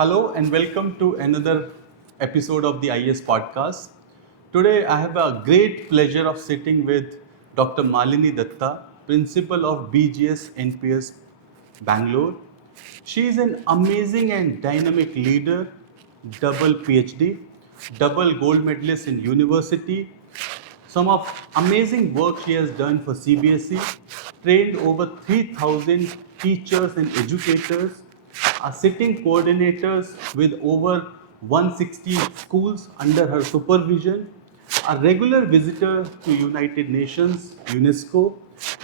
Hello and welcome to another episode of the IES Podcast. Today I have a great pleasure of sitting with Dr. Malini Dutta, Principal of BGS NPS Bangalore. She is an amazing and dynamic leader, double PhD, double gold medalist in university. Some of amazing work she has done for CBSE, trained over 3,000 teachers and educators, are sitting coordinators with over 160 schools under her supervision, a regular visitor to United Nations, UNESCO,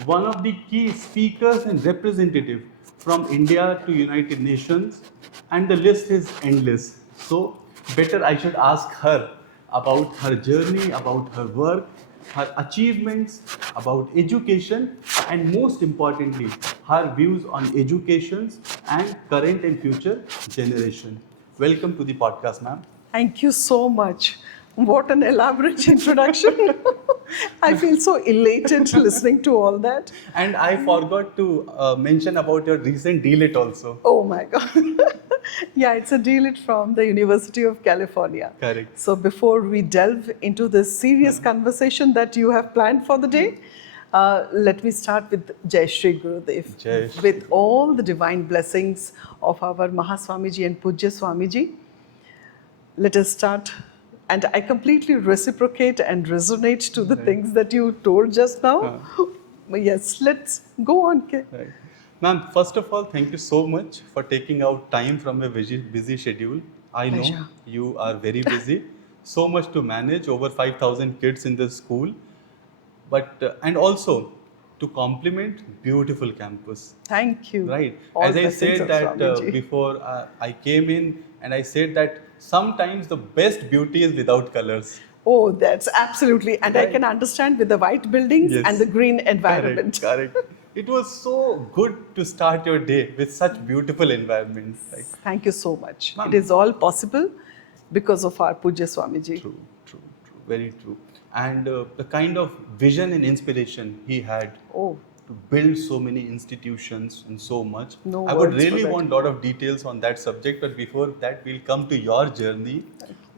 one of the key speakers and representative from India to United Nations, and the list is endless. So, better I should ask her about her journey, about her work, her achievements, about education, and most importantly, her views on educations and current and future generation. Welcome to the podcast, ma'am. Thank you so much. What an elaborate introduction. I feel so elated listening to all that. And I forgot to mention about your recent DLIT also. Oh my God. Yeah, it's a DLIT from the University of California. Correct. So before we delve into this serious conversation that you have planned for the day, let me start with Jai Shri Gurudev. Jai Shri. With all the divine blessings of our Mahaswamiji and Pujya Swamiji. Let us start. And I completely reciprocate and resonate to the things that you told just now. Yes, let's go on. Right. Ma'am, first of all, thank you so much for taking out time from a busy schedule. I know Pleasure. you are very busy, so much to manage, over 5,000 kids in the school, but and also to complement beautiful campus. Thank you. Right. All As I blessings said of that Swamiji. before I came in, and I said that sometimes the best beauty is without colors. Oh, that's absolutely. And I Right. can understand with the white buildings Yes. and the green environment. Correct. It was so good to start your day with such beautiful environment. Like, Thank you so much. Ma'am. It is all possible because of our Pujya Swamiji. true, very true. And the kind of vision and inspiration he had Oh, to build so many institutions and so much. No I would words for really that. want a lot of details on that subject, but before that, we'll come to your journey.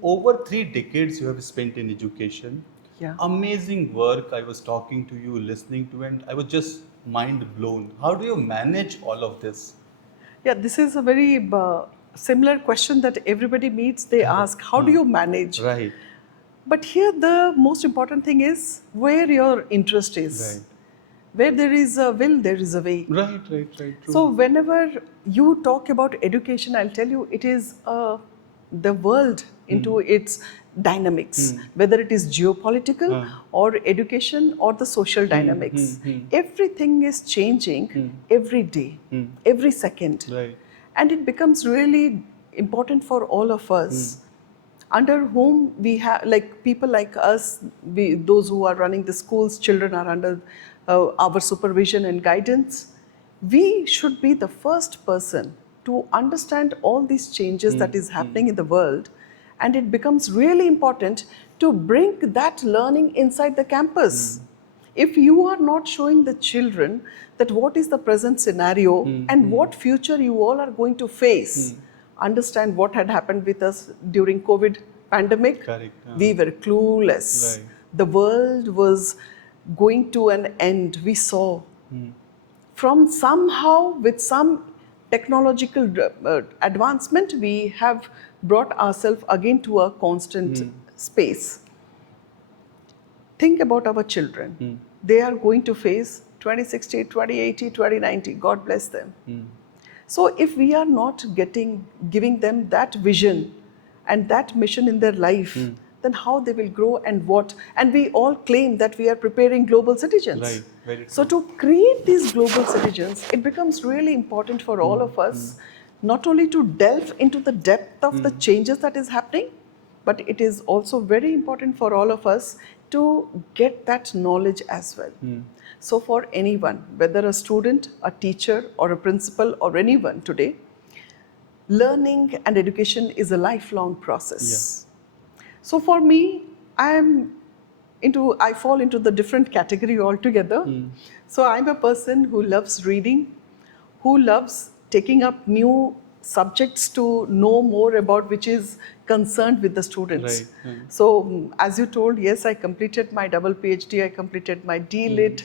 Over 3 decades you have spent in education. Yeah. Amazing work. I was talking to you, listening to, and I was just mind blown. How do you manage all of this? Yeah, this is a very similar question that everybody meets. They ask, how do you manage? Right. But here the most important thing is where your interest is. Right. Where there is a will, there is a way. Right. True. So whenever you talk about education, I'll tell you it is the world into its dynamics, whether it is geopolitical or education or the social dynamics. Everything is changing every day, every second. Right. And it becomes really important for all of us. Under whom we have, like people like us, those who are running the schools, children are under our supervision and guidance. We should be the first person to understand all these changes that is happening in the world, and it becomes really important to bring that learning inside the campus. If you are not showing the children that what is the present scenario and what future you all are going to face, understand what had happened with us during COVID pandemic. Correct. We were clueless. Right. The world was going to an end. We saw from somehow with some technological advancement, we have brought ourselves again to a constant space. Think about our children. They are going to face 2060, 2080, 2090. God bless them. So if we are not giving them that vision and that mission in their life, then how they will grow and what? And we all claim that we are preparing global citizens. Right. Very true. So to create these global citizens, it becomes really important for all of us not only to delve into the depth of the changes that is happening, but it is also very important for all of us to get that knowledge as well. So for anyone, whether a student, a teacher, or a principal, or anyone today, learning and education is a lifelong process. So for me, I fall into the different category altogether. So I'm a person who loves reading, who loves taking up new subjects to know more about, which is concerned with the students. Right, right. So, as you told, yes, I completed my double PhD, I completed my D.Lit.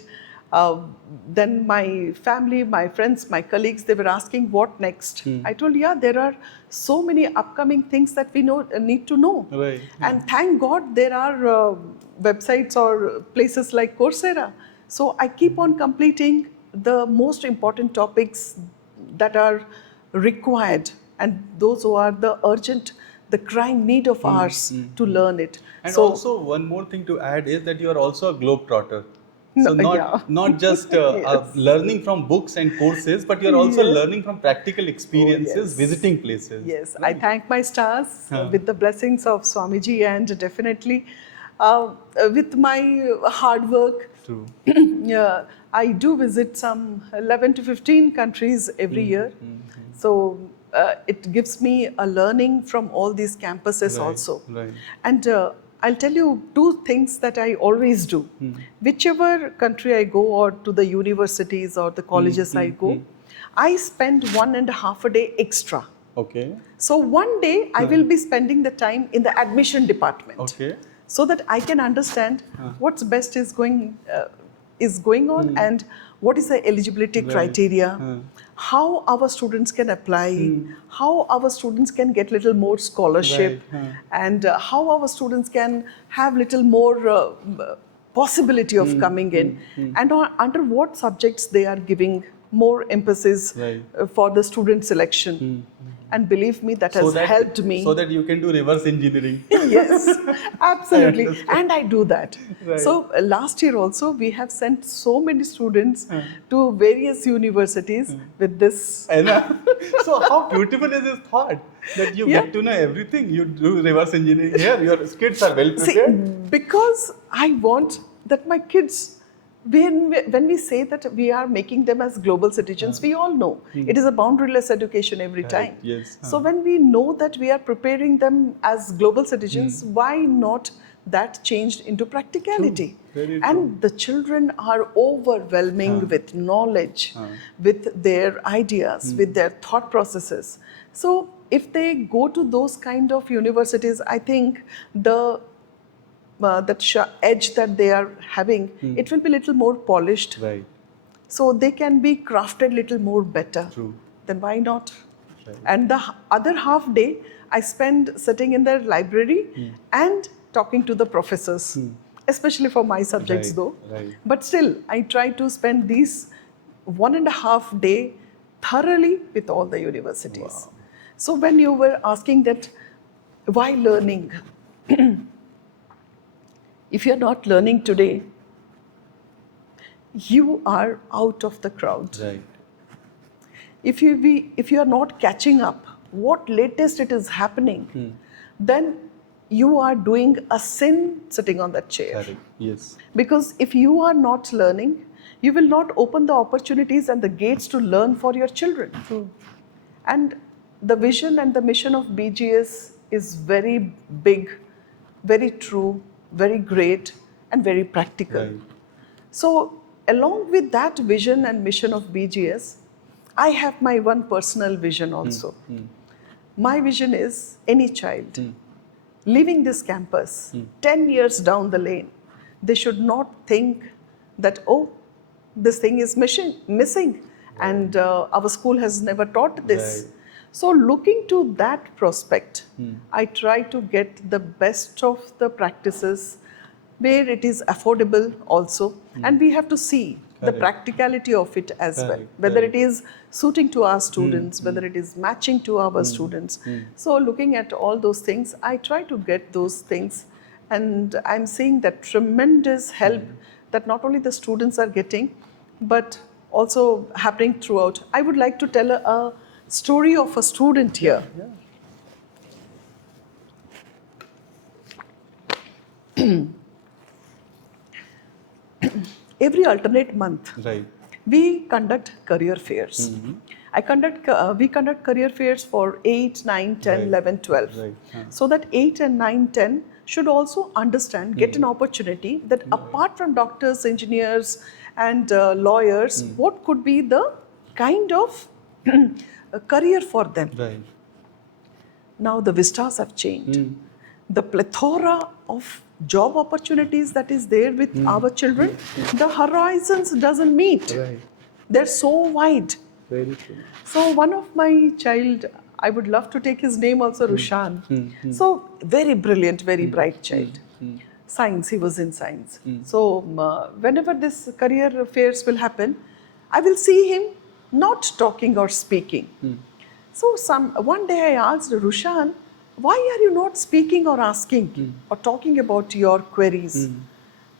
Then my family, my friends, my colleagues, they were asking what next. I told, yeah, there are so many upcoming things that we need to know. Right. And thank God there are websites or places like Coursera. So I keep on completing the most important topics that are required, and those who are the urgent, the crying need of ours to learn it. And So, also one more thing to add is that you are also a globetrotter. No, So not yeah. not just Yes. learning from books and courses, but you are also Yes. learning from practical experiences, yes. visiting places. Yes, I Right? thank my stars with the blessings of Swamiji, and definitely with my hard work. True. Yeah, I do visit some 11 to 15 countries every year. So it gives me a learning from all these campuses Right, also. right. And I'll tell you two things that I always do. Whichever country I go, or to the universities or the colleges I go, I spend 1.5 a day extra. Okay. So one day I will be spending the time in the admission department, Okay. so that I can understand what's best is going on, and what is the eligibility criteria, how our students can apply, how our students can get little more scholarship, Right. and how our students can have little more possibility of coming in, and under what subjects they are giving more emphasis Right. for the student selection. And believe me, that has helped me. So that you can do reverse engineering. Yes, absolutely. understand. And I do that. Right. So last year also, we have sent so many students to various universities with this. And so how beautiful is this thought that you Yeah. get to know everything? You do reverse engineering here. Your kids are well See, prepared. because I want that my kids, when we say that we are making them as global citizens, we all know it is a boundaryless education every time. yes. So when we know that we are preparing them as global citizens, why not that changed into practicality? Very And the children are overwhelming with knowledge, with their ideas, with their thought processes. So if they go to those kind of universities, I think the edge that they are having, it will be little more polished. Right. So they can be crafted little more better. True. Then why not? Right. And the other half day, I spend sitting in the library and talking to the professors, especially for my subjects Right, though. right. But still, I try to spend these 1.5 day thoroughly with all the universities. Wow. So when you were asking that, why learning? If you're not learning today, you are out of the crowd. Right. If you are not catching up, what latest it is happening, then you are doing a sin sitting on that chair. Correct. Yes. Because if you are not learning, you will not open the opportunities and the gates to learn for your children. And the vision and the mission of BGS is very big, very true, very great, and very practical. Right. So along with that vision and mission of BGS, I have my one personal vision also. My vision is any child leaving this campus 10 years down the lane, they should not think that, oh, this thing is missing and our school has never taught this. Right. So looking to that prospect, I try to get the best of the practices where it is affordable also, and we have to see the Correct. practicality of it as well, Correct, whether correct. it is suiting to our students, whether it is matching to our students. So looking at all those things, I try to get those things, and I'm seeing that tremendous help that not only the students are getting, but also happening throughout. I would like to tell a story of a student here. Every alternate month, Right. we conduct career fairs. We conduct career fairs for 8, 9, 10, Right. 11, 12. Right. So that 8 and 9, 10 should also understand, get an opportunity that apart from doctors, engineers and lawyers, what could be the kind of a career for them. Right. Now the vistas have changed. The plethora of job opportunities that is there with our children, the horizons doesn't meet. Right. They're so wide. Very true. So one of my child, I would love to take his name also, Rushan. So very brilliant, very bright child. Science, he was in science. So whenever this career fairs will happen, I will see him not talking or speaking. So one day I asked Rushan, why are you not speaking or asking or talking about your queries?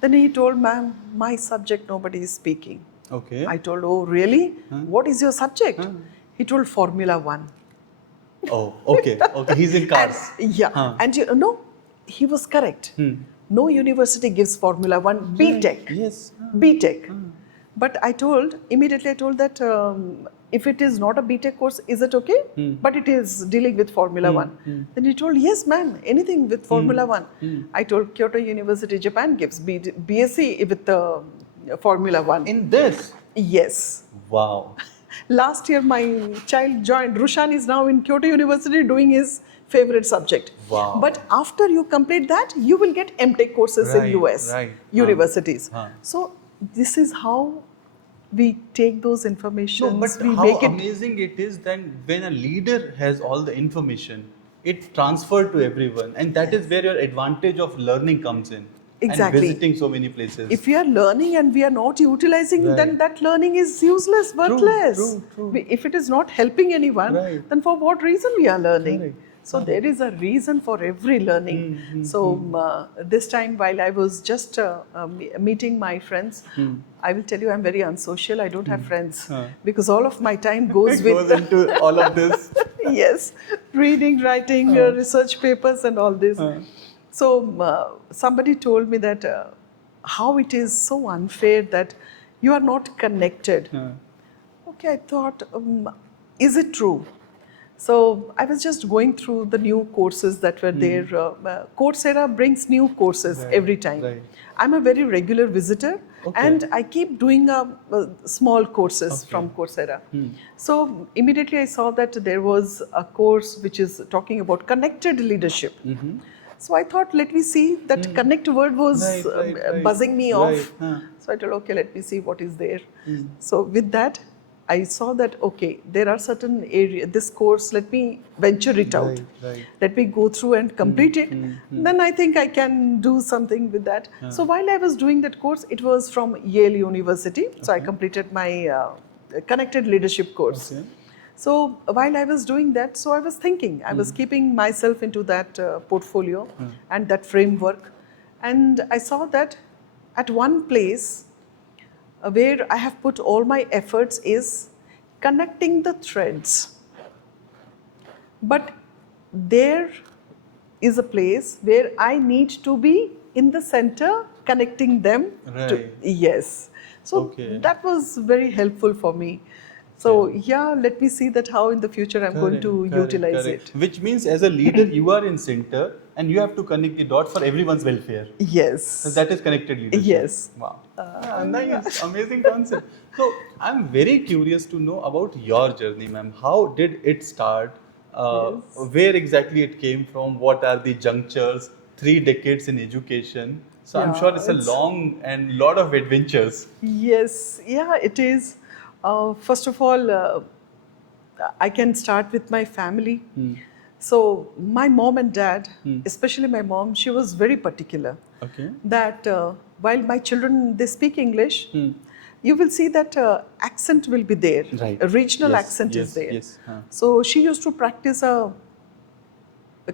Then he told, ma'am, my subject nobody is speaking. Okay. I told, oh really? What is your subject? He told Formula 1. Oh, okay. Okay. He's in cars. And you know, he was correct. No university gives Formula 1 B.Tech. Yes. B.Tech. But immediately I told that if it is not a B.Tech course, is it okay? But it is dealing with Formula 1. Then he told, yes ma'am, anything with Formula 1. I told Kyoto University, Japan gives BSc with Formula 1. In this? Yes. Wow. Last year my child joined. Rushan is now in Kyoto University doing his favorite subject. Wow. But after you complete that, you will get MTech courses in US universities. So this is how we take those information. No, but we how make amazing it is then when a leader has all the information, it transferred to everyone, and that is where your advantage of learning comes in. Exactly. And visiting so many places. If we are learning and we are not utilizing, then that learning is useless, worthless. True. If it is not helping anyone, then for what reason we are learning? Correct. So there is a reason for every learning. So this time while I was just meeting my friends, I will tell you I'm very unsocial. I don't have friends because all of my time goes with into all of this. yes, reading, writing, research papers and all this. So somebody told me that how it is so unfair that you are not connected. Okay, I thought, is it true? So I was just going through the new courses that were there. Coursera brings new courses every time. I'm a very regular visitor and I keep doing small courses from Coursera. So immediately I saw that there was a course which is talking about connected leadership. So I thought, let me see, that connect word was buzzing me off. So I thought, okay, let me see what is there. So with that, I saw that, okay, there are certain areas, this course, let me venture it out. Let me go through and complete it. Then I think I can do something with that. So while I was doing that course, it was from Yale University. So I completed my connected leadership course. So while I was doing that, so I was thinking, I was keeping myself into that portfolio and that framework. And I saw that at one place, where I have put all my efforts is connecting the threads. But there is a place where I need to be in the center, connecting them. Yes. So that was very helpful for me. So let me see that how in the future I'm going to utilize it. Which means as a leader, you are in center and you have to connect the dot for everyone's welfare. Yes. So that is connected leadership. Yes. Wow. Nice. Amazing concept. So I'm very curious to know about your journey, ma'am. How did it start? Where exactly it came from? What are the junctures? 3 decades in education. So I'm sure it's a long and lot of adventures. Yes. Yeah, it is. First of all, I can start with my family. So my mom and dad, especially my mom, she was very particular that while my children, they speak English, you will see that accent will be there. A regional accent is there. So she used to practice a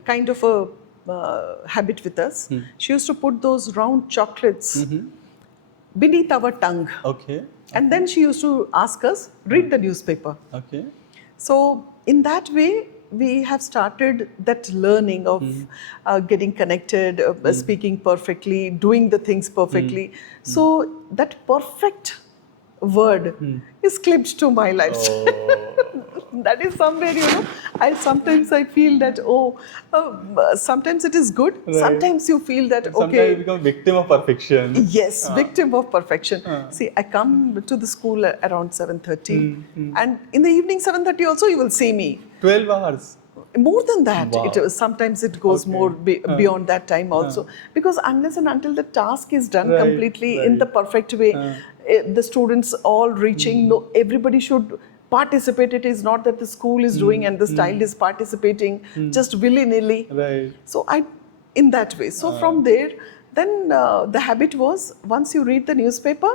kind of a habit with us. She used to put those round chocolates beneath our tongue. And then she used to ask us, read the newspaper. So in that way, we have started that learning of getting connected, speaking perfectly, doing the things perfectly. So that perfect word is clipped to my life. That is somewhere, sometimes I feel that, sometimes it is good. Right. Sometimes you feel that, Sometimes okay. you become victim of perfection. Yes, victim of perfection. See, I come to the school around 7:30, and in the evening 7:30 also you will see me. 12 hours. More than that, Wow. sometimes it goes Okay. more beyond that time also. Because unless and until the task is done Right, completely in the right. perfect way, the students all reaching, no, everybody should participate. It is not that the school is doing and the child is participating just willy-nilly. Right. So in that way. So from there, then the habit was, once you read the newspaper,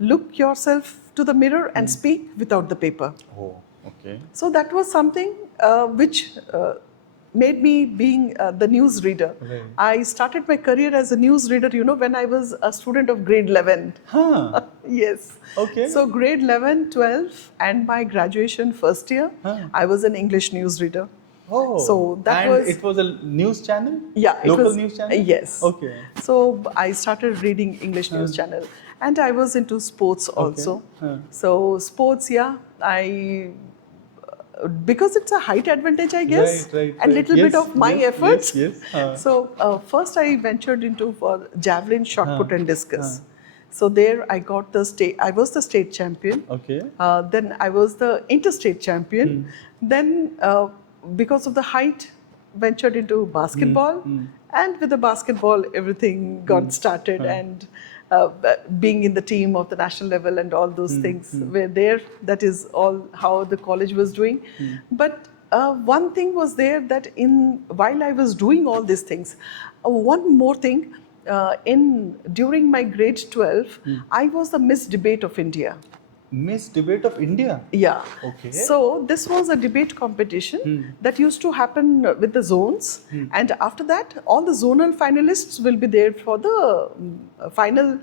look yourself to the mirror and speak without the paper. Oh, okay. So that was something which made me being the news reader. Right. I started my career as a news reader, when I was a student of grade 11. Huh. Yes. Okay. So grade 11, 12 and my graduation first year, I was an English news reader. Oh. So that and was... it was a news channel? Yeah. Local news channel? Yes. Okay. So I started reading English news channel, and I was into sports also. So sports, because it's a height advantage, I guess, and little bit of my efforts. Yes. So first I ventured into javelin, shot put and discus. So there I got I was the state champion. Okay. Then I was the interstate champion. Then because of the height, ventured into basketball. And with the basketball, everything got started. And being in the team of the national level and all those things were there. That is all how the college was doing. But one thing was there, that while I was doing all these things, one more thing, during my grade 12, I was the Miss Debate of India. Miss Debate of India? Yeah. Okay. So this was a debate competition that used to happen with the zones, and after that all the zonal finalists will be there for the final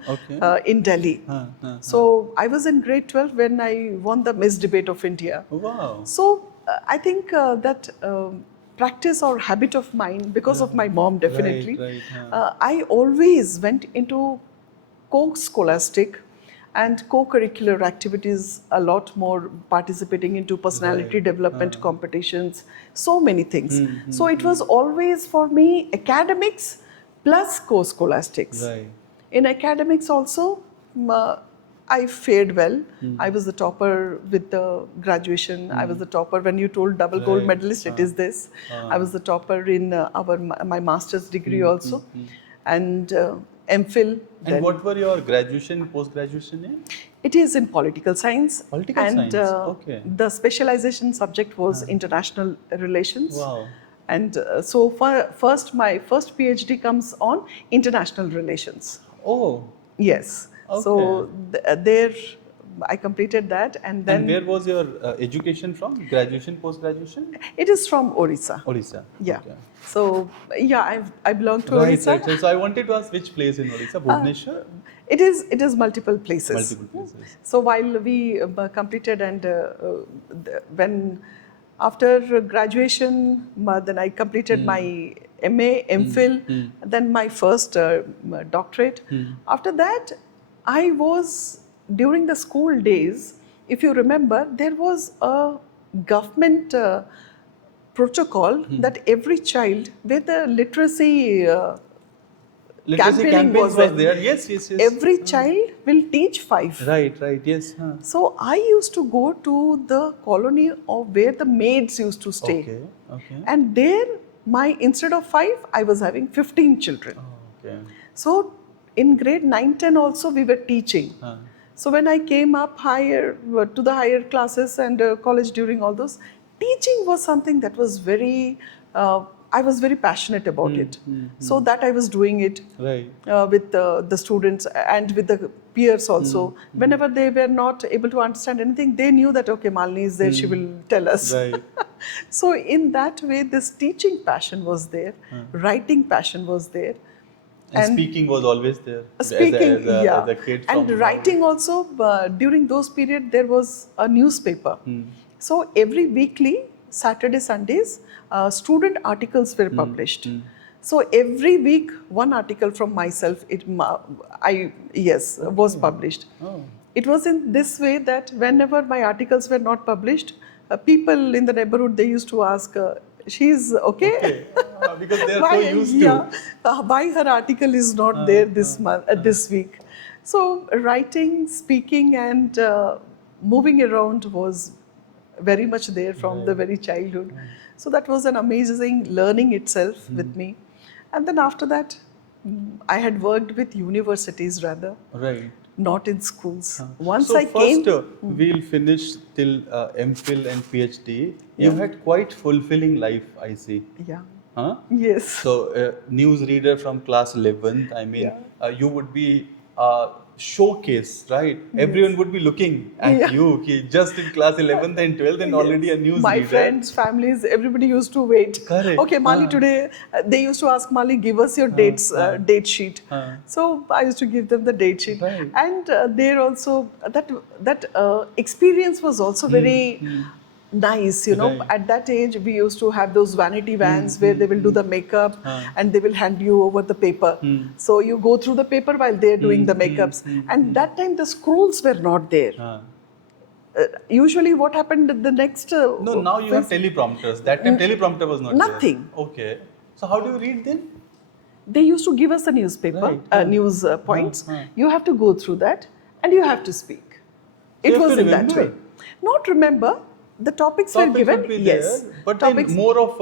in Delhi. So I was in grade 12 when I won the Miss Debate of India. Wow. So I think that practice or habit of mine, because of my mom definitely, I always went into co-scholastic and co-curricular activities a lot more, participating into personality development competitions, so many things. So it was always for me academics plus co-scholastics. Right. In academics also, I fared well. I was the topper with the graduation. I was the topper when you told double gold medalist, it is this. I was the topper in my master's degree also. And MPhil. And what were your graduation, post-graduation in? It is in political science. Political and, science, okay. The specialization subject was international relations. Wow. And so first, my first PhD comes on international relations. Oh. Yes. Okay. So there I completed that, and then... And where was your education from? Graduation, post-graduation? It is from Orissa. Orissa. Yeah. Okay. So yeah, I belong to Right, Orissa. right. So I wanted to ask, which place in Orissa? Bhubaneswar? It is multiple places. Multiple places. So while we completed, and when after graduation, then I completed my MA, MPhil, then my first doctorate. After that, I was, during the school days, if you remember, there was a government protocol that every child with the literacy campaigning was there. Yes. Every child will teach 5. Right. Yes. So I used to go to the colony of where the maids used to stay. Okay. And there, instead of 5, I was having 15 children. Okay. So in grade 9, 10 also we were teaching. So when I came up higher to the higher classes and college, during all those, teaching was something that was very, I was very passionate about it. So that I was doing it with the students and with the peers also. Whenever they were not able to understand anything, they knew that, okay, Malini is there, she will tell us. Right. So in that way, this teaching passion was there, writing passion was there. And speaking was always there. Speaking, as a kid. And writing also, during those periods, there was a newspaper. So every weekly, Saturday, Sundays, student articles were published. So every week, one article from myself, was published. It was in this way that whenever my articles were not published, people in the neighborhood, they used to ask, she's okay? Okay. Because they are why, so used to. why her article is not there this month, this week. So writing, speaking, and moving around was very much there from the very childhood. So that was an amazing learning itself with me. And then after that, I had worked with universities rather, Right. not in schools. Once So I first, came, we'll finish till MPhil and PhD. You Yeah. had quite fulfilling life, I see. yeah, Huh? yes, So, news reader from class 11th, I mean, Yeah. you would be showcase, right? Everyone would be looking at Yeah. you, just in class 11th and 12th, and already a news my reader. friends, families, everybody used to wait. Correct. Okay, Mali, today they used to ask Mali, give us your dates, date sheet. So I used to give them the date sheet, Right. and there also that experience was also very nice. Right. At that age we used to have those vanity vans where they will do the makeup and they will hand you over the paper. So you go through the paper while they're doing the makeups, and that time the scrolls were not there. Usually what happened the next No, now you have teleprompters. That time teleprompter was not Nothing. there. Okay. So how do you read then? They used to give us a newspaper, Right. news points. You have to go through that and you have to speak. You It have was to in that way. remember? Not remember. The topics were Topic given. would be Yes. there, but Topics. then more of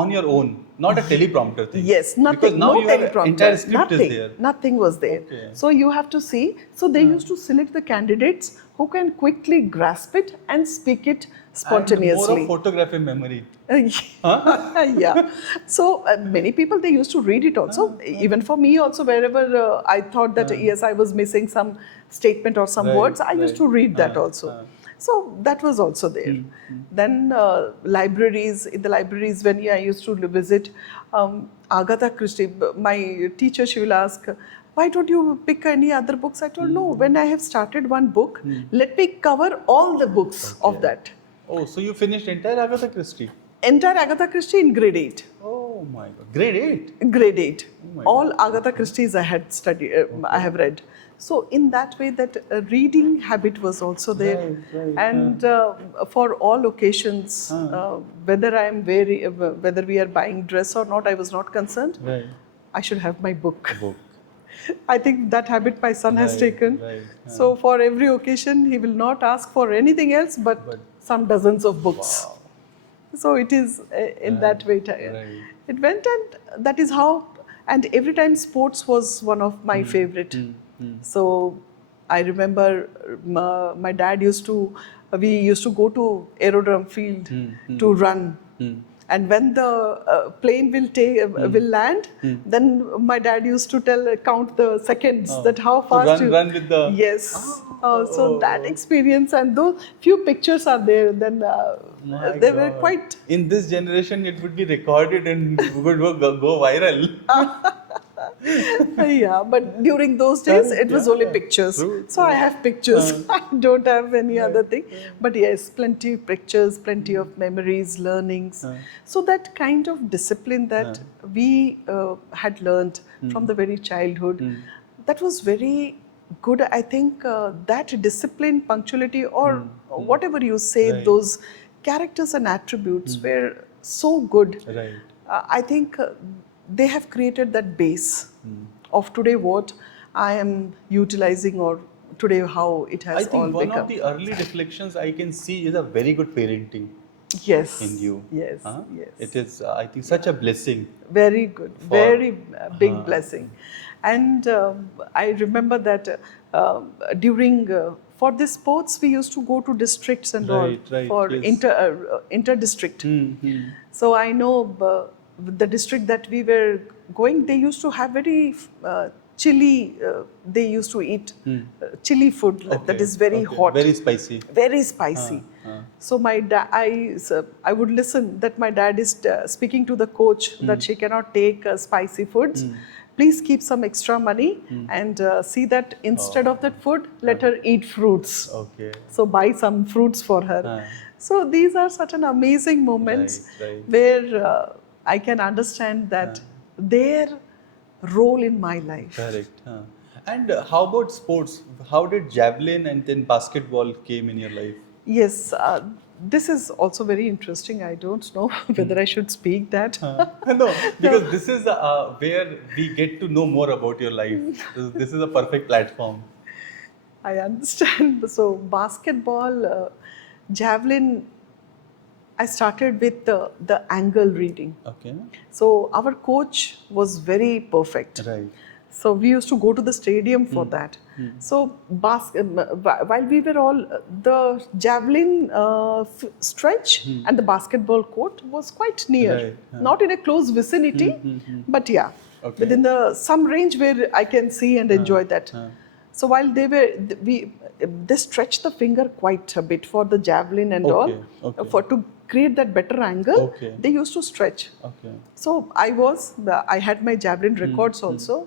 on your own, not a teleprompter thing. Yes, nothing. Because now no you have teleprompter. entire script Nothing. is there. Nothing was there. Okay. So you have to see. So they used to select the candidates who can quickly grasp it and speak it And spontaneously. more of photography memory. Yeah. So many people, they used to read it also. Even for me also, wherever I thought that yes, I was missing some statement or some Right, words, I used right. to read that also. So that was also there. Then libraries, in the libraries when I used to visit, Agatha Christie, my teacher, she will ask, why don't you pick any other books? I told, no, when I have started one book, let me cover all the books of that. Oh, so you finished entire Agatha Christie? Entire Agatha Christie in grade 8. Oh my God. Grade 8? Grade 8. my All Agatha Christie's I had studied, I have read. So in that way, that reading habit was also there. Right, And for all occasions, whether I am whether we are buying dress or not, I was not concerned. Right. I should have my book. Book. I think that habit my son has Right, taken. right, So for every occasion, he will not ask for anything else but some dozens of books. Wow. So it is in that way. Right. It went, and that is how. And every time sports was one of my favorite. So I remember my dad we used to go to aerodrome field to run. And when the plane will land, then my dad used to count the seconds, that how fast run with the... Yes. So that experience and those few pictures are there. Then they were quite... In this generation, it would be recorded and would go viral. Yeah, but during those days, it was only pictures. True, So I have pictures. I don't have any other thing. But yes, plenty of pictures, plenty of memories, learnings. So that kind of discipline that we had learned from the very childhood, that was very good. I think that discipline, punctuality, or whatever you say, those characters and attributes were so good. Right. I think they have created that base of today what I am utilizing, or today how it has I all think one become. of the early reflections I can see is a very good parenting Yes. in you. Yes. Huh? Yes. It is, I think, such a blessing. Very good. Very big blessing. And I remember that during for the sports we used to go to districts and all for inter-district. So I know the district that we were going, they used to have very chili, they used to eat chili food that is very hot. Very spicy. Very spicy. So my I would listen that my dad is speaking to the coach that she cannot take spicy foods. Please keep some extra money and see that instead of that food, let her eat fruits. Okay. So buy some fruits for her. So these are such an amazing moments where I can understand that their role in my life. Correct. And how about sports? How did javelin and then basketball came in your life? Yes, this is also very interesting. I don't know whether I should speak that. No, because this is where we get to know more about your life. This is a perfect platform. I understand. So basketball, javelin, I started with the angle reading. Okay. So our coach was very perfect. Right. So we used to go to the stadium for that. So while we were all, the javelin stretch and the basketball court was quite near. Right. Not in a close vicinity, but yeah, Okay. within some range where I can see and enjoy that. So while they stretched the finger quite a bit for the javelin and Okay, all, okay. for to create that better angle. Okay. They used to stretch. Okay. So I had my javelin records also,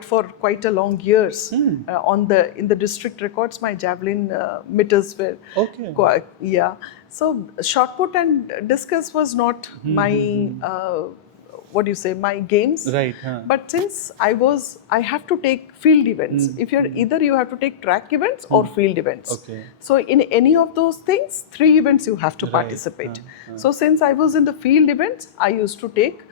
for quite a long years. In the district records, my javelin meters were Okay. quite, yeah. So shot put and discus was not my my games. Right. But since I have to take field events. If you're either you have to take track events or field events. Okay. So in any of those things, 3 events you have to Right. participate. So since I was in the field events, I used to take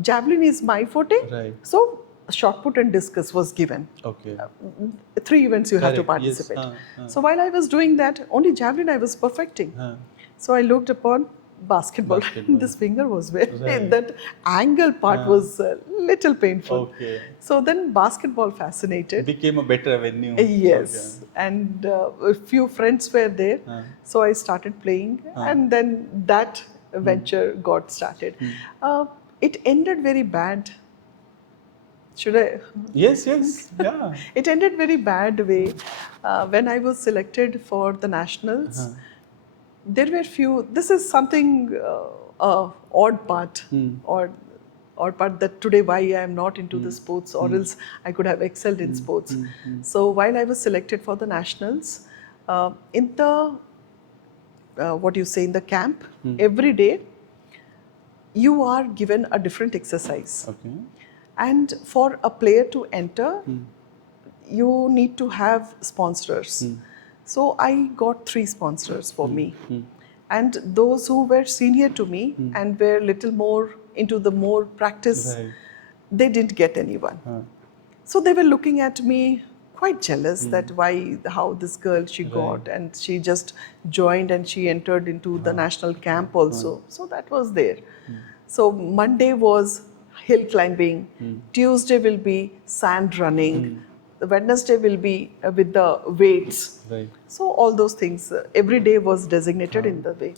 javelin is my forte. Right. So shot put and discus was given. Okay. 3 events you have to Correct. Yes. participate. So while I was doing that, only javelin I was perfecting. So I looked upon basketball. This finger was very, that angle part was a little painful. Okay. So then basketball fascinated. Became a better avenue. Yes, and a few friends were there. So I started playing and then that venture got started. It ended very bad. Should I? Yes, yes, yeah. It ended very bad way. When I was selected for the nationals, there were few. This is something odd part, odd part that today why I am not into the sports, or else I could have excelled in sports. So while I was selected for the nationals, in the in the camp, every day you are given a different exercise. Okay. And for a player to enter, you need to have sponsors. So I got 3 sponsors for me. And those who were senior to me and were little more into the more practice, they didn't get anyone. So they were looking at me quite jealous that how this girl she got, and she just joined and she entered into the national camp also. So that was there. So Monday was hill climbing, Tuesday will be sand running, Wednesday will be with the weights. Right. So all those things, every day was designated in the way.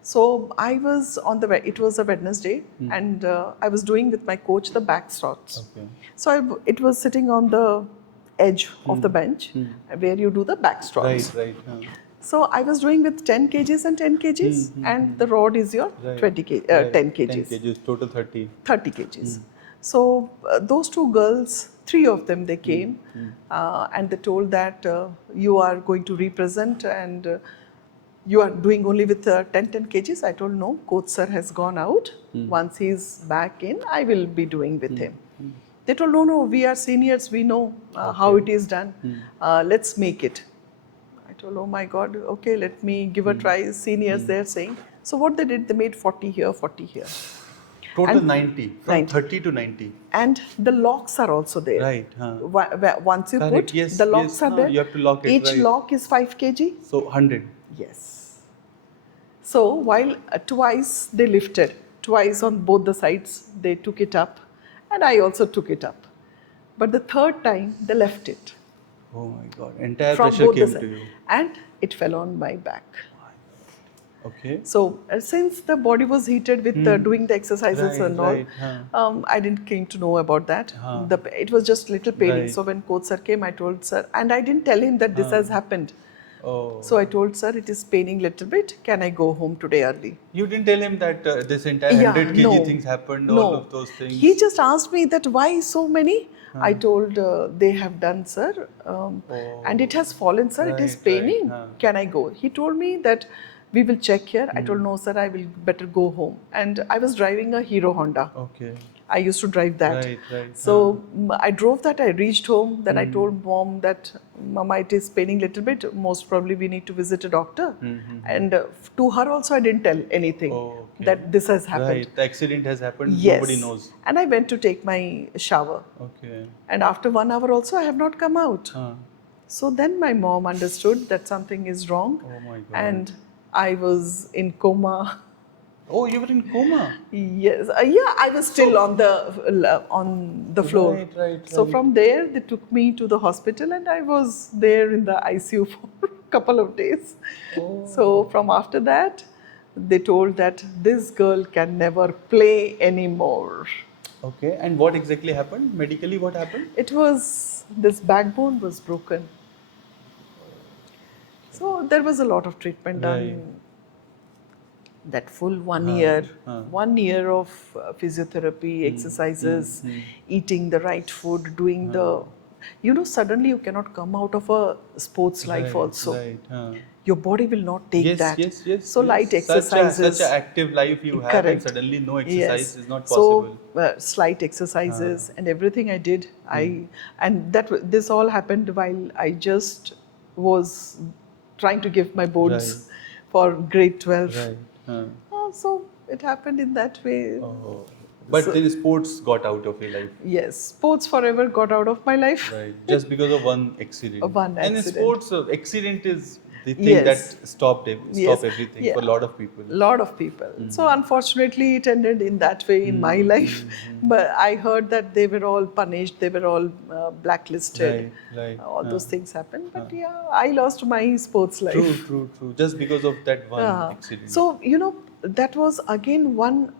So I was it was a Wednesday, and I was doing with my coach the backstroke. Okay. So it was sitting on the edge of the bench where you do the backstrokes. Right. So I was doing with 10 kgs and 10 kgs, and the rod is your 10 kgs. 10 kgs, total 30. 30 kgs. So those 2 girls, 3 of them, they came and they told that you are going to represent and you are doing only with 10 kgs. I told no, coach sir has gone out. Once he's back in, I will be doing with him. They told no, we are seniors, we know how it is done. Let's make it. I told, oh my God, okay, let me give a try. Seniors, they're saying. So what they did, they made 40 here, 40 here. Total And 90, from 90. 30 to 90. And the locks are also there. Right. Once you Correct. put, Yes, the locks are there. You have to lock it. Each right. lock is 5 kg. So 100. Yes. So while twice they lifted, twice on both the sides, they took it up, and I also took it up. But the 3rd time, they left it. Oh my God. Entire From pressure both the came sides. to you. And it fell on my back. Okay. So since the body was heated with doing the exercises and all, I didn't came to know about that. It was just little paining. Right. So when coach sir came, I told sir, and I didn't tell him that this has happened. Oh. So I told sir, it is paining little bit. Can I go home today early? You didn't tell him that this entire 100 kg things happened, all of those things? He just asked me that why so many? I told they have done, sir, and it has fallen, sir. It is Right, paining. right. Can I go? He told me that we will check here. I told, no, sir, I will better go home. And I was driving a Hero Honda. Okay. I used to drive that. Right. So I drove that, I reached home, then I told mom that, Mama, it is paining a little bit, most probably we need to visit a doctor. And to her also I didn't tell anything that this has happened. Right, the accident has happened, Yes. nobody knows. And I went to take my shower. Okay. And after 1 hour also I have not come out. So then my mom understood that something is wrong. Oh my God. And I was in coma. Oh, you were in coma? Yes, yeah, I was still on the floor. Right. So from there, they took me to the hospital, and I was there in the ICU for a couple of days. So from after that, they told that this girl can never play anymore. Okay, and what exactly happened? Medically, what happened? It was, this backbone was broken. So there was a lot of treatment done. That full 1 year, 1 year of physiotherapy, exercises, eating the right food, doing the, suddenly you cannot come out of a sports life also. Your body will not take that. Yes. So light exercises. Such an active life you have, Correct. and suddenly no exercise is not possible. So slight exercises and everything I did. And this all happened while I just was trying to give my boards for grade 12. So it happened in that way. But then sports got out of your life. Yes, sports forever got out of my life. Right, just because of one accident. And in sports, accident is the thing that stop everything for a lot of people. So unfortunately, it ended in that way in my life. But I heard that they were all punished, they were all blacklisted. All those things happened. But I lost my sports life. True. Just because of that one accident. So, that was again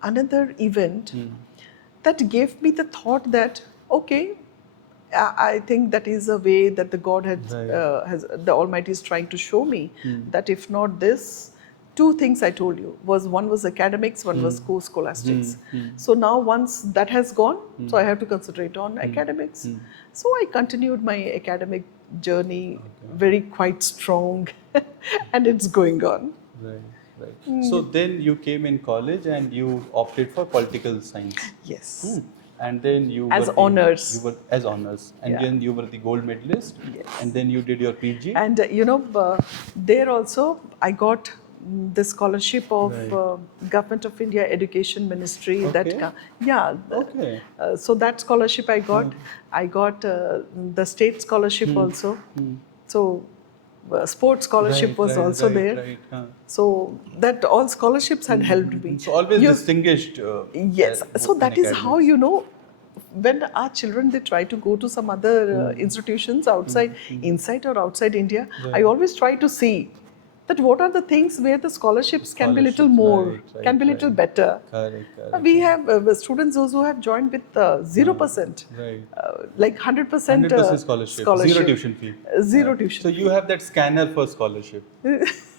another event that gave me the thought that, okay, I think that is a way that the God has the Almighty is trying to show me that if not this, two things I told you one was academics, one was scholastics. So now once that has gone, so I have to concentrate on academics. So I continued my academic journey very quite strong, and it's going on. Right. So then you came in college and you opted for political science. Yes. And then you as were honors. You were as honors, and then you were the gold medalist. Yes. And then you did your PG. And there also I got the scholarship of Government of India Education Ministry. Okay. So that scholarship I got. I got the state scholarship also. So sports scholarship was also there. So that all scholarships had helped me. So always distinguished. Yes. So that is how, when our children, they try to go to some other institutions outside, inside or outside India, I always try to see that what are the things where the scholarships can be little more, can be little better. Correct. We have students those who have joined with 0%, like 100%, 100% scholarship, zero tuition fee. Zero tuition. So you have that scanner for scholarship.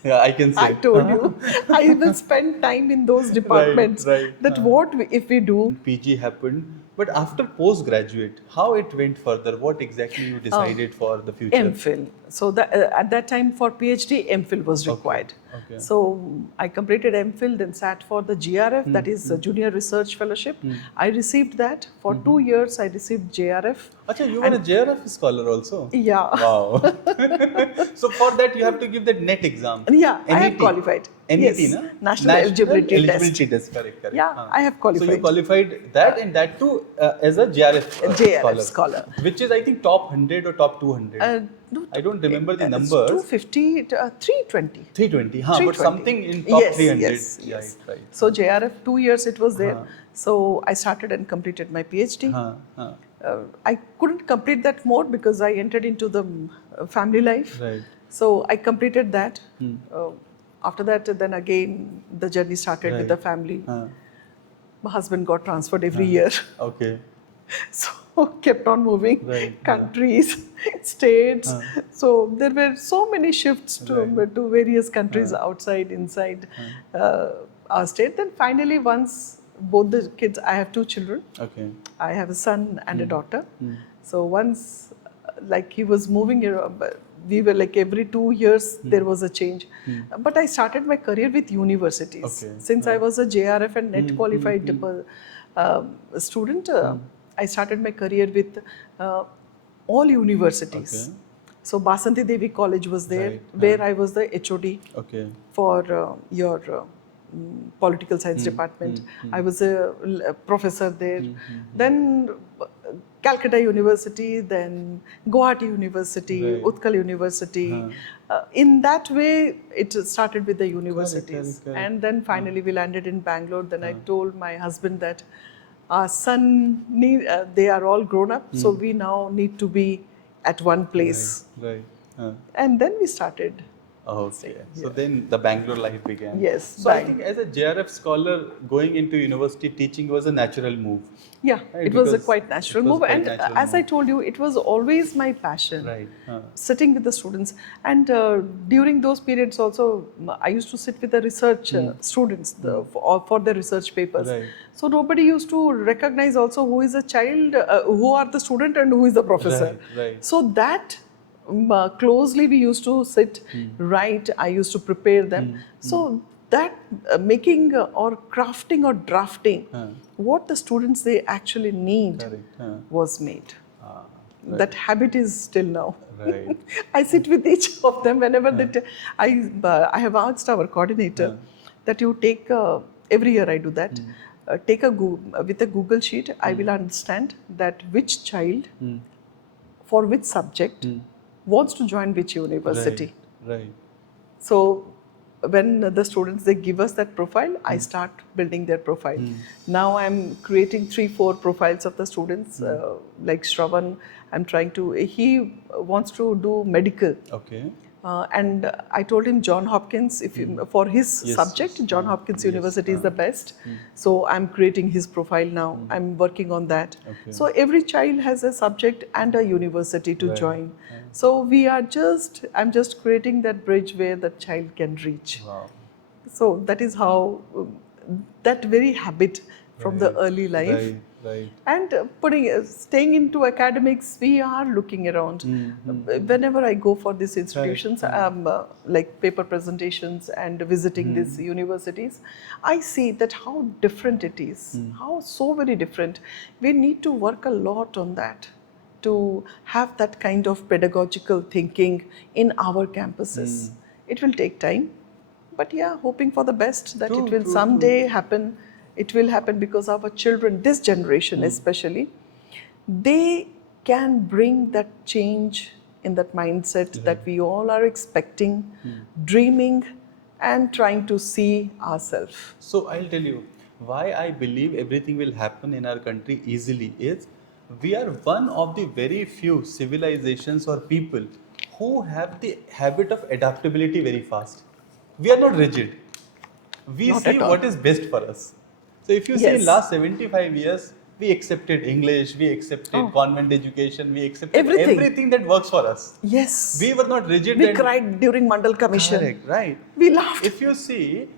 Yeah, I can say. I told you, I will spend time in those departments. That what if we do. PG happened, but after postgraduate, how it went further? What exactly you decided for the future? MPhil. So at that time for PhD, MPhil was required. Okay. So I completed MPhil, then sat for the GRF, that is Junior Research Fellowship. I received that. For 2 years, I received JRF. Achha, you were a JRF scholar also? Yeah. Wow. So for that, you have to give that NET exam. Yeah, NET. I have qualified. NET, yes. Na? National Eligibility Test. Correct. Yeah, I have qualified. So you qualified that and that too as a JRF scholar. Which is, I think, top 100 or top 200. No, I don't remember the numbers. 250, 320. 320, but something in top 300. Yes. Right. So JRF, 2 years it was there. So I started and completed my PhD. I couldn't complete that more because I entered into the family life. Right. So I completed that. After that, then again the journey started with the family. My husband got transferred every year. Okay. So kept on moving, countries, states. So there were so many shifts to various countries, outside, inside our state. Then finally, once both the kids, I have 2 children. Okay. I have a son and a daughter. So once, like he was moving, we were like every 2 years there was a change. But I started my career with universities. Okay. Since I was a JRF and net qualified student, I started my career with all universities. Okay. So Basanti Devi College was there, Right. where I was the HOD Okay. for your political science department. I was a professor there. Then Calcutta University, then Guwahati University, Right. Utkal University. In that way, it started with the universities. correct. And then finally we landed in Bangalore. Then I told my husband that our son, they are all grown up, so we now need to be at one place. Right. And then we started. Okay. So then the Bangalore life began. Yes. So I think as a JRF scholar, going into university teaching was a natural move. Yeah, Right, it was a because quite natural it was move. quite And natural as I move. told you, it was always my passion. Right. Sitting with the students. And during those periods also, I used to sit with the research students for their research papers. Right. So nobody used to recognize also who is a child, who are the student and who is the professor. Right. So that closely we used to sit, write, I used to prepare them. So that making or crafting or drafting what the students they actually need Correct. was made. Right. That habit is still now. Right. I sit with each of them whenever I have asked our coordinator that you take, every year I do that, take with a Google sheet, I will understand that which child for which subject wants to join which university. Right. So when the students they give us that profile, I start building their profile. Now I'm creating 3-4 profiles of the students, like Shravan. I'm trying to. He wants to do medical. Okay. And I told him John Hopkins, for his Yes, subject, yes. John Hopkins Yes. University is the best. So I'm creating his profile now. I'm working on that. Okay. So every child has a subject and a university to Right. join. So I'm just creating that bridge where the child can reach. Wow. So that is how, that very habit from the early life. Right. And staying into academics, we are looking around. Whenever I go for these institutions, like paper presentations and visiting these universities, I see that how different it is, how so very different. We need to work a lot on that to have that kind of pedagogical thinking in our campuses. It will take time, but yeah, hoping for the best that it will someday happen. It will happen because our children, this generation especially, they can bring that change in that mindset that we all are expecting, dreaming, and trying to see ourselves. So I'll tell you why I believe everything will happen in our country easily is we are one of the very few civilizations or people who have the habit of adaptability very fast. We are not rigid. We Not see at all. what is best for us. So if you see in last 75 years, we accepted English, we accepted convent education, we accepted everything that works for us. Yes. We were not rigid. We cried during Mandal Commission. Correct, right. We laughed. If you see,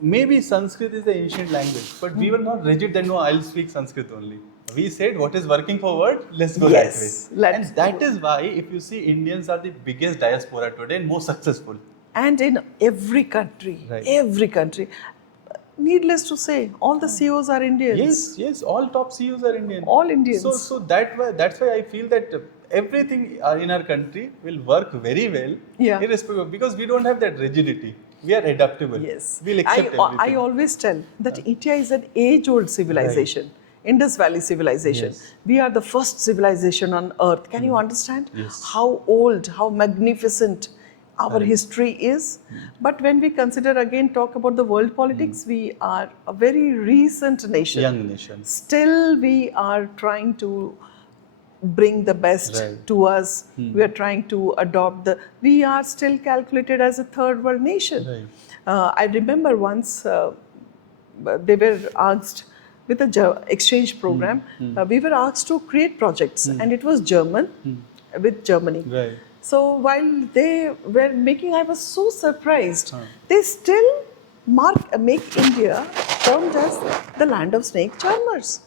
maybe Sanskrit is the ancient language, but we were not rigid that no, I'll speak Sanskrit only. We said what is working forward, let's go that way. And that is why if you see Indians are the biggest diaspora today and most successful. And in every country, needless to say, all the CEOs are Indians. Yes, all top CEOs are Indian. All Indians. So that's why I feel that everything in our country will work very well, irrespective, because we don't have that rigidity. We are adaptable. Yes. We'll accept everything. I always tell that India is an age-old civilization. Right. Indus Valley civilization. Yes. We are the first civilization on earth. Can you understand how old, how magnificent our history is? But when we consider again, talk about the world politics, we are a very recent nation. Young nation. Still, we are trying to bring the best to us. We are trying to adopt we are still calculated as a third world nation. I remember once they were asked with the exchange program, we were asked to create projects and it was German with Germany. Right. So while they were making, I was so surprised. They still make India termed as the land of snake charmers.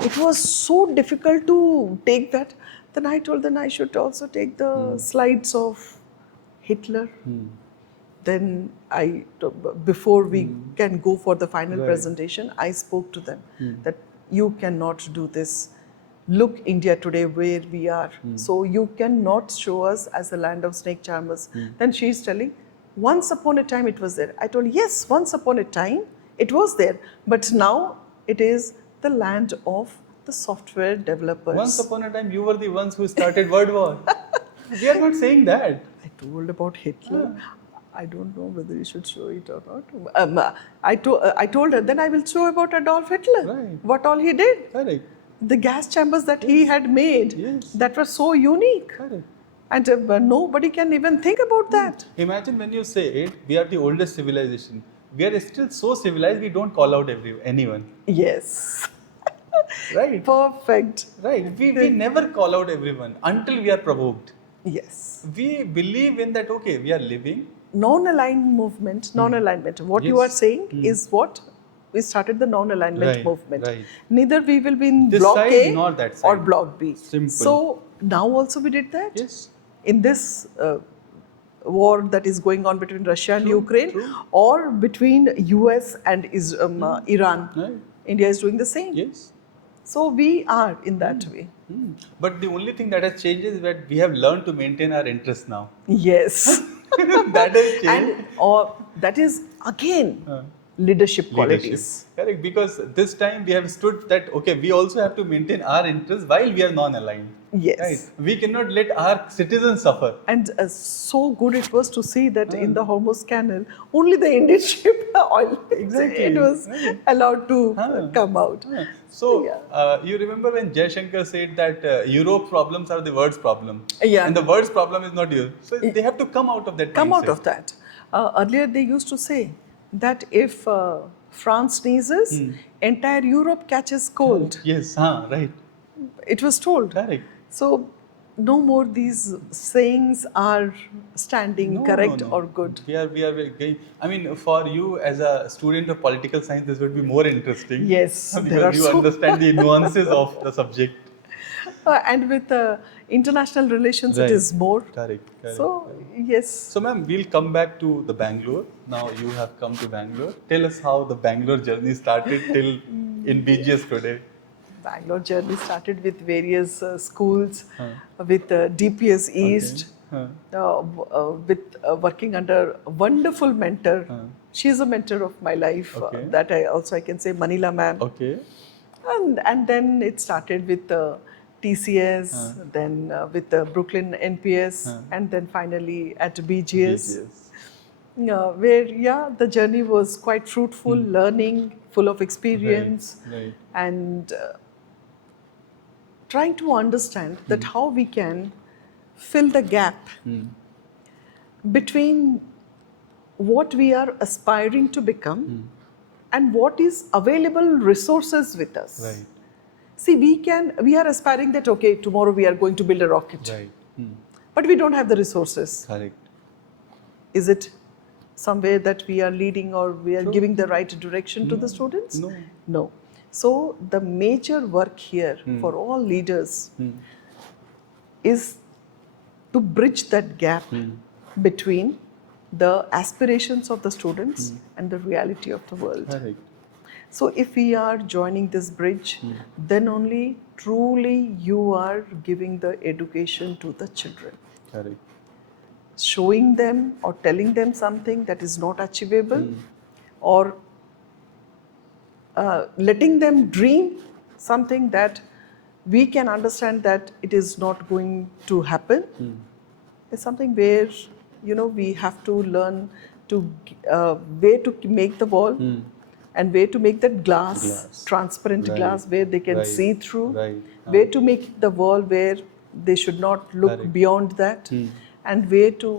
It was so difficult to take that. Then I told them I should also take the slides of Hitler. Then before we can go for the final Right. presentation, I spoke to them that you cannot do this. Look, India today, where we are. So you cannot show us as a land of snake charmers. Then she's telling, once upon a time it was there. I told, yes, once upon a time it was there. But now it is the land of the software developers. Once upon a time, you were the ones who started World War. We are not saying that. I told about Hitler. I don't know whether you should show it or not. I told her, then I will show about Adolf Hitler. Right. What all he did. Correct. The gas chambers that he had made, Yes. that were so unique. Correct. And nobody can even think about that. Imagine when you say it, we are the oldest civilization. We are still so civilized, we don't call out anyone. Yes. Right. Perfect. Right. We never call out everyone until we are provoked. Yes. We believe in that, okay, we are living. Non-aligned movement, non-alignment. What you Yes. are saying is what? We started the non-alignment Right, movement. right. Neither we will be in This block side A nor that or side. block B. Simple. So now also we did that. Yes. In this war that is going on between Russia and True, Ukraine, true. or between US and Iran, Right. India is doing the same. Yes. So we are in that way. But the only thing that has changed is that we have learned to maintain our interests now. Yes. That has changed. And that is again leadership qualities. Correct. Because this time we have stood that, okay, we also have to maintain our interests while we are non-aligned. Yes. Right. We cannot let our citizens suffer. And so good it was to see that in the Hormuz Canal, only the Indian ship oil, Exactly. it was allowed to come out. So, Yeah. you remember when Jaishankar said that Europe problems are the world's problem? Yeah. And the world's problem is not yours. So, they have to come out of that Come out mindset. of that. Earlier they used to say that if France sneezes, entire Europe catches cold. Yes, right. It was told. Correct. So no more these sayings are standing No, correct no, no. or good. We are very, I mean, for you as a student of political science, this would be more interesting. Yes, there Because are you so understand the nuances of the subject. And with international relations, Right. it is more. Correct. So yes. So, ma'am, we'll come back to the Bangalore. Now you have come to Bangalore. Tell us how the Bangalore journey started till in BGS today. Bangalore journey started with various schools, with DPS East, with working under a wonderful mentor. She is a mentor of my life. Okay. That I can say Manila ma'am. Okay. And then it started with TCS, then with Brooklyn NPS, and then finally at BGS. Where the journey was quite fruitful, learning, full of experience, Right. and trying to understand that how we can fill the gap between what we are aspiring to become and what is available resources with us. Right. See, we are aspiring that, okay, tomorrow we are going to build a rocket, Right. but we don't have the resources. Correct. Is it somewhere that we are leading or we are giving the right direction to the students? No. No. So the major work here for all leaders is to bridge that gap between the aspirations of the students and the reality of the world. Correct. So if we are joining this bridge, then only truly you are giving the education to the children. Correct. Showing them or telling them something that is not achievable, or letting them dream something that we can understand that it is not going to happen, is something where we have to learn to where to make the ball and where to make that glass. Transparent Right. glass where they can Right. see through, Right. where to make the wall where they should not look Correct. beyond that, and where to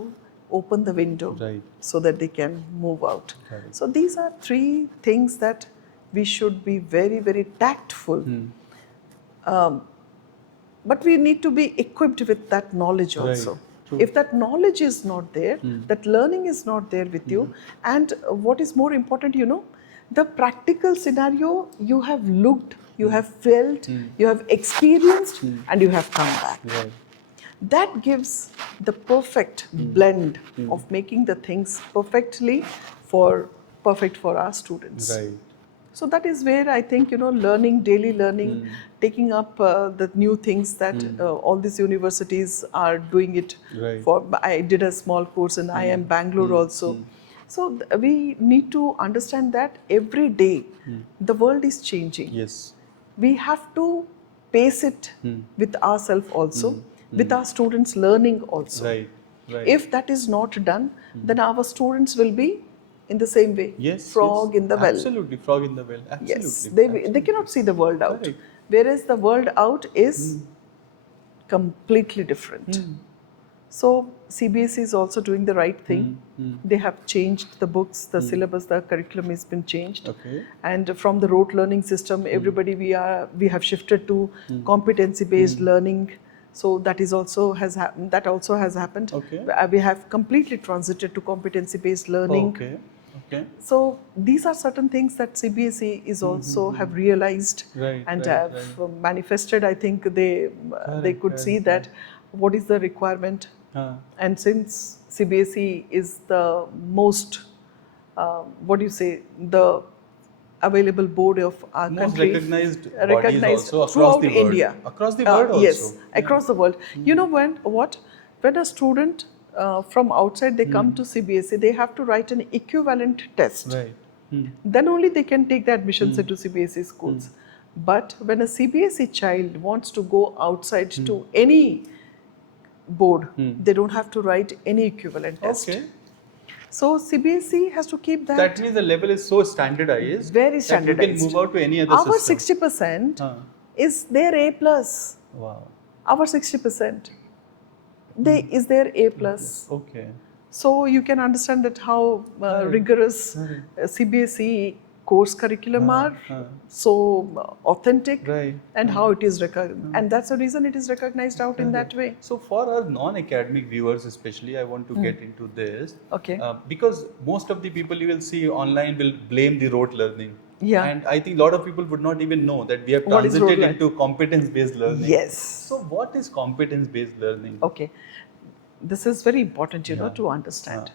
open the window Right. so that they can move out. Correct. So these are three things that we should be very, very tactful. But we need to be equipped with that knowledge Right. also. True. If that knowledge is not there, that learning is not there with you, and what is more important, The practical scenario, you have looked, you have felt, you have experienced, and you have come back. Right. That gives the perfect blend of making the things perfect for our students. Right. So that is where I think, learning, daily learning, taking up the new things that all these universities are doing it Right. for. I did a small course in IIM Bangalore also. So we need to understand that every day the world is changing. Yes. We have to pace it with ourselves also, with our students learning also. Right. Right. If that is not done, then our students will be in the same way. Yes. Frog yes. in the well. Absolutely. Frog in the well. Absolutely. Yes, they cannot see the world out. Correct. Whereas the world out is completely different. So CBSE is also doing the right thing. They have changed the books, the syllabus, the curriculum has been changed. Okay. And from the Rote learning system, everybody we have shifted to competency-based learning. So that is also has happened. That also has happened. Okay. We have completely transited to competency-based learning. Okay. Okay. So these are certain things that CBSE is also have realized Right, and right, have manifested. I think they could see that what is the requirement, and since CBSE is the most the available board of our Most country, recognized bodies also across throughout the world. India. Across the world also. Yes, across the world. You know when a student from outside they come to CBSE, they have to write an equivalent test. Right. Then only they can take the admissions into CBSE schools. But when a CBSE child wants to go outside to any board, they don't have to write any equivalent test. Okay. So CBSE has to keep that. That means the level is so standardized. Very That you standardized. can move out to any other Our system. 60% is their A plus. Wow. Our 60% is their A plus. Okay. So you can understand that how rigorous CBSE course curriculum are, so authentic, Right. and how it is recognized. And that's the reason it is recognized out in that way. So for our non-academic viewers especially, I want to get into this. Okay. Because most of the people you will see online will blame the rote learning. Yeah. And I think a lot of people would not even know that we have What is rote transited learning? into competence-based learning. Yes. So what is competence-based learning? Okay. This is very important, to understand.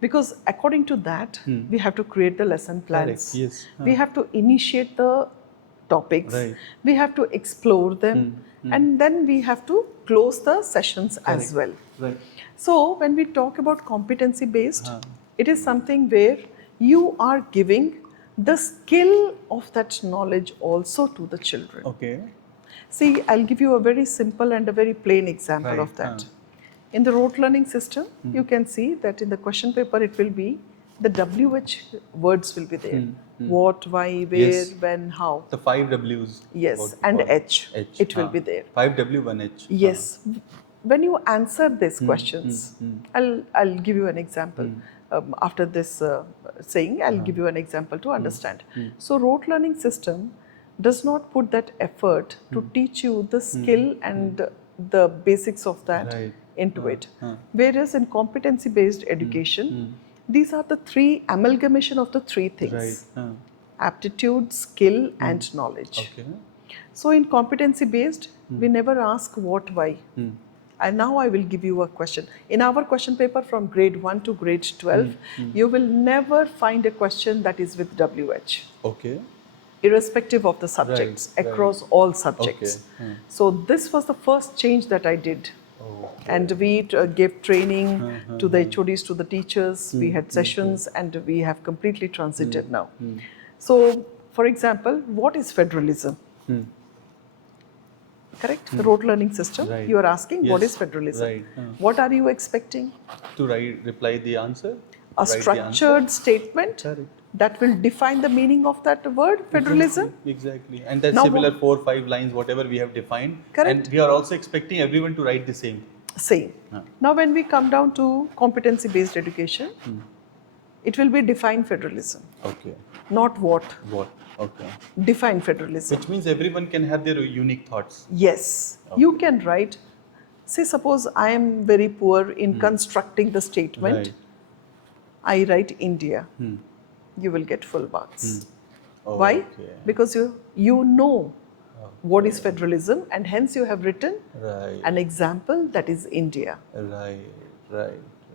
Because according to that, we have to create the lesson plans. Correct. Yes. We have to initiate the topics. Right. We have to explore them. And then we have to close the sessions as well. Right. So when we talk about competency based, it is something where you are giving the skill of that knowledge also to the children. Okay. See, I'll give you a very simple and a very plain example of that. In the rote learning system, you can see that in the question paper it will be the WH words will be there. What, why, where, Yes. when, how. The 5 W's. Yes, and H. It will be there. 5W, 1H. Yes. When you answer these questions, I'll give you an example. After this saying, I'll give you an example to understand. So, rote learning system does not put that effort to teach you the skill and the basics of that into it. Whereas in competency-based education, these are the three amalgamation of the three things: aptitude, skill, and knowledge. Okay. So in competency-based, we never ask what, why. And now I will give you a question. In our question paper from grade 1 to grade 12, you will never find a question that is with WH. Okay. Irrespective of the subjects, across all subjects. Okay. So this was the first change that I did. And we gave training to the HODs, to the teachers. We had sessions, and we have completely transited now. So, for example, what is federalism? Correct? The rote learning system. Right. You are asking, what Yes. is federalism? Right. What are you expecting? To reply the answer? A Write the structured statement Correct. that will define the meaning of that word, federalism. Exactly. And that's Now similar 4-5 lines, whatever we have defined. Correct. And we are also expecting everyone to write the same. Same. Now, when we come down to competency-based education, it will be define federalism, Okay. not what. What? Okay. Define federalism. Which means everyone can have their unique thoughts. Yes, you can write. Say, suppose I am very poor in constructing the statement. Right. I write India. you will get full marks. Oh, Why? okay. Because you know what is federalism, and hence you have written Right. an example that is India. Right.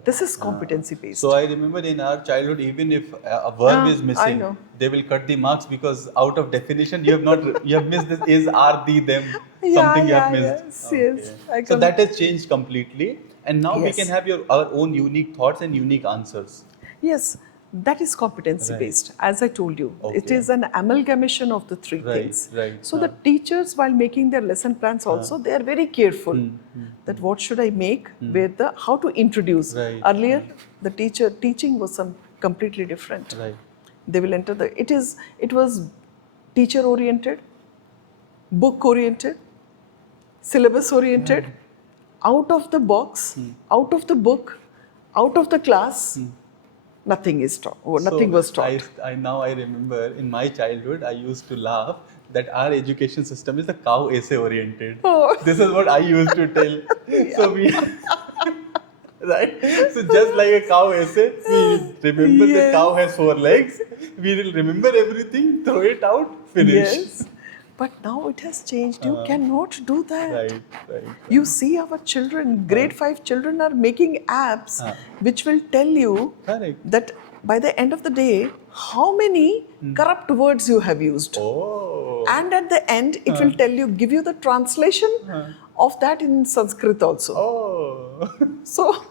This is competency based. So I remember in our childhood, even if a verb is I missing, know. they will cut the marks because out of definition you have missed this is, are, the, them, Yeah, something you have yeah, missed. yes. So that has changed completely, and now we can Yes. have our own unique thoughts and unique answers. Yes, that is competency Right. based. As I told you, it Okay. is an amalgamation of the three Right, things. right. So the teachers, while making their lesson plans, also they are very careful that what should I make, where how to introduce. Right. Earlier, the teaching was some completely different. Right. They will enter it was teacher oriented, book oriented, syllabus oriented, out of the box, out of the book, out of the class. Nothing is taught. Nothing was taught. I remember in my childhood, I used to laugh that our education system is the cow essay oriented. Oh. This is what I used to tell. So we, right? So just like a cow essay, we remember the Yes. cow has 4 legs. We will remember everything, throw it out, finish. Yes. But now it has changed. You cannot do that. Right. You see our children, grade 5 children are making apps which will tell you Correct. that by the end of the day, how many corrupt words you have used. Oh. And at the end, it will tell you, give you the translation of that in Sanskrit also. Oh. So,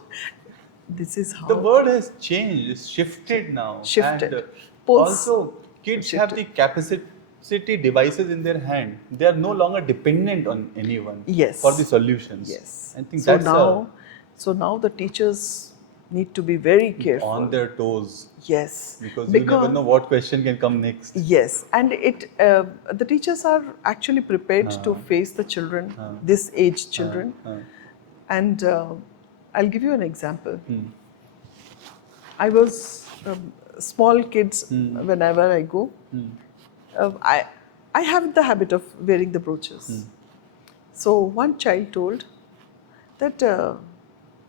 this is how The word has changed, it's shifted now. Shifted. And Pulse also, kids have the capacity devices in their hand. They are no longer dependent on anyone Yes. for the solutions. Yes. I think So that's so now the teachers need to be very careful. on their toes, Yes. because you never know what question can come next. Yes, and the teachers are actually prepared to face the children, this age children, and I'll give you an example. I was small kids whenever I go. I have the habit of wearing the brooches. So one child told that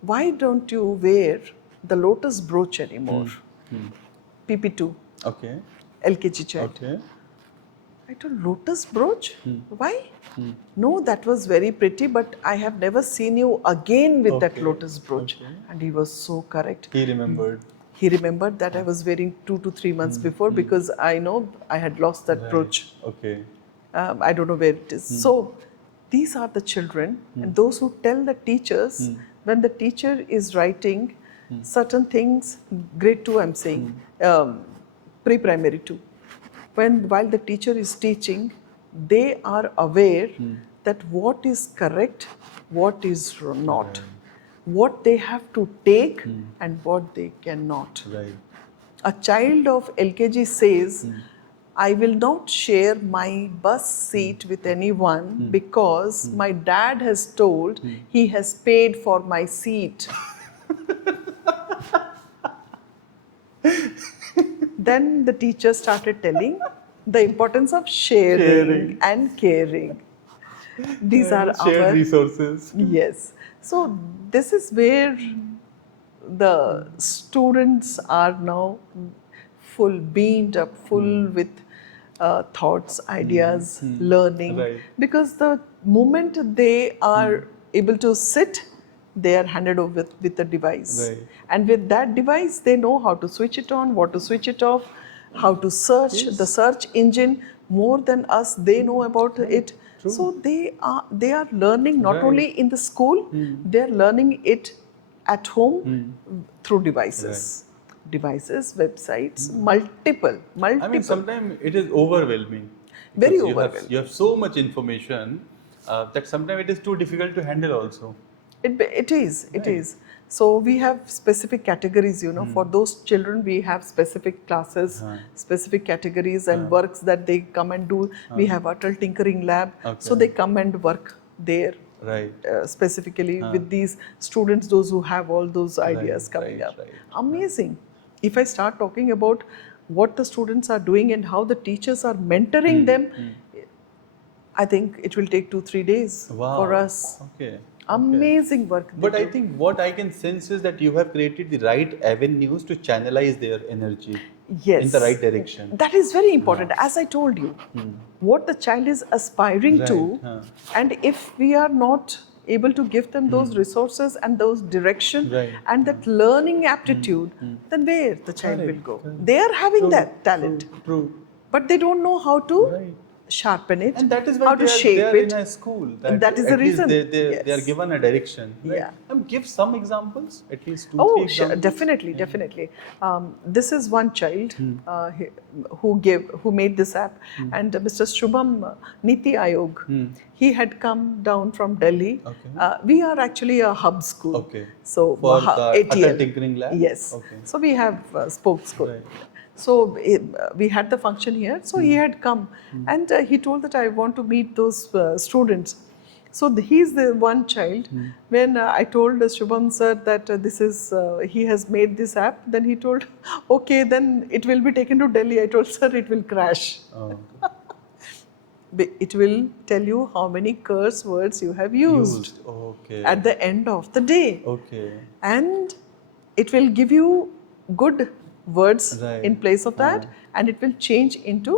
why don't you wear the lotus brooch anymore? PP2, Okay. LKG child. Okay. I told, lotus brooch? Why? No, that was very pretty, but I have never seen you again with that Okay. lotus brooch. Okay. And he was so correct. He remembered. He remembered that I was wearing 2 to 3 months before because I know I had lost that Right. brooch. Okay. I don't know where it is. So these are the children and those who tell the teachers when the teacher is writing certain things, grade 2 I'm saying, pre-primary 2. While the teacher is teaching, they are aware that what is correct, what is not, what they have to take and what they cannot. Right. A child of LKG says, I will not share my bus seat with anyone because my dad has told he has paid for my seat. Then the teacher started telling the importance of sharing. And caring. These are shared our resources. Yes. So this is where the students are now full beamed up, full with thoughts, ideas, learning. Right. Because the moment they are able to sit, they are handed over with a device. Right. And with that device, they know how to switch it on, what to switch it off, how to search, the search engine. More than us, they know about it. True. So they are learning not Right. only in the school, they are learning it at home through devices. Devices, websites, multiple. I mean, sometimes it is overwhelming. Very Because overwhelming. You have so much information that sometimes it is too difficult to handle also. It is. So we have specific categories, for those children we have specific classes, specific categories and works that they come and do. We have Atal Tinkering Lab. So they come and work there. Right. Specifically with these students, those who have all those ideas coming up. right. Amazing. If I start talking about what the students are doing and how the teachers are mentoring them, I think it will take 2-3 days for us. Okay. Amazing work. But I think what I can sense is that you have created the right avenues to channelize their energy. Yes. in the right direction. That is very important. As I told you, what the child is aspiring Right. to, and if we are not able to give them those resources and those direction Right. and that learning aptitude, then where the child will go? They are having True, that talent, True. but they don't know how to Right. sharpen it, And that is how why to they shape are it. in a school. And that is the at least reason. They are Yes. given a direction. Right? Yeah. Give some examples, at least 2, 3 Oh, examples. definitely, definitely. This is one child who made this app, and Mr. Shubham Niti Ayog. He had come down from Delhi. Okay. We are actually a hub school. Okay. So For the ATL. Atal Tinkering Lab? Yes. Okay. So we have spoke school. Right. So we had the function here. So he had come, and he told that I want to meet those students. So he's the one child. When I told Shubham sir that this is he has made this app, then he told, okay, then it will be taken to Delhi. I told sir it will crash. Oh. It will tell you how many curse words you have used Okay. at the end of the day, Okay. and it will give you good words Right. in place of that, and it will change into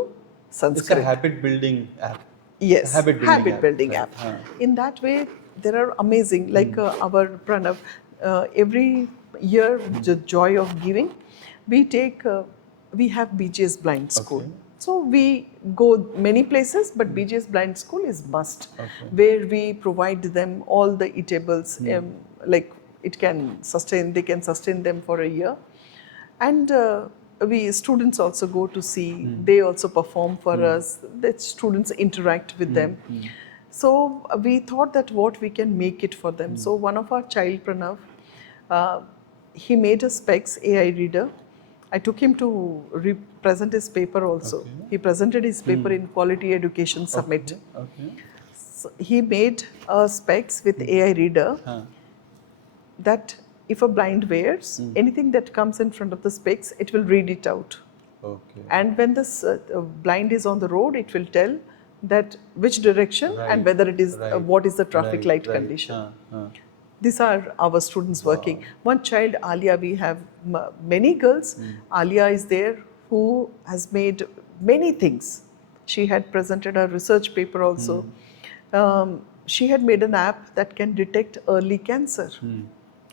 It's Sanskrit. a habit building app. Yes, habit building app. app. Right. In that way, there are amazing, like our Pranav, every year, the joy of giving, we take, we have BGS Blind School. Okay. So we go many places, but BGS Blind School is must, Okay. where we provide them all the eatables, like it can sustain, they can sustain them for a year. And we students also go to see, they also perform for us, the students interact with them. So we thought that what we can make it for them. So one of our child, Pranav, he made a specs AI reader. I took him to present his paper also. Okay. He presented his paper in Quality Education Summit. Okay. So he made a specs with AI reader that if a blind wears, anything that comes in front of the specs, it will read it out. Okay. And when the blind is on the road, it will tell that which direction and whether it is what is the traffic light condition. These are our students working. One child, Alia, we have many girls. Alia is there who has made many things. She had presented a research paper also. She had made an app that can detect early cancer.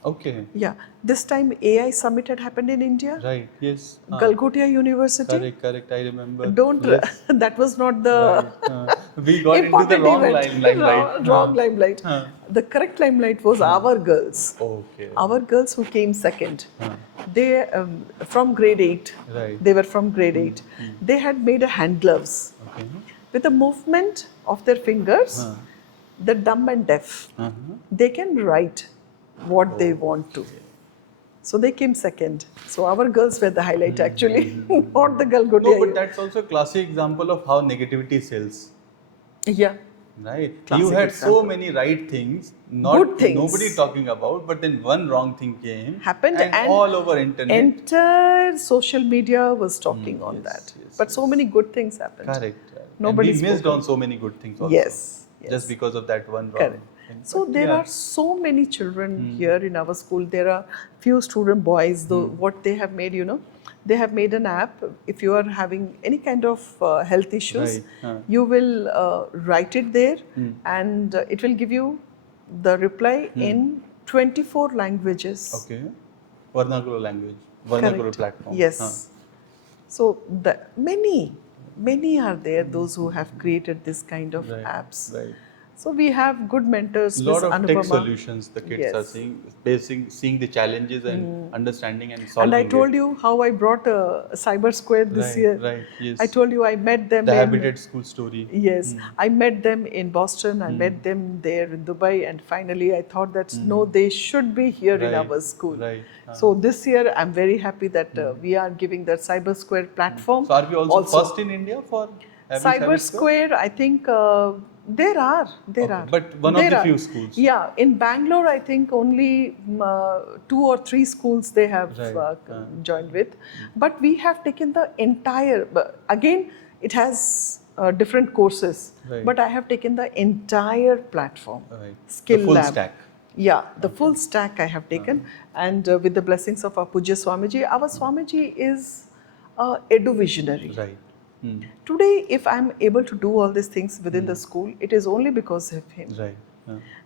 Okay. Yeah, this time AI summit had happened in India. Right. Yes. Galgotia University. Correct. I remember. Don't. Yes. That was not the We got into the important wrong event. limelight. Wrong limelight. The correct limelight was our girls. Okay. Our girls who came second. They from grade 8. Right. They were from grade 8. They had made a hand gloves Okay. with a movement of their fingers. The dumb and deaf, they can write what they want to. So they came second. So our girls were the highlight actually, not the Galgotia. No, but that's also a classic example of how negativity sells. Yeah. Right. Classic You had example. so many right things, Good things. nobody talking about, but then one wrong thing came. Happened and all over internet. Entire social media was talking on yes, that. yes, But so many good things happened. Correct. Nobody and we missed spoke. on so many good things also. Yes. Just because of that one wrong Correct. thing. So But there yeah. are so many children here in our school. There are few student boys, though what they have made, they have made an app. If you are having any kind of health issues, you will write it there and it will give you the reply in 24 languages. Okay. Vernacular language. Vernacular Correct. platform. Yes. So many are there, those who have created this kind of apps. Right. So we have good mentors. A lot Miss of tech Anupama. solutions the kids are seeing the challenges and understanding and solving And I told you how I brought a Cyber Square this year. Right, yes. I told you I met them the in... Habitat School story. Yes, I met them in Boston, I met them there in Dubai, and finally I thought that no, they should be here in our school. Right. So this year I'm very happy that we are giving the Cyber Square platform. So are we also first in India for having Cyber Square, I think there are. But one of the few schools. Yeah, in Bangalore, I think only 2 or 3 schools they have joined with. But we have taken the entire, again, it has different courses. Right. But I have taken the entire platform. Right. Skill the full Lab. stack. Yeah, the full stack I have taken. And with the blessings of our Pujya Swamiji, our Swamiji is edu visionary. Right. Hmm. Today, if I'm able to do all these things within the school, it is only because of him. Right.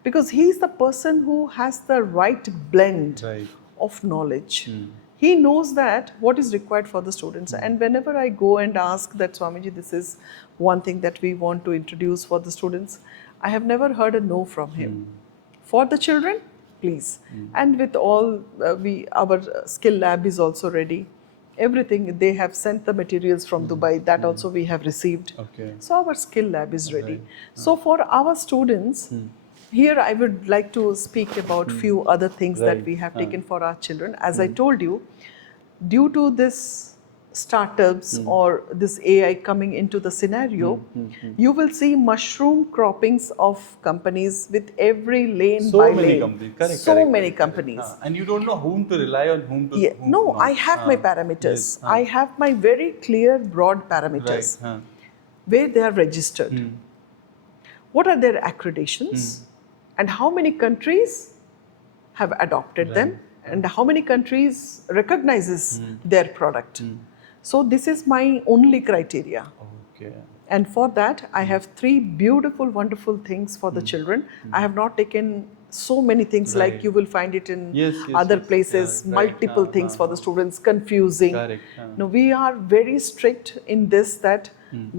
Because he is the person who has the right blend Right. of knowledge. He knows that what is required for the students. And whenever I go and ask that, Swamiji, this is one thing that we want to introduce for the students, I have never heard a no from him. For the children, please. And with all, our skill lab is also ready. Everything, they have sent the materials from Dubai, that also we have received. Okay. So our skill lab is ready. So for our students, here I would like to speak about few other things that Right. we have taken for our children. As I told you, due to this startups or this AI coming into the scenario, you will see mushroom croppings of companies with every lane So by many lane. companies. Correct. So correct, many correct, companies. correct. And you don't know whom to rely on, whom to. Yeah. Whom No, not. I have my parameters. Yes. I have my very clear, broad parameters Right. where they are registered. What are their accreditations? And how many countries have adopted them? And how many countries recognizes their product? So this is my only criteria. Okay. And for that, I have 3 beautiful, wonderful things for the children. I have not taken so many things like Right. you will find it in Yes, other yes. places, Yeah, right. multiple things for the students, confusing. Correct. No, we are very strict in this that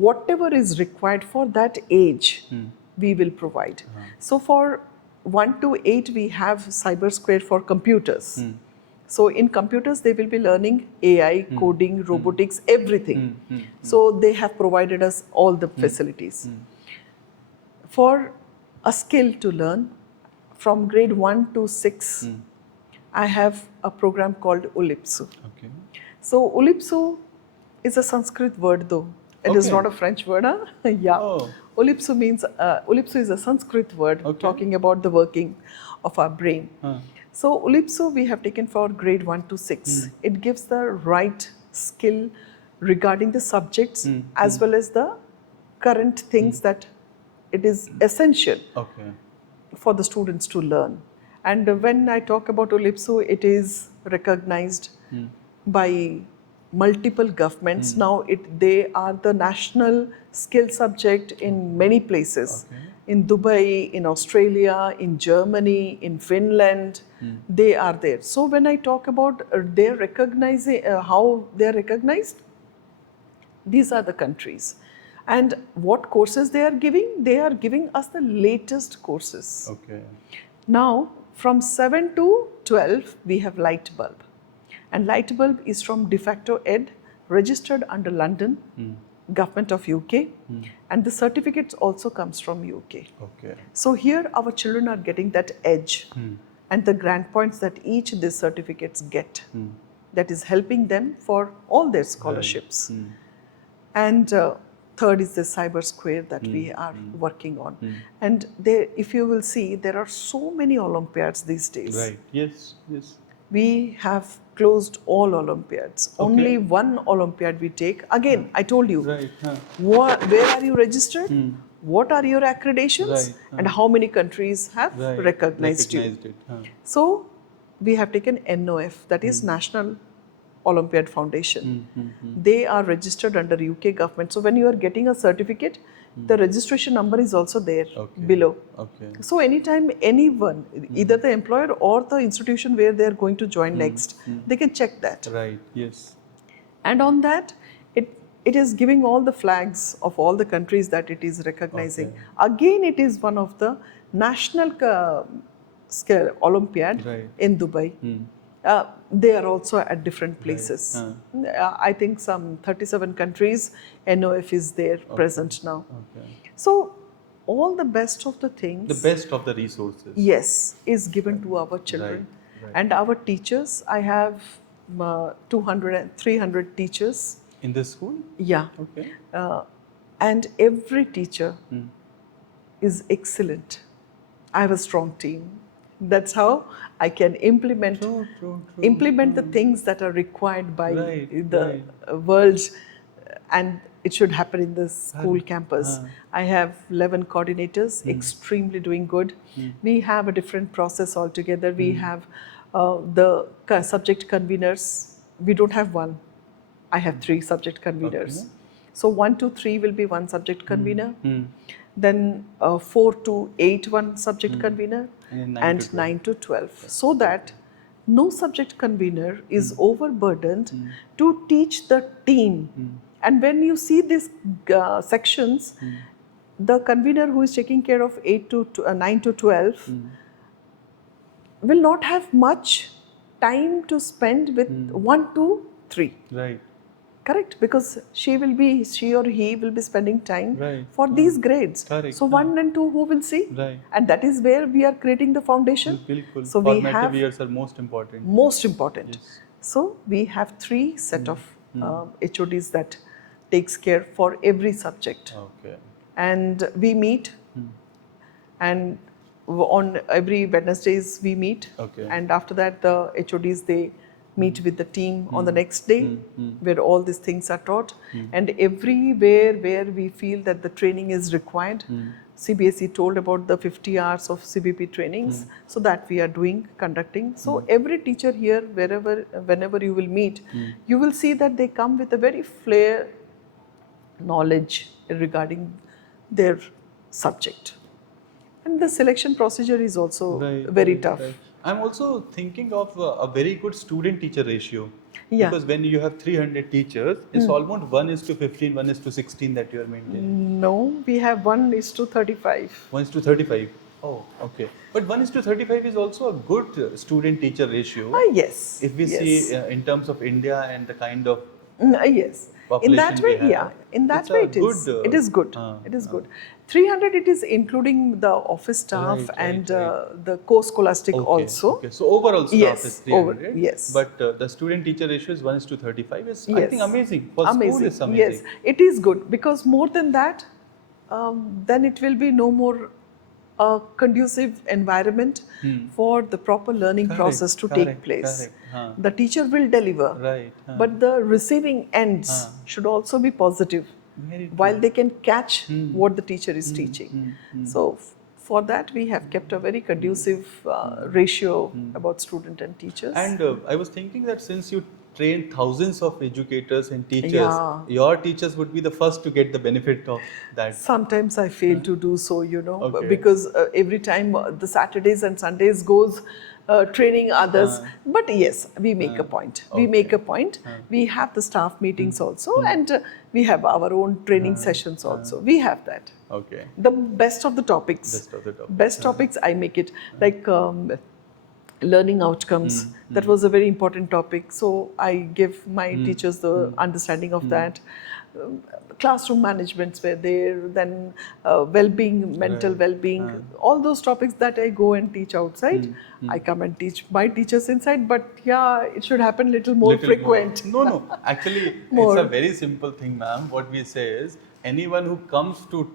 whatever is required for that age, we will provide. So for 1 to 8, we have Cyber Square for computers. So in computers, they will be learning AI, coding, robotics, everything. So they have provided us all the facilities. For a skill to learn, from grade 1 to 6, I have a program called Ulipsu. Okay. So Ulipsu is a Sanskrit word though. It is Okay. not a French word, huh? Yeah. Oh. Ulipsu means, Ulipsu is a Sanskrit word talking about the working of our brain. So Ulipsu we have taken for grade 1 to 6. It gives the right skill regarding the subjects as well as the current things that it is essential Okay. for the students to learn. And when I talk about Ulipsu, it is recognized by multiple governments. Now they are the national skill subject in many places. Okay. In Dubai, in Australia, in Germany, in Finland, they are there. So when I talk about their recognizing, how they are recognized, these are the countries. And what courses they are giving? They are giving us the latest courses. Okay. Now, from 7 to 12, we have light bulb. And light bulb is from de facto ed, registered under London, government of UK, and the certificates also comes from UK. Okay. So here our children are getting that edge and the grant points that each these certificates get. That is helping them for all their scholarships. And third is the Cyber Square that we are working on. And there, if you will see, there are so many Olympiads these days. Right. Yes. Yes. We have closed all Olympiads. Okay. Only one Olympiad we take. Again, I told you, Right. where are you registered? What are your accreditations? Right. And how many countries have Right. recognized you? it. So, we have taken NOF, that is National Olympiad Foundation. They are registered under UK government. So, when you are getting a certificate, the registration number is also there below. Okay. So anytime anyone, either the employer or the institution where they are going to join next, they can check that. Right. Yes. And on that, it is giving all the flags of all the countries that it is recognizing. Okay. Again, it is one of the national scale Olympiad in Dubai. They are also at different places. I think some 37 countries, NOF is there present now. Okay. So, all the best of the things, The best of the resources. yes, is given to our children. Right. And our teachers, I have 200 and 300 teachers. In this school? Yeah. Okay. And every teacher is excellent. I have a strong team. That's how I can implement the things that are required by the world, and it should happen in the school campus. I have 11 coordinators, extremely doing good. We have a different process altogether. We have the subject conveners. We don't have one. I have 3 subject conveners. So 1 to 3 will be one subject convener. Then 4 to 8 one subject convener, and 9 to 12. So that no subject convener is overburdened to teach the team. And when you see these sections, the convener who is taking care of 9 to 12 will not have much time to spend with 1 to 3. Right. Correct, because she or he will be spending time Right. for these grades. Correct. So 1 and 2 who will see? Right. And that is where we are creating the foundation. Bilkul. So we Formative have years are most important. most important. Yes. So we have 3 set of HODs that takes care for every subject. Okay. And we meet, and on every Wednesdays we meet. Okay. And after that the HODs, they meet with the team on the next day, where all these things are taught. And everywhere where we feel that the training is required, CBSE told about the 50 hours of CBP trainings, so that we are conducting. So every teacher here, whenever you will meet, you will see that they come with a very flair knowledge regarding their subject. And the selection procedure is also very tough. Right. I'm also thinking of a very good student-teacher ratio. Yeah. Because when you have 300 teachers, it's almost 1:15, 1:16 that you are maintaining. No, we have 1:35. 1:35. Oh, okay. But 1:35 is also a good student-teacher ratio. Yes. If we see in terms of India and the kind of yes. In that population way, we have, yeah. In that it's way, a it is. good, It is good. It is good. 300, it is including the office staff and the co-scholastic also. Okay. So overall staff is 300. Yes. But the student-teacher ratio is 1:35. Is I think amazing. For school, it's amazing. Yes, it is good, because more than that, then it will be no more a conducive environment for the proper learning process to take place. The teacher will deliver, but the receiving ends should also be positive, while they can catch what the teacher is teaching. So for that, we have kept a very conducive ratio about student and teachers. And I was thinking that since you train thousands of educators and teachers, your teachers would be the first to get the benefit of that. Sometimes I fail to do so, because every time the Saturdays and Sundays goes training others. But yes, we make a point. We make a point. We have the staff meetings also, and we have our own training sessions also. We have that. Okay. The best of the topics. Best topics, I make it. Like learning outcomes. That was a very important topic. So I give my teachers the understanding of that. Classroom managements were there, then well-being, mental well-being, all those topics that I go and teach outside. I come and teach my teachers inside, but it should happen little more frequent. No, actually it's a very simple thing, ma'am. What we say is, anyone who comes to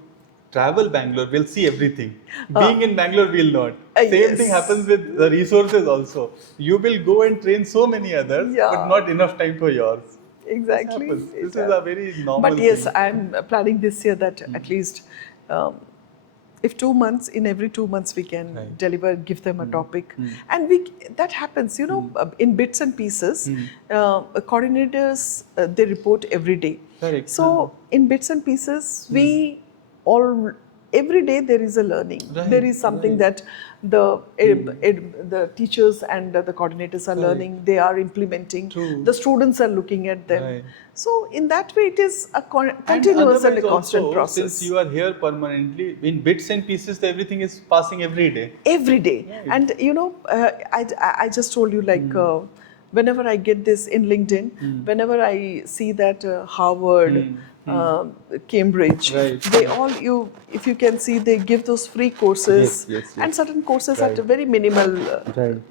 travel Bangalore will see everything. Being in Bangalore will not. Same thing happens with the resources also. You will go and train so many others, but not enough time for yours. Exactly. This is a very normal But yes, thing. I'm planning this year that at least if in every 2 months we can give them a topic. And that happens, in bits and pieces. Coordinators, they report every day. Correct. So in bits and pieces, every day there is a learning. There is something that the teachers and the coordinators are learning. They are implementing. The students are looking at them. So in that way, it is a continuous and a constant also, process. Since you are here permanently, in bits and pieces, everything is passing every day. Every day. And I just told you, like, whenever I get this in LinkedIn, whenever I see that Harvard, Cambridge, they all, if you can see, they give those free courses, and certain courses at a very minimal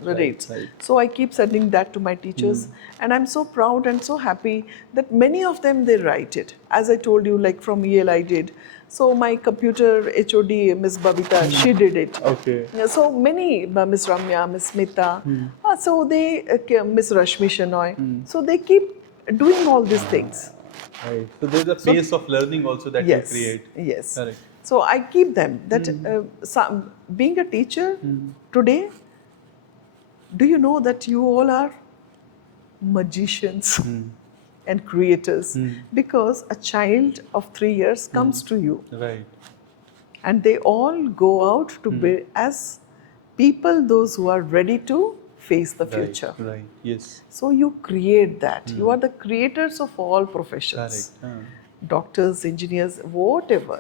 rates. So I keep sending that to my teachers, and I'm so proud and so happy that many of them, they write it. As I told you, like from Yale I did. So my computer HOD, Ms. Babita, she did it. Okay. So many, Ms. Ramya, Ms. Smita, so they, Ms. Rashmi Shenoy, so they keep doing all these things. Right. So there's a pace of learning also that you create. Yes. Correct. So I keep them. That being a teacher today, do you know that you all are magicians? and creators, because a child of 3 years comes to you Right. and they all go out to be as people, those who are ready to face the future. Right. Yes. So you create that. You are the creators of all professions. Correct. Doctors, engineers, whatever.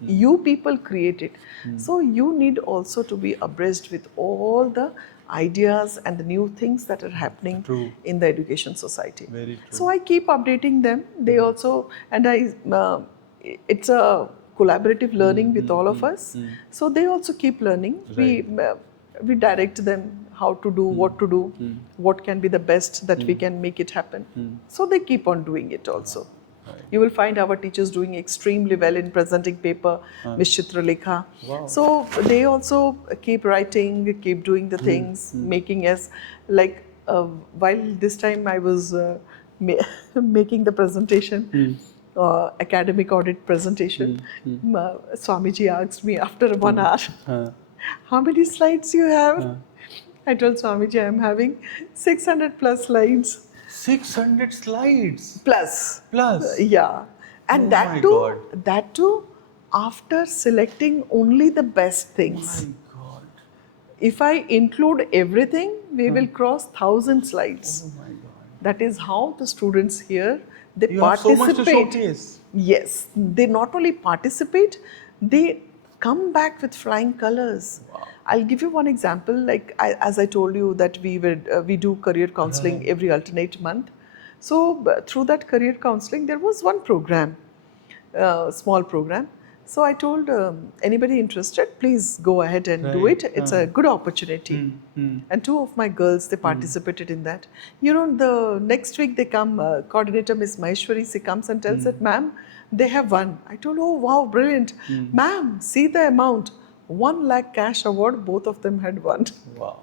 You people create it. So you need also to be abreast with all the ideas and the new things that are happening True. in the education society. Very true. So I keep updating them. They also, and it's a collaborative learning with all of us. So they also keep learning. We direct them how to do, what to do, what can be the best that we can make it happen. So they keep on doing it also. Right. You will find our teachers doing extremely well in presenting paper, Miss Chitralekha. Wow. So they also keep writing, keep doing the things, making us like while this time I was making the presentation, academic audit presentation, Swamiji asked me after 1 hour, how many slides you have? I told Swamiji I am having 600 plus slides. 600 slides. Plus. Yeah. And Oh that too after selecting only the best things. My God. If I include everything, we will cross 1,000 slides. Oh my God. That is how the students here, they You have participate. so much to showcase. Yes. They not only participate, they come back with flying colors. Wow. I'll give you one example. Like as I told you that we do career counseling every alternate month. So through that career counseling, there was one program, small program. So I told anybody interested, please go ahead and do it. It's a good opportunity. And 2 of my girls, they participated in that. You know, the next week they come, coordinator Miss Maheshwari, she comes and tells that, ma'am, they have won. I told, oh wow, brilliant. Ma'am, see the amount. 1 lakh cash award, both of them had won. Wow.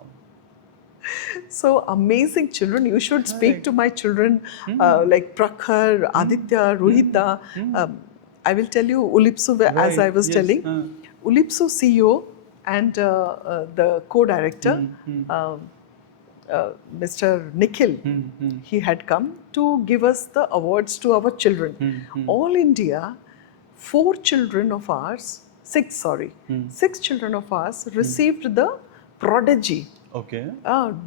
So amazing children. You should speak to my children like Prakhar, Aditya, Rohita. I will tell you Ulipsu, as I was telling. Ulipsu CEO and the co-director, Mr. Nikhil, he had come to give us the awards to our children. All India, 4 children of ours, 6 children of ours received the prodigy,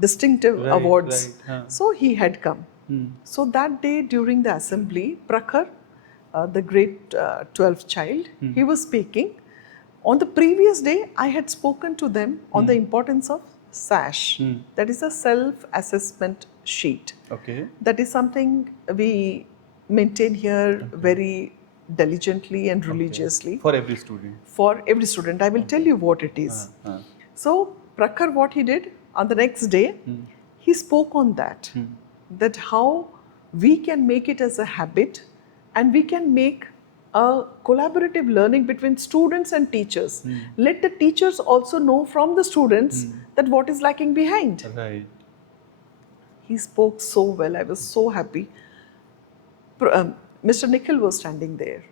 distinctive awards. So he had come. So that day during the assembly, Prakhar, the grade 12th child, he was speaking. On the previous day, I had spoken to them on the importance of SASH. That is a self-assessment sheet. That is something we maintain here very diligently and religiously. For every student? For every student. I will tell you what it is. So, Prakhar, what he did on the next day, he spoke on that. That how we can make it as a habit and we can make a collaborative learning between students and teachers. Let the teachers also know from the students that what is lacking behind. Right. He spoke so well. I was so happy. Mr. Nikhil was standing there.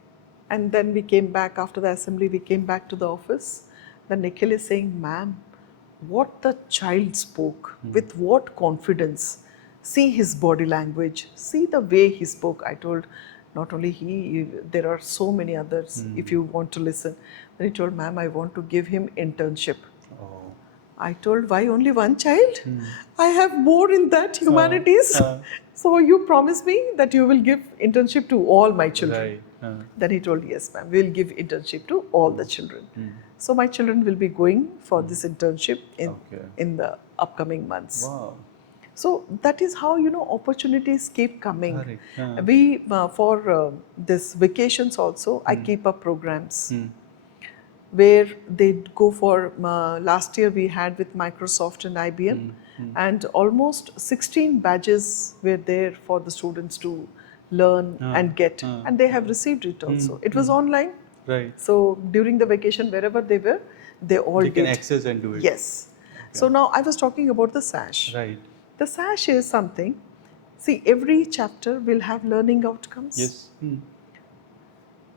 And then we came back after the assembly, we came back to the office. Then Nikhil is saying, ma'am, what the child spoke, with what confidence. See his body language, see the way he spoke. I told, not only he, there are so many others if you want to listen. Then he told, ma'am, I want to give him internship. I told, why only 1 child? I have more in that, humanities. So you promise me that you will give internship to all my children. Then he told, yes ma'am, we will give internship to all the children. So my children will be going for this internship in the upcoming months. Wow. So that is how, you know, opportunities keep coming. We, for this vacations also, I keep up programs. Where they go for, last year we had with Microsoft and IBM, and almost 16 badges were there for the students to learn and get, and they have received it also. It was online. Right. So during the vacation, wherever they were, they all did. They can access and do it. Yes. So now I was talking about the SASH. Right. The SASH is something, see, every chapter will have learning outcomes. Yes.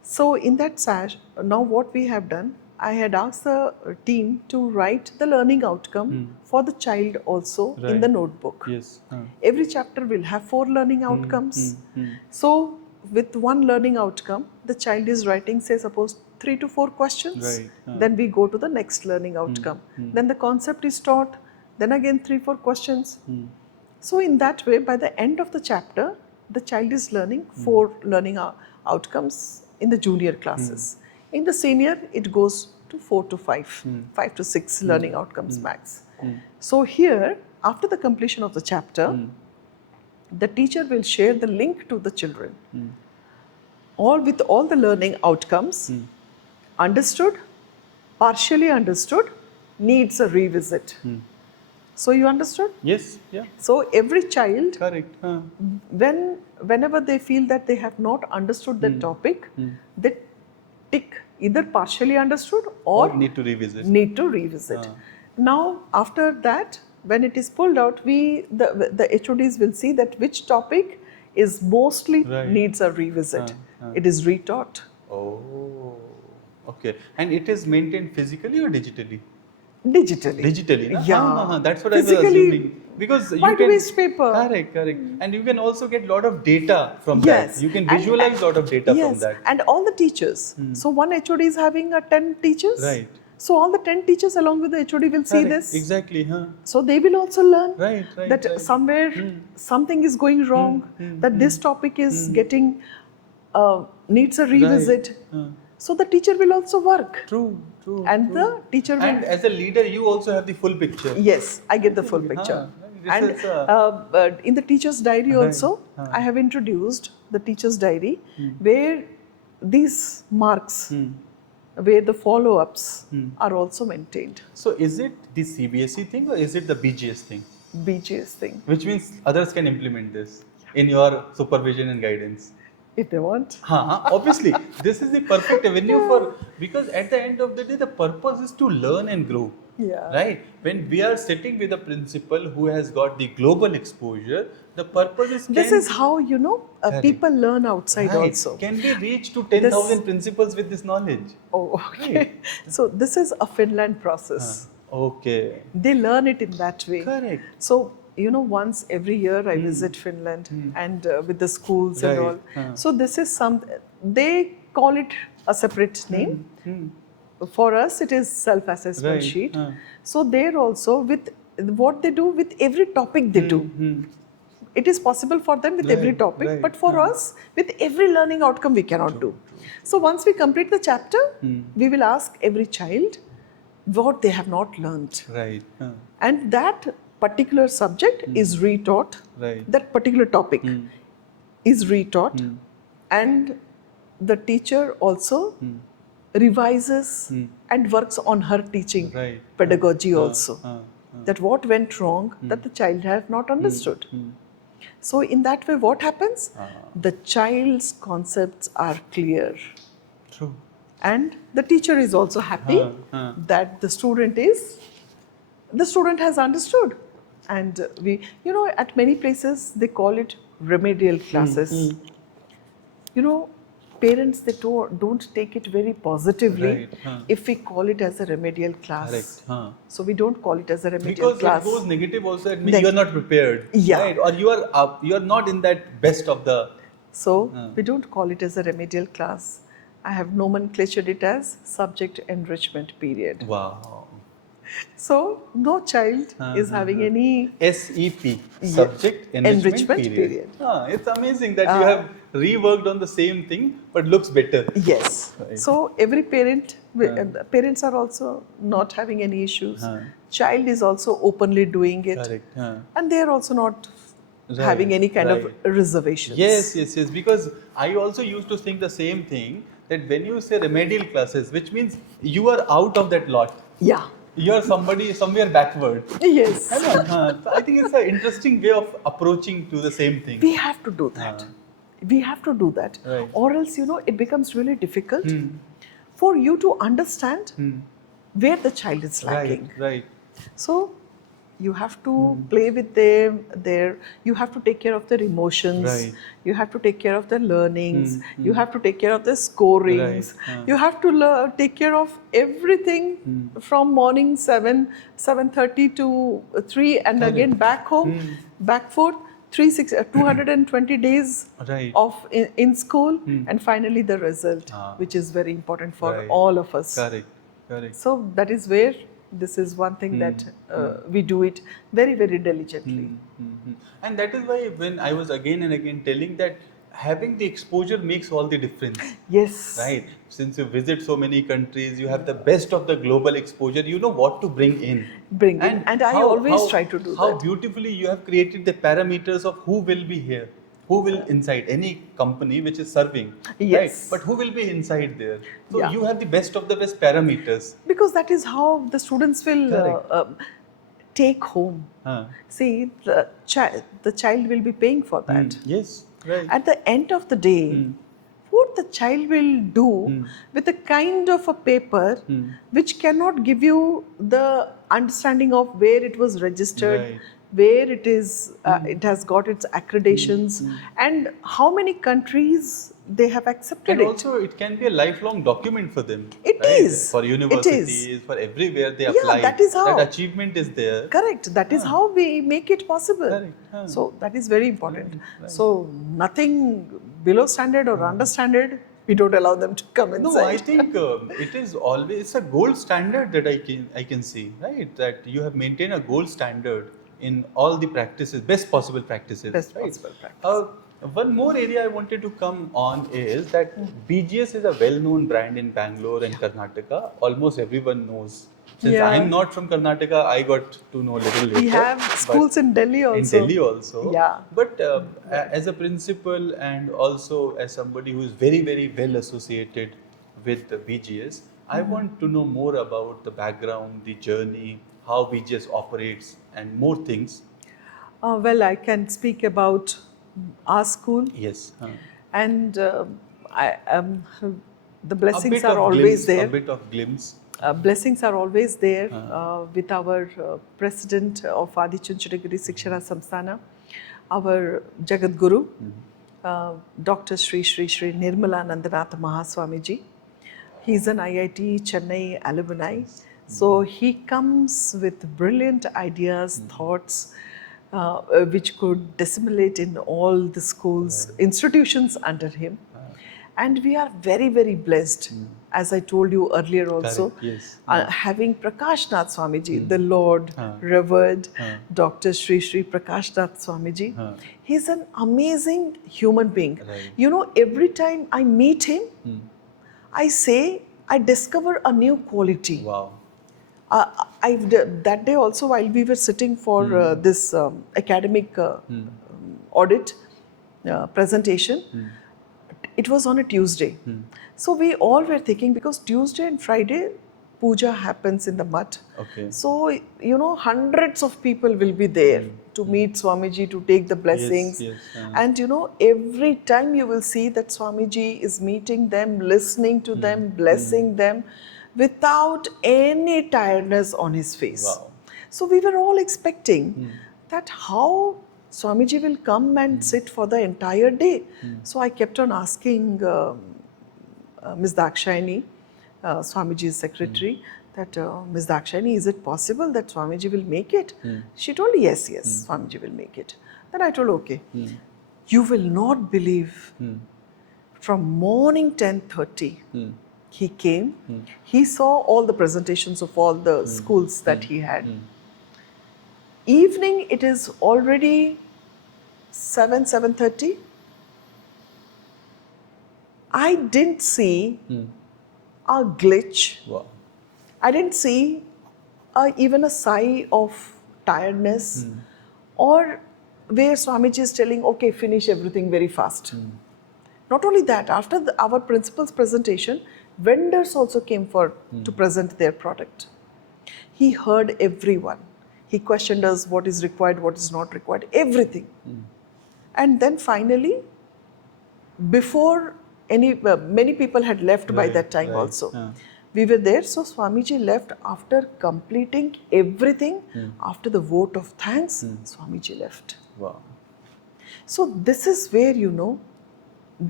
So in that SASH, now what we have done, I had asked the team to write the learning outcome for the child also in Right. the notebook. Yes. Every chapter will have 4 learning outcomes. So with one learning outcome, the child is writing, say, suppose 3 to 4 questions. Right. Then we go to the next learning outcome. Then the concept is taught. Then again 3, 4 questions. So in that way, by the end of the chapter, the child is learning 4 learning outcomes in the junior classes. In the senior, it goes to 4 to 5, 5 to 6 learning outcomes max. So here, after the completion of the chapter, the teacher will share the link to the children, all with all the learning outcomes, understood, partially understood, needs a revisit. So you understood? Yes. Yeah. So every child, Correct. whenever they feel that they have not understood the topic, they tick either partially understood or need to revisit. Now, after that, when it is pulled out, the HODs will see that which topic is mostly needs a revisit. It is retaught. Oh, okay. And it is maintained physically or digitally? Digitally. Na? Yeah. That's what I was assuming. Because you Why can waste paper? Correct. And you can also get a lot of data from Yes. that. You can visualize a lot of data from that. And all the teachers. So one HOD is having 10 teachers. Right. So all the 10 teachers along with the HOD will see this. Exactly. So they will also learn Right. somewhere something is going wrong, that this topic is getting needs a revisit. So the teacher will also work. True. And the teacher will. And as a leader, you also have the full picture. Yes, I get the full picture. And in the teacher's diary also, I have introduced the teacher's diary where these marks, where the follow-ups are also maintained. So is it the CBSE thing or is it the BGS thing? BGS thing. Which means others can implement this in your supervision and guidance. If they want. Obviously, this is the perfect avenue because at the end of the day, the purpose is to learn and grow. Yeah. Right? When we are sitting with a principal who has got the global exposure, the purpose is... This is how, people learn outside also. Can we reach to 10,000 principals with this knowledge? Oh, okay. Right. So this is a Finland process. Okay. They learn it in that way. Correct. So, once every year I visit Finland and with the schools and all. So this is they call it a separate name. For us, it is self-assessment sheet. So there also, with what they do with every topic they do. It is possible for them with every topic, but for us, with every learning outcome, we cannot do. So once we complete the chapter, we will ask every child what they have not learned. Right. And that particular subject is retaught. That particular topic is retaught. And the teacher also revises and works on her teaching pedagogy also. That what went wrong, that the child have not understood. So in that way, what happens? The child's concepts are clear. True. And the teacher is also happy that the student has understood. And we, at many places, they call it remedial classes. Parents, they don't take it very positively if we call it as a remedial class. Correct. So we don't call it as a remedial class. Because it goes negative also, it means you are not prepared. Yeah. Right? Or you are not in that best of the... So we don't call it as a remedial class. I have nomenclatured it as subject enrichment period. Wow. So no child is having any... SEP, subject enrichment period. It's amazing that you have reworked on the same thing but looks better. Yes. Right. So every parents are also not having any issues. Child is also openly doing it. Correct. And they are also not having any kind of reservations. Yes. Because I also used to think the same thing, that when you say remedial classes, which means you are out of that lot. Yeah. You are somewhere backward. Yes. So I think it's an interesting way of approaching to the same thing. We have to do that. We have to do that. Right. Or else, it becomes really difficult for you to understand where the child is lacking. Right. So, You have to play with them. You have to take care of their emotions. Right. You have to take care of their learnings. You have to take care of their scorings. Right. You have to take care of everything from morning 7:30 to 3, and again back home, back forth. 220 days Right. of in school, and finally the result, which is very important for Right. all of us. Correct. So that is where this is one thing that we do it very, very diligently. And that is why when I was again and again telling that having the exposure makes all the difference. Yes. Right. Since you visit so many countries, you have the best of the global exposure. You know what to bring in. And I always try to do how that. beautifully you have created the parameters of who will be here, who will inside any company which is serving. Yes. Right? But who will be inside there? So Yeah. you have the best of the best parameters. Because that is how the students will take home. See, the child will be paying for that. Yes. Right. At the end of the day, what the child will do with a kind of a paper which cannot give you the understanding of where it was registered, Right. where it is, it has got its accreditations, and how many countries they have accepted And it. also, it can be a lifelong document for them. It right? is. For universities, It is. for everywhere they Yeah, apply. that is how. That achievement is there. Correct. That is how we make it possible. Correct. So that is very important. Right. So nothing below standard or under standard, we don't allow them to come No, inside. I think it is always it's a gold standard that I can see, right? That you have maintained a gold standard in all the practices, best possible practices. Best right? possible practice. One more area I wanted to come on is that BGS is a well-known brand in Bangalore and Karnataka. Almost everyone knows. Since Yeah. I am not from Karnataka, I got to know a little later. We have schools but in Delhi also. In Delhi also. Yeah. But as a principal and also as somebody who is very, very well associated with the BGS, I want to know more about the background, the journey, how BGS operates, and more things. Well, I can speak about our school, Yes. and the blessings are A always there. bit of glimpse. Blessings are always there with our president of Adi Chunchadagiri Sikshana Samsthana, our Jagat Guru, Dr. Shri Nirmala Nandanatha Mahaswamiji. He's an IIT Chennai alumni. So he comes with brilliant ideas, thoughts, which could disseminate in all the schools, institutions under him. And we are very, very blessed, as I told you earlier also, Correct, yes. having Prakash Nath Swamiji, the Lord, revered Dr. Shri Prakash Nath Swamiji. He's an amazing human being. Right. You know, every time I meet him, I say, I discover a new quality. Wow. That day also, while we were sitting for this academic audit presentation, it was on a Tuesday. So we all were thinking, because Tuesday and Friday, puja happens in the mutt. Okay. So, you know, hundreds of people will be there to meet Swamiji, to take the blessings. Yes, And, you know, every time you will see that Swamiji is meeting them, listening to them, blessing them, without any tiredness on his face. Wow. So we were all expecting that how Swamiji will come and sit for the entire day. So I kept on asking Ms. Dakshayani, Swamiji's secretary, that Ms. Dakshayani, is it possible that Swamiji will make it? She told, yes, Swamiji will make it. Then I told, okay, you will not believe, from morning 10:30, he came, he saw all the presentations of all the schools that he had. Evening, it is already 7:30. I didn't see a glitch. Wow. I didn't see even a sigh of tiredness, or where Swamiji is telling, okay, finish everything very fast. Not only that, after our principal's presentation, vendors also came to present their product. He heard everyone. He questioned us what is required, what is not required, everything. And then finally, before many people had left by that time also, We were there, so Swamiji left after completing everything. After the vote of thanks, Swamiji left. Wow. So this is where,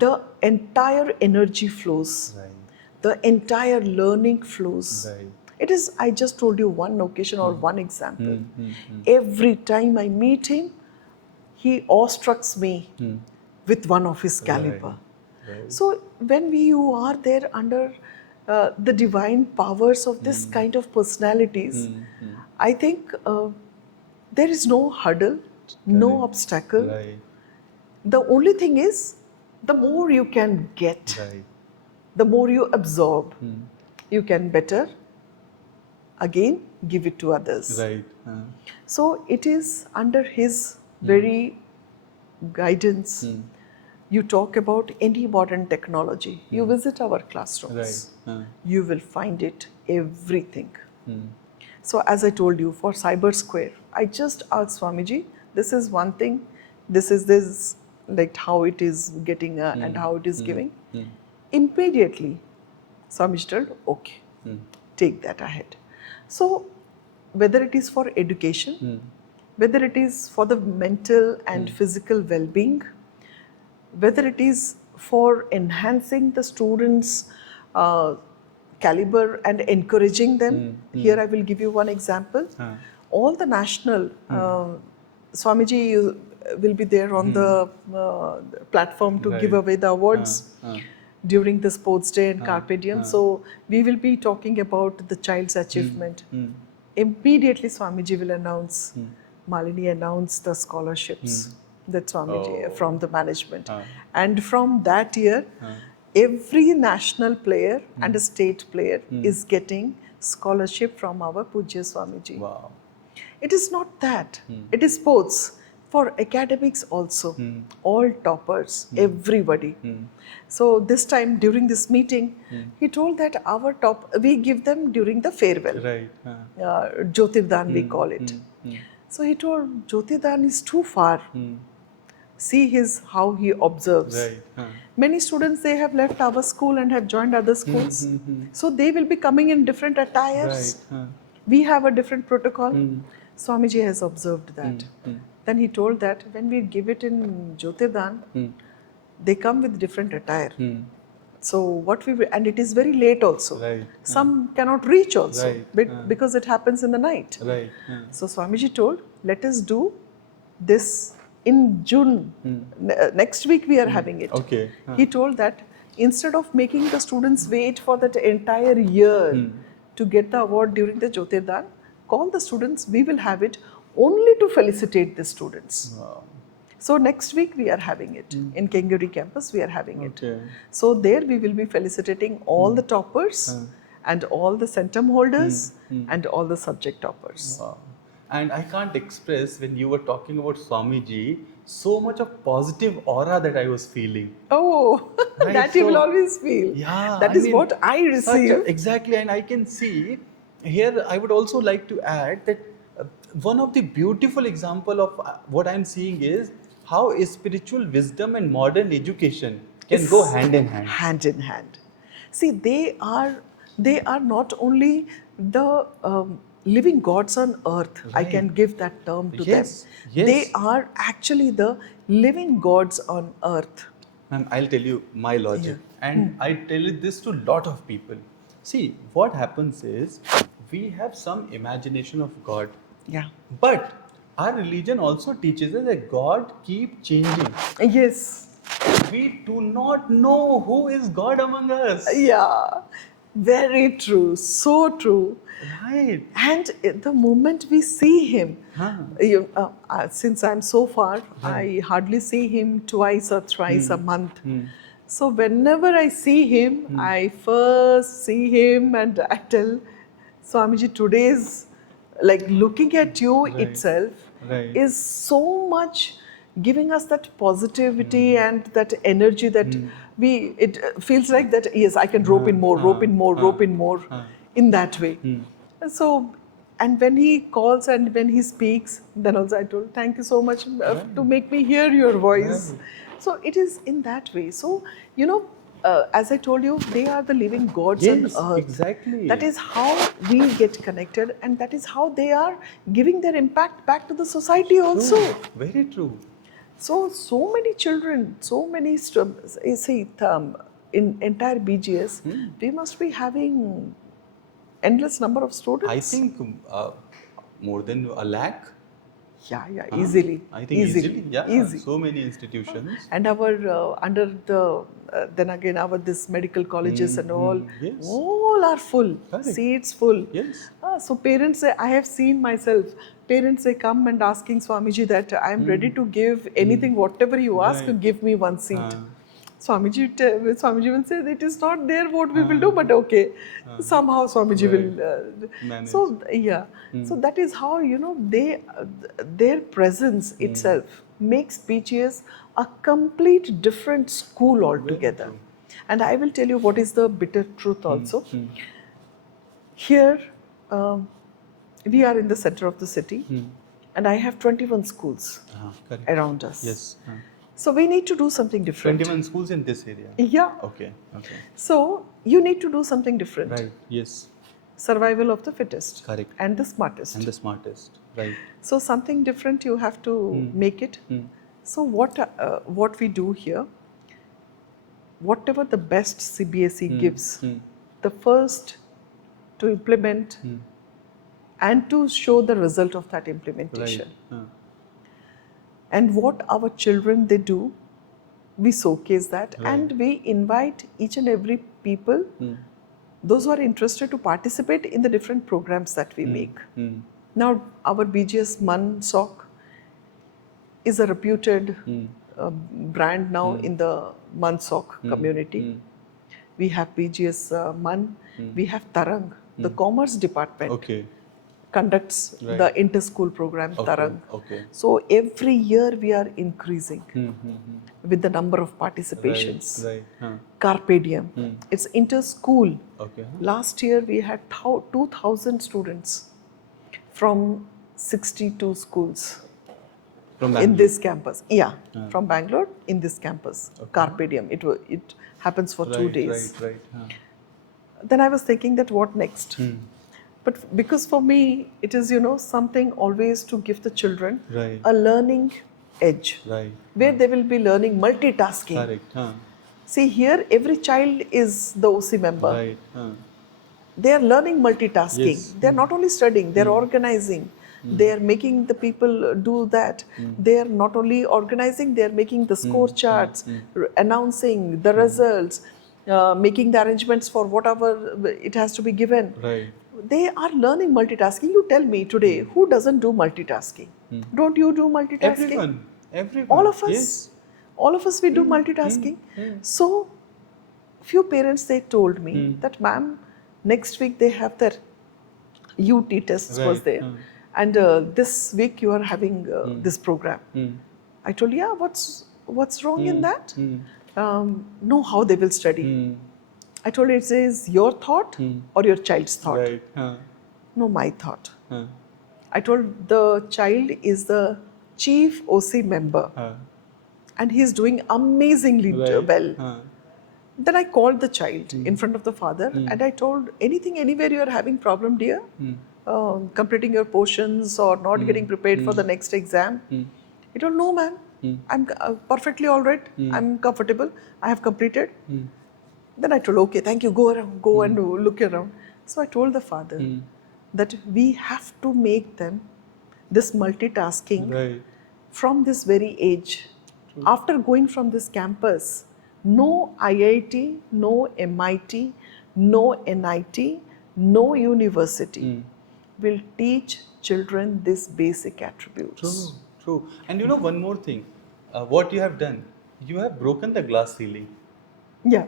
the entire energy flows. Right. The entire learning flows. Right. It is, I just told you one occasion or one example. Every time I meet him, he awestrucks me with one of his caliber. Right. So when you are there under the divine powers of this kind of personalities, I think there is no hurdle, no obstacle. Right. The only thing is, the more you can get, Right. the more you absorb, you can better again give it to others. Right. So it is under his very guidance. You talk about any modern technology, you visit our classrooms, Right. you will find it everything. So as I told you, for Cyber Square, I just asked Swamiji, this is one thing, this is this, like how it is getting and how it is giving. Immediately, Swamiji told, okay, take that ahead. So whether it is for education, whether it is for the mental and physical well-being, whether it is for enhancing the students' caliber and encouraging them. Here I will give you one example. All the national, Swamiji will be there on the platform to give away the awards during the sports day and Carpe Diem. So we will be talking about the child's achievement. Immediately Swamiji will announce, Malini announced the scholarships that Swamiji from the management. And from that year, every national player and a state player is getting scholarship from our Pujya Swamiji. Wow. It is not that. It is sports. For academics also, all toppers, everybody. So this time during this meeting, he told that our we give them during the farewell. Right. Jyotirdan we call it. So he told, Jyotirdan is too far. See how he observes. Right. Many students, they have left our school and have joined other schools. So they will be coming in different attires. Right. We have a different protocol. Swamiji has observed that. Then he told that when we give it in Jyotirdan, they come with different attire. So what we will, and it is very late also. Right. Some cannot reach also, Right. because it happens in the night. Right. So Swamiji told, let us do this in June. Next week we are having it. Okay. He told that instead of making the students wait for that entire year to get the award during the Jyotirdan, call the students, we will have it only to felicitate the students. Wow. So next week we are having it. In Kenguri campus we are having it. Okay. So there we will be felicitating all the toppers and all the centum holders and all the subject toppers. Wow. And I can't express, when you were talking about Swamiji, so much of positive aura that I was feeling. Oh, Right, that you will so- always feel. Yeah. That I is mean, what I receive. Exactly. And I can see here, I would also like to add that one of the beautiful example of what I'm seeing is how spiritual wisdom and modern education can go hand in hand. Hand in hand. See, they are not only the living gods on earth. I Right. can give that term to Yes, them. yes. They are actually the living gods on earth. Ma'am, I'll tell you my logic. And I tell it this to a lot of people. See, what happens is we have some imagination of God. Yeah. But our religion also teaches us that God keep changing. Yes. We do not know who is God among us. Yeah. Very true. So true. Right. And the moment we see him, since I'm so far, I hardly see him twice or thrice a month. So whenever I see him, I first see him and I tell Swamiji, today's, like, looking at you itself is so much giving us that positivity and that energy that it feels like that, yes, I can rope in more, rope in more in that way. So, and when he calls and when he speaks, then also I told, thank you so much to make me hear your voice. So it is in that way. So, as I told you, they are the living gods Yes, on earth. exactly. That is how we get connected, and that is how they are giving their impact back to the society also. True, very true. So many children, so many, in entire BGS, we must be having endless number of students. I think more than a lakh. Yeah, Huh? easily. I think easily. Yeah, Easy. so many institutions. And our under the then again our this medical colleges and yes. all are full. Correct. Seats full. Yes. So parents, I have seen myself. Parents, they come and asking Swamiji that I am ready to give anything, whatever you ask, Right. give me one seat. Swamiji will say it is not there what we will do, but okay, somehow Swamiji will Manage. So yeah, so that is how their presence itself makes BGS a complete different school altogether. true. And I will tell you what is the bitter truth also. Here, we are in the center of the city, and I have 21 schools Correct. around us. Yes. So we need to do something different. 21 schools in this area. Yeah. Okay. So you need to do something different. Right. Yes. Survival of the fittest. Correct. And the smartest. And the smartest. Right. So something different, you have to make it. So what we do here, whatever the best CBSE gives, the first to implement and to show the result of that implementation. Right. And what our children they do, we showcase that, and we invite each and every people, those who are interested, to participate in the different programs that we make. Now our BGS Man Sock is a reputed brand now in the Man Sock community. We have BGS Man, we have Tarang, the commerce department. Okay. Conducts the inter-school program Tarang. Okay. So every year we are increasing with the number of participations. Right. Carpe Diem. It's inter-school. Okay. Last year we had 2,000 students from 62 schools From in Bangalore. this campus. Yeah, from Bangalore in this campus. Carpe Diem. It happens for 2 days. Right. Then I was thinking that what next? But because for me, it is, something always to give the children Right. a learning edge, Right. where they will be learning multitasking. Correct. See, here every child is the OC member. Right. They are learning multitasking. Yes. They are not only studying, they are organizing. They are making the people do that. They are not only organizing, they are making the score charts, announcing the results, making the arrangements for whatever it has to be given. Right. They are learning multitasking. You tell me today, who doesn't do multitasking? Don't you do multitasking? Everyone. All of us. Yes. All of us, we do multitasking. So, few parents, they told me that, ma'am, next week they have their UT tests was there. And this week you are having this program. I told, yeah, what's wrong in that? Know how they will study. I told, it is your thought or your child's thought? Right. No, my thought. I told, the child is the chief OC member and he is doing amazingly well. Then I called the child in front of the father and I told, anything, anywhere you are having problem, dear? Completing your portions or not getting prepared for the next exam? He told, no, ma'am. I'm perfectly all right. I'm comfortable. I have completed. Then I told, okay, thank you. Go around, go and look around. So I told the father that we have to make them this multitasking from this very age. After going from this campus, no IIT, no MIT, no NIT, no university will teach children these basic attributes. True. And one more thing. What you have done, you have broken the glass ceiling. Yeah.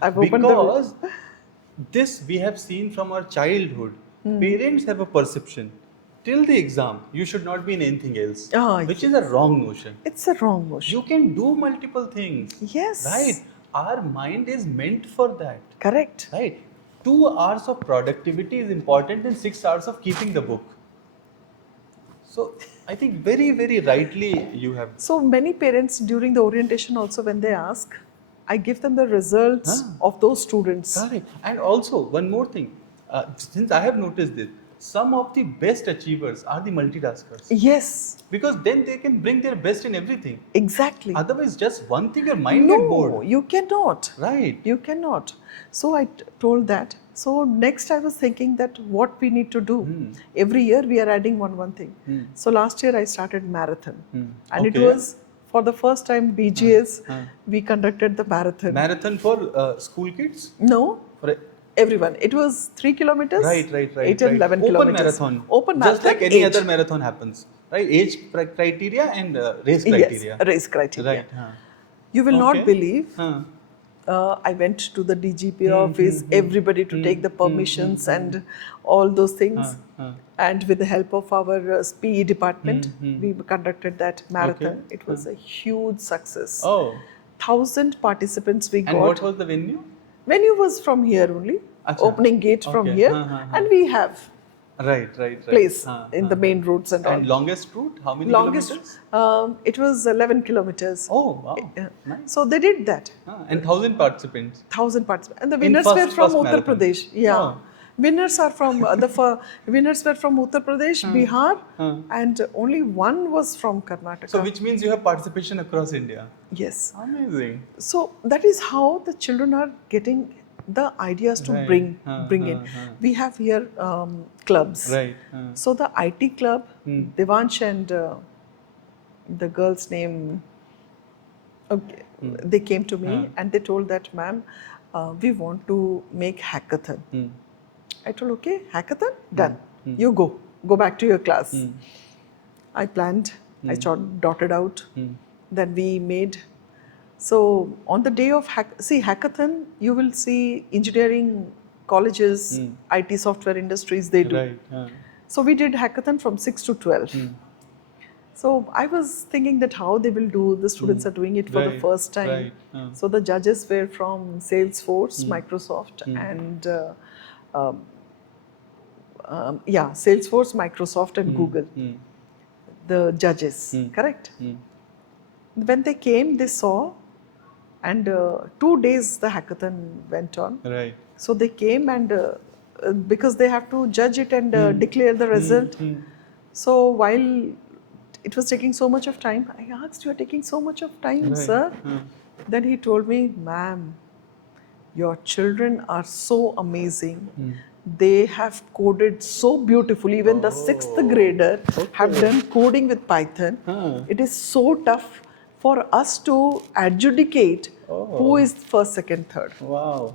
I've opened because this we have seen from our childhood. Parents have a perception. Till the exam, you should not be in anything else. Which is a wrong notion. It's a wrong notion. You can do multiple things. Yes. Right. Our mind is meant for that. Correct. Right. 2 hours of productivity is important than 6 hours of keeping the book. So I think very, very rightly you have. So many parents during the orientation also, when they ask, I give them the results of those students. Correct. And also, one more thing. Since I have noticed this, some of the best achievers are the multitaskers. Yes, Because then they can bring their best in everything. exactly. Otherwise, just one thing, your mind get No, bored. you cannot. Right. You cannot. So I told that. So next I was thinking that what we need to do. Every year we are adding one thing. So last year I started marathon. And it Okay. was for the first time BGS, we conducted the marathon. Marathon for school kids? No, For everyone. It was 3 kilometers. Right. 8 and 11 Open kilometers. marathon. Open marathon. Just like any age. other marathon happens. Right? Age criteria and race criteria. Yes, race criteria. Right. You will Okay. not believe. Huh. I went to the DGP office, everybody to take the permissions and all those things. And with the help of our SPE department, we conducted that marathon. Okay. It was a huge success. Oh. 1,000 participants we And got. what was the venue? Venue was from here only, Acha. opening gate from Okay. here. And we have Right. place in the main roads and all. And longest route? How many Longest, kilometers? it was 11 kilometers. Oh, wow. Nice. So they did that. And 1,000 participants. 1,000 participants, and the In winners first- were from first Uttar marathon. Pradesh. Yeah, Oh. winners are from winners were from Uttar Pradesh, Bihar, and only one was from Karnataka. So which means you have participation across India. Yes. Amazing. So that is how the children are getting the ideas to Right. bring in. We have here clubs. Right. So the IT club, Devansh and the girl's name, okay, they came to me and they told that, ma'am, we want to make hackathon. I told, okay, hackathon, done. You go back to your class. I planned, I dotted out, then we made. So on the day of hackathon, you will see engineering colleges, IT software industries, they do. Right. So we did hackathon from 6 to 12. So I was thinking that how they will do, the students are doing it for the Right, first time. right. So the judges were from Salesforce, Microsoft and Salesforce, Microsoft and Google. The judges, correct? When they came, they saw, and 2 days the hackathon went on. Right. So they came and because they have to judge it and declare the result. So while it was taking so much of time, I asked, you are taking so much of time, sir? Then he told me, ma'am, your children are so amazing. They have coded so beautifully. Even the 6th grader have done coding with Python. It is so tough for us to adjudicate who is first, second, third. Wow.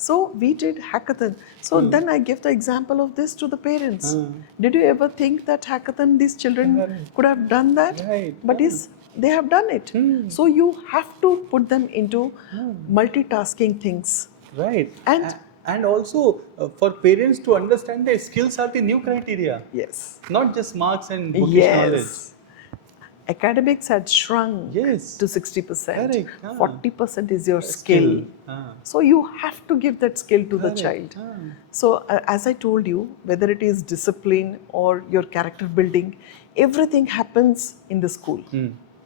So we did hackathon. So then I give the example of this to the parents. Did you ever think that hackathon, these children could have done that? Right. But they have done it. So you have to put them into multitasking things. Right. And And also for parents to understand that skills are the new criteria. yes. Not just marks and bookish knowledge. Academics had shrunk Yes. to 60%. Correct. 40% is your skill. So you have to give that skill to the child. So as I told you, whether it is discipline or your character building, everything happens in the school.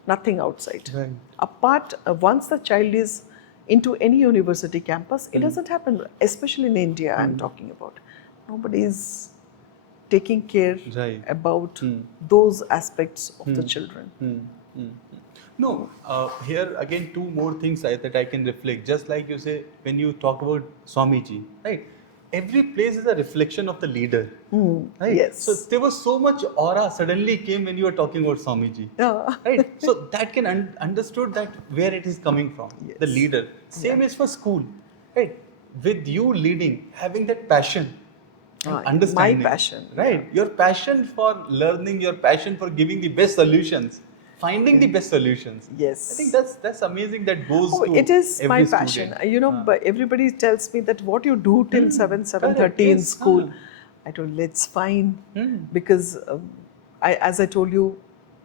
Nothing outside. Right. Apart, once the child is into any university campus, it doesn't happen, especially in India I'm talking about. Nobody is taking care about those aspects of the children. No, here again 2 more things that I can reflect. Just like you say, when you talk about Swamiji, right? Every place is a reflection of the leader, right? Yes. So there was so much aura suddenly came when you were talking about Swamiji, right? So that can understood that where it is coming from, the leader. Same is for school, right? With you leading, having that passion, and understanding. My passion, right? Your passion for learning, your passion for giving the best solutions, finding the best solutions. Yes. I think that's amazing. That goes to it is every my student. passion. You know, but everybody tells me that what you do till 7:30 in school. I told, it's fine because as I told you,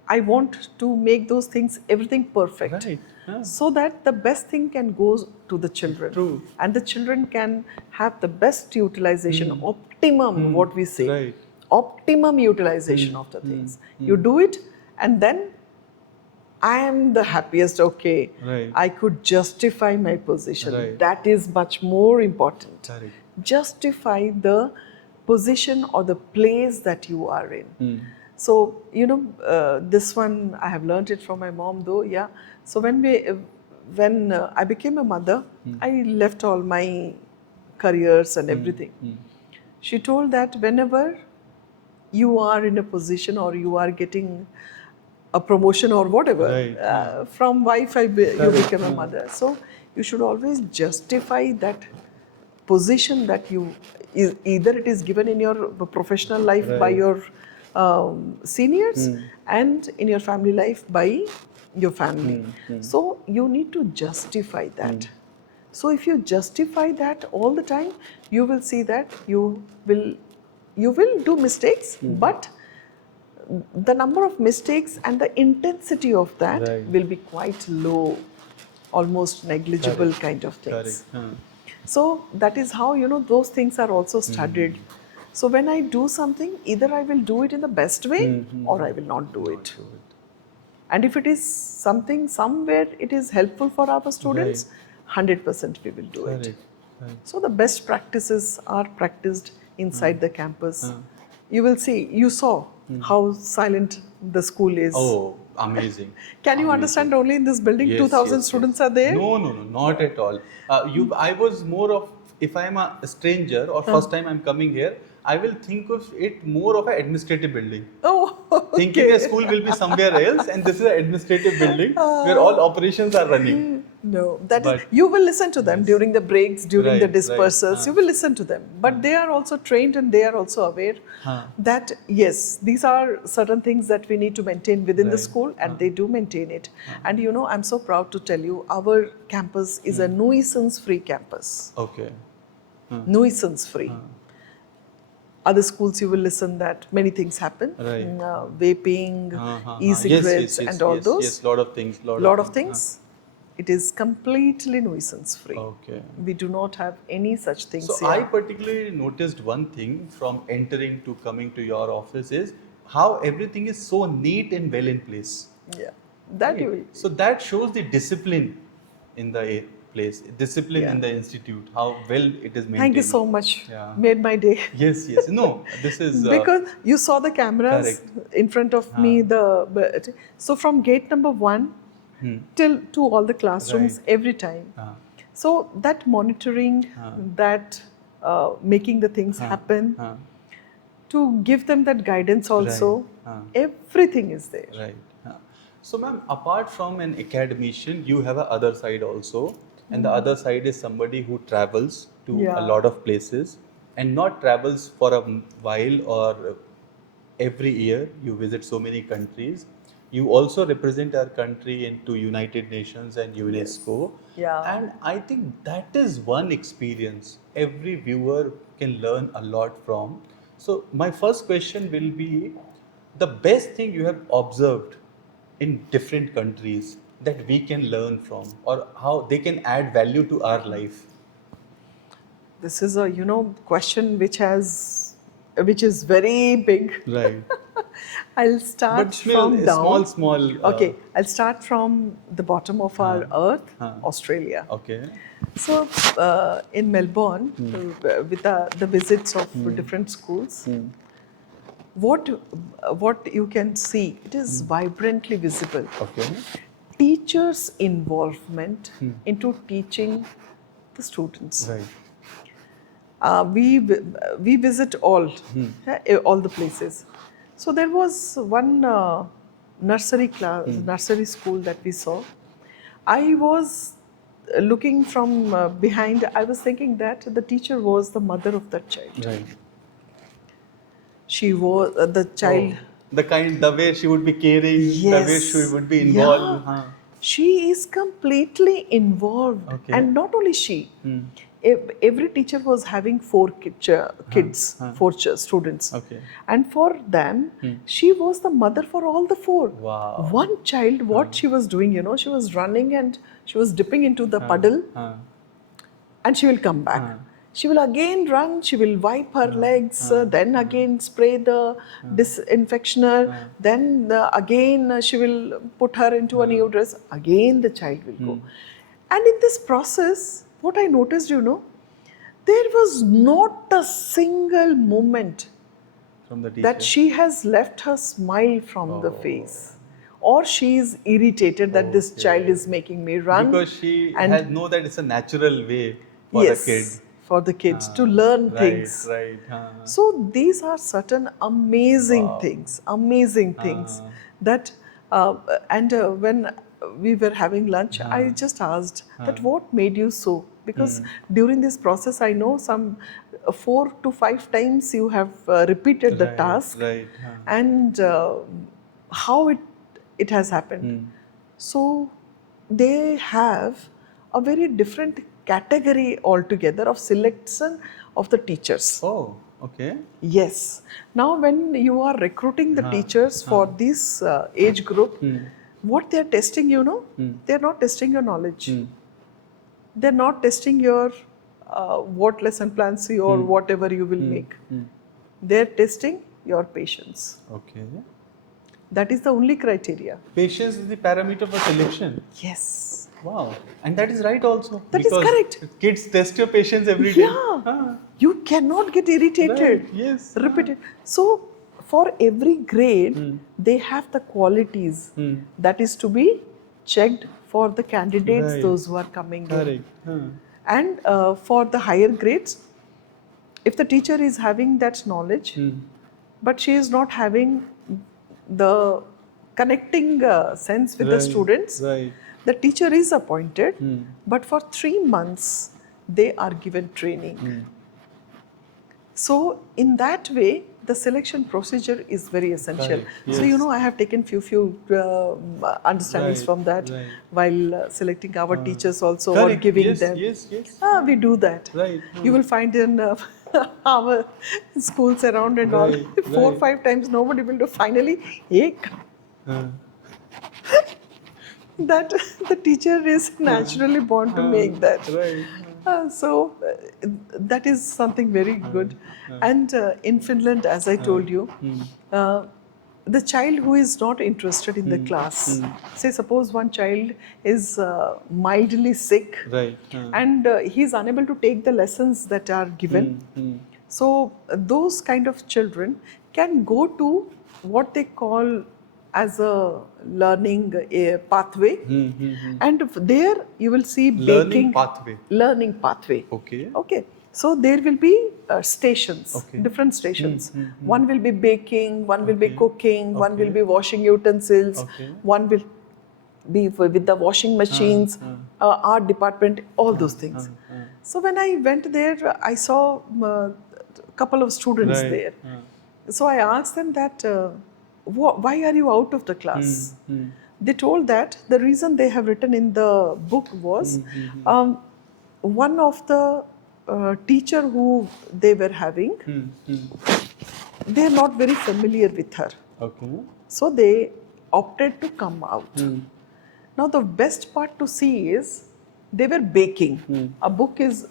I want to make those things, everything perfect. Right. So that the best thing can go to the children. True. And the children can have the best utilization, optimum, what we say. Right. Optimum utilization of the things. You do it and then I am the happiest. Okay, Right. I could justify my position. Right. That is much more important. Correct. Justify the position or the place that you are in. Hmm. So, this one I have learned it from my mom though, yeah. So when I became a mother, I left all my careers and everything. She told that whenever you are in a position or you are getting a promotion or whatever, Right. from wife you become a mother. So you should always justify that position that you, either it is given in your professional life by Right. your seniors and in your family life by your family. So you need to justify that. So if you justify that all the time, you will see that you will do mistakes, but the number of mistakes and the intensity of that Right. will be quite low, almost negligible Correct. kind of things. Correct. Huh. So that is how, those things are also studied. So when I do something, either I will do it in the best way or I will not do it. And if it is something somewhere it is helpful for our students, 100% we will do it. Correct. Right. So the best practices are practiced inside the campus. You will see, you saw how silent the school is. Oh, amazing. Can you Amazing. understand only in this building Yes, 2000 yes, students yes. are there? No, not at all. I was more of, if I am a stranger or first time I'm coming here, I will think of it more of an administrative building. Oh, okay. Thinking a school will be somewhere else, and this is an administrative building where all operations are running. No, that is, But- you will listen to them during the breaks, during the Right, dispersals. right. You will listen to them, but they are also trained and they are also aware that yes, these are certain things that we need to maintain within the Right. school, and they do maintain it. And I'm so proud to tell you, our campus is a nuisance-free campus. Okay. Nuisance-free. Other schools, you will listen that many things happen, Right. vaping, e-cigarettes, and all those. Yes, lot of things. Lot of things. It is completely nuisance free. Okay. We do not have any such things So here. I particularly noticed one thing from entering to coming to your office is how everything is so neat and well in place. Yeah, that you will. So that shows the discipline in the place, discipline in the institute, how well it is maintained. Thank you so much. Yeah. Made my day. Yes. No, this is Because you saw the cameras in front of me. So from gate number 1 till to all the classrooms every time. So that monitoring, that making the things happen, to give them that guidance also, everything is there. Right. So, ma'am, apart from an academician, you have a other side also, and the other side is somebody who travels to a lot of places, and not travels for a while or every year. You visit so many countries. You also represent our country into United Nations and UNESCO. Yeah. And I think that is one experience every viewer can learn a lot from. So my first question will be the best thing you have observed in different countries that we can learn from, or how they can add value to our life. This is a question which is very big. Right. I'll start But still, from down. small. Okay, I'll start from the bottom of our earth, Australia. Okay. So in Melbourne, with the visits of different schools, what you can see, it is vibrantly visible. Okay. Teachers' involvement into teaching the students. Right. We visit all the places. So there was one nursery class, nursery school that we saw. I was looking from behind. I was thinking that the teacher was the mother of that child. Right. She was the child. The way she would be caring, the way she would be involved. Yeah. She is completely involved, Okay. and not only she. Every teacher was having 4 kids, 4 students. Okay. And for them, she was the mother for all the 4. Wow. One child, what she was doing, she was running and she was dipping into the puddle and she will come back. She will again run, she will wipe her legs, then again spray the disinfectioner, then again she will put her into a new dress, again the child will go. And in this process, what I noticed, there was not a single moment From the teacher. that she has left her smile from the face, or she is irritated that this child is making me run. Because she and know that it's a natural way for yes, the kid. for the kids to learn things. Right. So these are certain amazing things that, and when we were having lunch, I just asked that what made you so? Because during this process, I know some 4 to 5 times you have repeated the task, and how it has happened. So they have a very different category altogether of selection of the teachers. Oh, okay. Yes. Now when you are recruiting the teachers for this age group, what they are testing, they are not testing your knowledge. They are not testing your what lesson plans or whatever you will make. They are testing your patience. Okay. That is the only criteria. Patience is the parameter for selection. Yes. Wow. And that is right also. That is correct. Kids test your patience every day. Yeah. You cannot get irritated. Right. Yes. Repeat it. So for every grade, they have the qualities that is to be checked for the candidates, those who are coming in. And for the higher grades, if the teacher is having that knowledge, but she is not having the connecting sense with the students, the teacher is appointed, but for 3 months they are given training. So in that way, the selection procedure is very essential. So I have taken few understandings from that while selecting our teachers also, or giving them. Yes. We do that. You will find in our schools around and all, 4 or 5 times nobody will do. Finally, that the teacher is naturally born to make that. So that is something very good. And in Finland, as I told you, the child who is not interested in the class, say suppose one child is mildly sick, and he is unable to take the lessons that are given. So those kind of children can go to what they call as a learning pathway, and there you will see baking. Learning pathway. Okay. So there will be stations, different stations. One will be baking, one will be cooking, one will be washing utensils, one will be with the washing machines, art department, all those things. So when I went there, I saw a couple of students there. So I asked them that, why are you out of the class? They told that the reason they have written in the book was one of the teacher who they were having, they are not very familiar with her. So they opted to come out. Now the best part to see is they were baking. A book is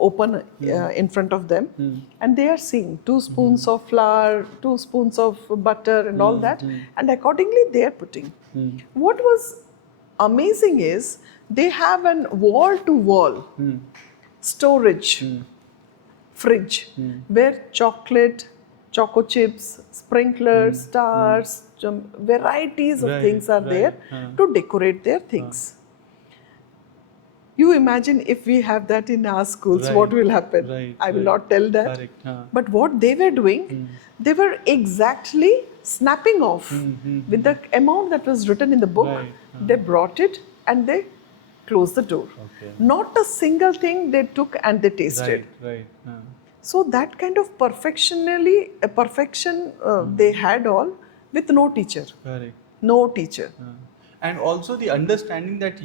open in front of them, and they are seeing 2 spoons of flour, 2 spoons of butter and all that, and accordingly they are putting. What was amazing is they have an wall-to-wall storage fridge where chocolate, choco chips, sprinklers, stars, varieties of things are there to decorate their things. You imagine if we have that in our schools, what will happen? I will not tell that. But what they were doing, they were exactly snapping off with the amount that was written in the book. They brought it and they closed the door. Not a single thing they took and they tasted. So that kind of perfection they had all with no teacher. No teacher. And also the understanding that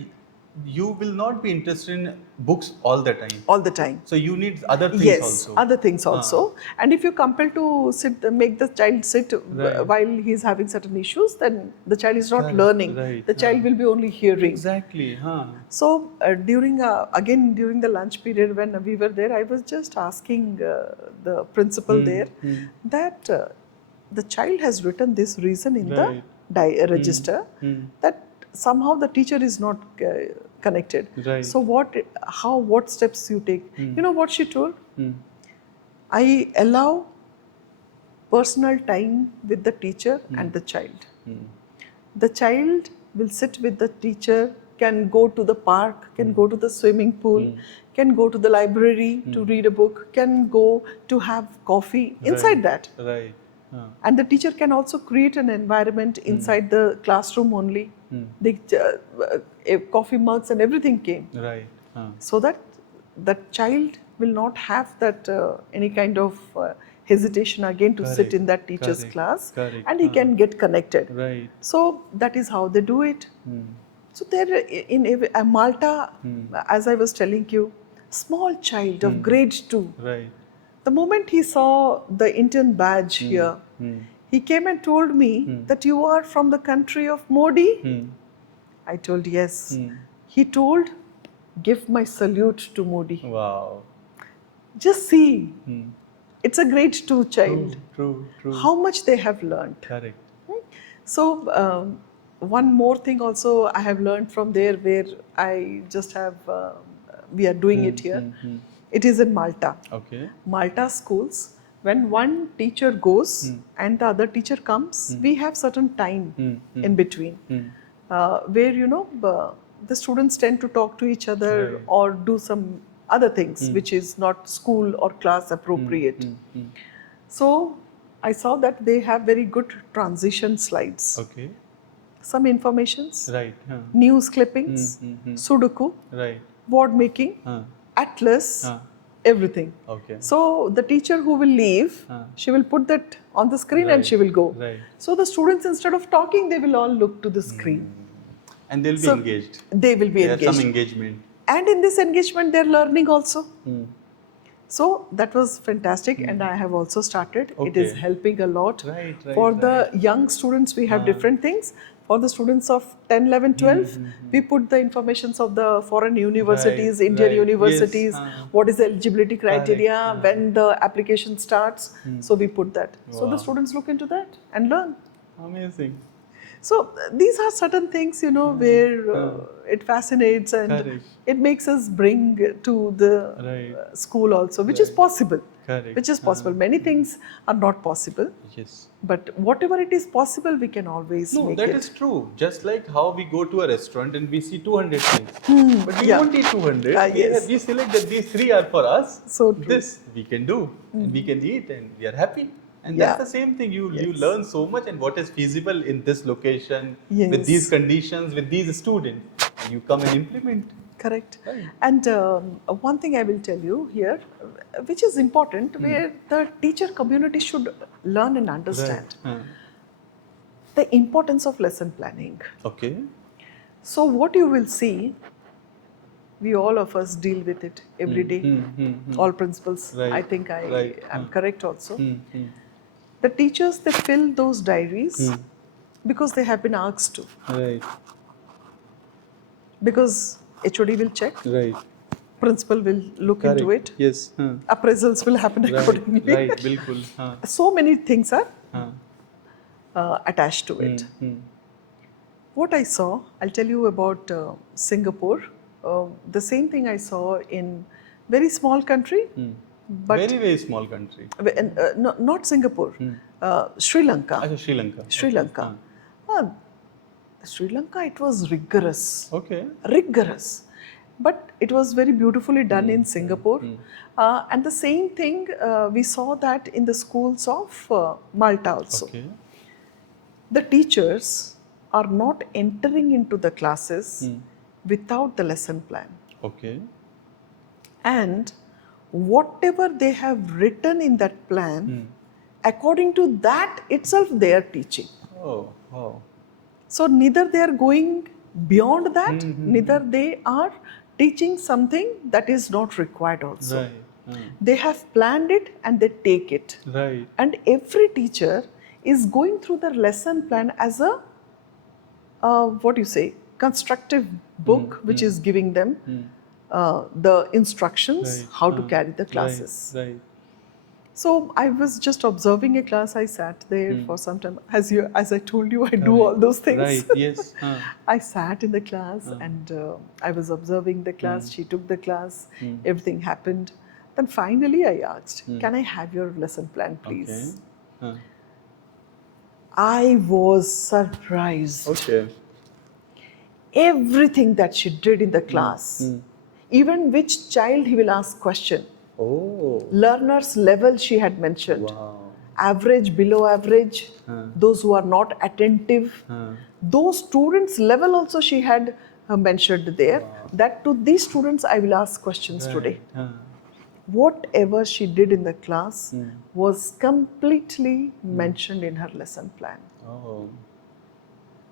you will not be interested in books all the time. all the time. So you need other things Yes, also. other things also. And if you compel to sit, make the child sit Right. while he is having certain issues, then the child is not Correct, learning. right, The child will be only hearing. Exactly. So during the lunch period when we were there, I was just asking the principal there that the child has written this reason in Right. the register that somehow the teacher is not connected. Right. So what steps you take? You know what she told? I allow personal time with the teacher and the child. The child will sit with the teacher, can go to the park, can go to the swimming pool, can go to the library to read a book, can go to have coffee inside that. Right. And the teacher can also create an environment inside the classroom only. Coffee mugs and everything came. Right. So that the child will not have that any kind of hesitation again to sit in that teacher's class, and he can get connected. Right. So that is how they do it. So there in Malta, as I was telling you, small child of grade 2. Right. The moment he saw the Indian badge here, he came and told me that you are from the country of Modi. I told yes. He told, give my salute to Modi. Wow. Just see, it's a grade 2 child. True. How much they have learned. Correct. So one more thing also I have learned from there, where I just have, we are doing it here. It is in Malta. Okay. Malta schools, when one teacher goes and the other teacher comes, we have certain time in between, where the students tend to talk to each other or do some other things which is not school or class appropriate. So I saw that they have very good transition slides. Okay. Some informations, Right. news clippings, Sudoku, Right. word making, atlas, everything. Okay. So the teacher who will leave, she will put that on the screen and she will go. Right. So the students, instead of talking, they will all look to the screen. And they'll be engaged. They will be They have engaged. some engagement. And in this engagement, they're learning also. So that was fantastic, and I have also started. It is helping a lot. Right. For the young students, we have different things. For the students of 10, 11, 12, we put the informations of the foreign universities, Indian universities, what is the eligibility criteria, when the application starts. So we put that. So the students look into that and learn. Amazing. So these are certain things, where it fascinates and it makes us bring to the school also, which is possible. Correct. Which is possible. Many things are not possible. Yes. But whatever it is possible, we can always make that it. is true. Just like how we go to a restaurant and we see 200 things. But we won't eat 200. Yes. We select that these 3 are for us. So true. This we can do. And we can eat and we are happy. And that's the same thing. You learn so much, and what is feasible in this location, with these conditions, with these students, you come and implement. Correct. And one thing I will tell you here, which is important, where the teacher community should learn and understand the importance of lesson planning. Okay. So what you will see, we all of us deal with it every day. All principals. I think I am correct also. The teachers, they fill those diaries because they have been asked to. Right. Because HOD will check. Right. Principal will look into it. Yes. Appraisals will happen accordingly. Right. Bilkul. So many things are attached to it. What I saw, I'll tell you about Singapore. The same thing I saw in very small country. But very, very small country. Not Singapore. Sri Lanka. Sri Lanka. Sri Lanka. Sri Lanka, it was rigorous. Okay. Rigorous. But it was very beautifully done in Singapore. And the same thing, we saw that in the schools of Malta also. Okay. The teachers are not entering into the classes without the lesson plan. Okay. And whatever they have written in that plan, according to that itself they are teaching. Oh, wow. So neither they are going beyond that, neither they are teaching something that is not required also. Right. They have planned it and they take it. Right. And every teacher is going through the lesson plan as a, what do you say, constructive book, which is giving them the instructions Right. how to carry the classes. Right. So I was just observing a class. I sat there for some time. As I told you, I do all those things. Right. Yes. I sat in the class and I was observing the class. She took the class. Everything happened. Then finally I asked, "Can I have your lesson plan, please?" Okay. I was surprised. Okay. Everything that she did in the class, even which child he will ask question, Oh. learner's level she had mentioned, Wow. average, below average, those who are not attentive, those students level also she had mentioned there. That to these students I will ask questions today. Whatever she did in the class was completely mentioned in her lesson plan. Oh.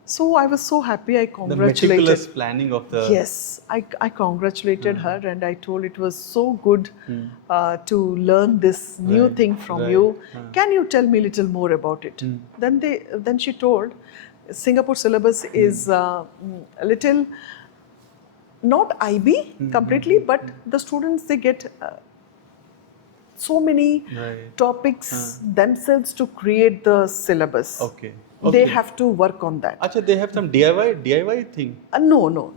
So I was so happy. I The congratulated. meticulous planning of the. Yes, I congratulated her and I told it was so good to learn this new Right, thing from right, you. Can you tell me a little more about it? Then she told, Singapore syllabus is a little not IB completely, but the students, they get so many Right. topics themselves to create the syllabus. Okay. They have to work on that. Acha, they have some DIY thing. No.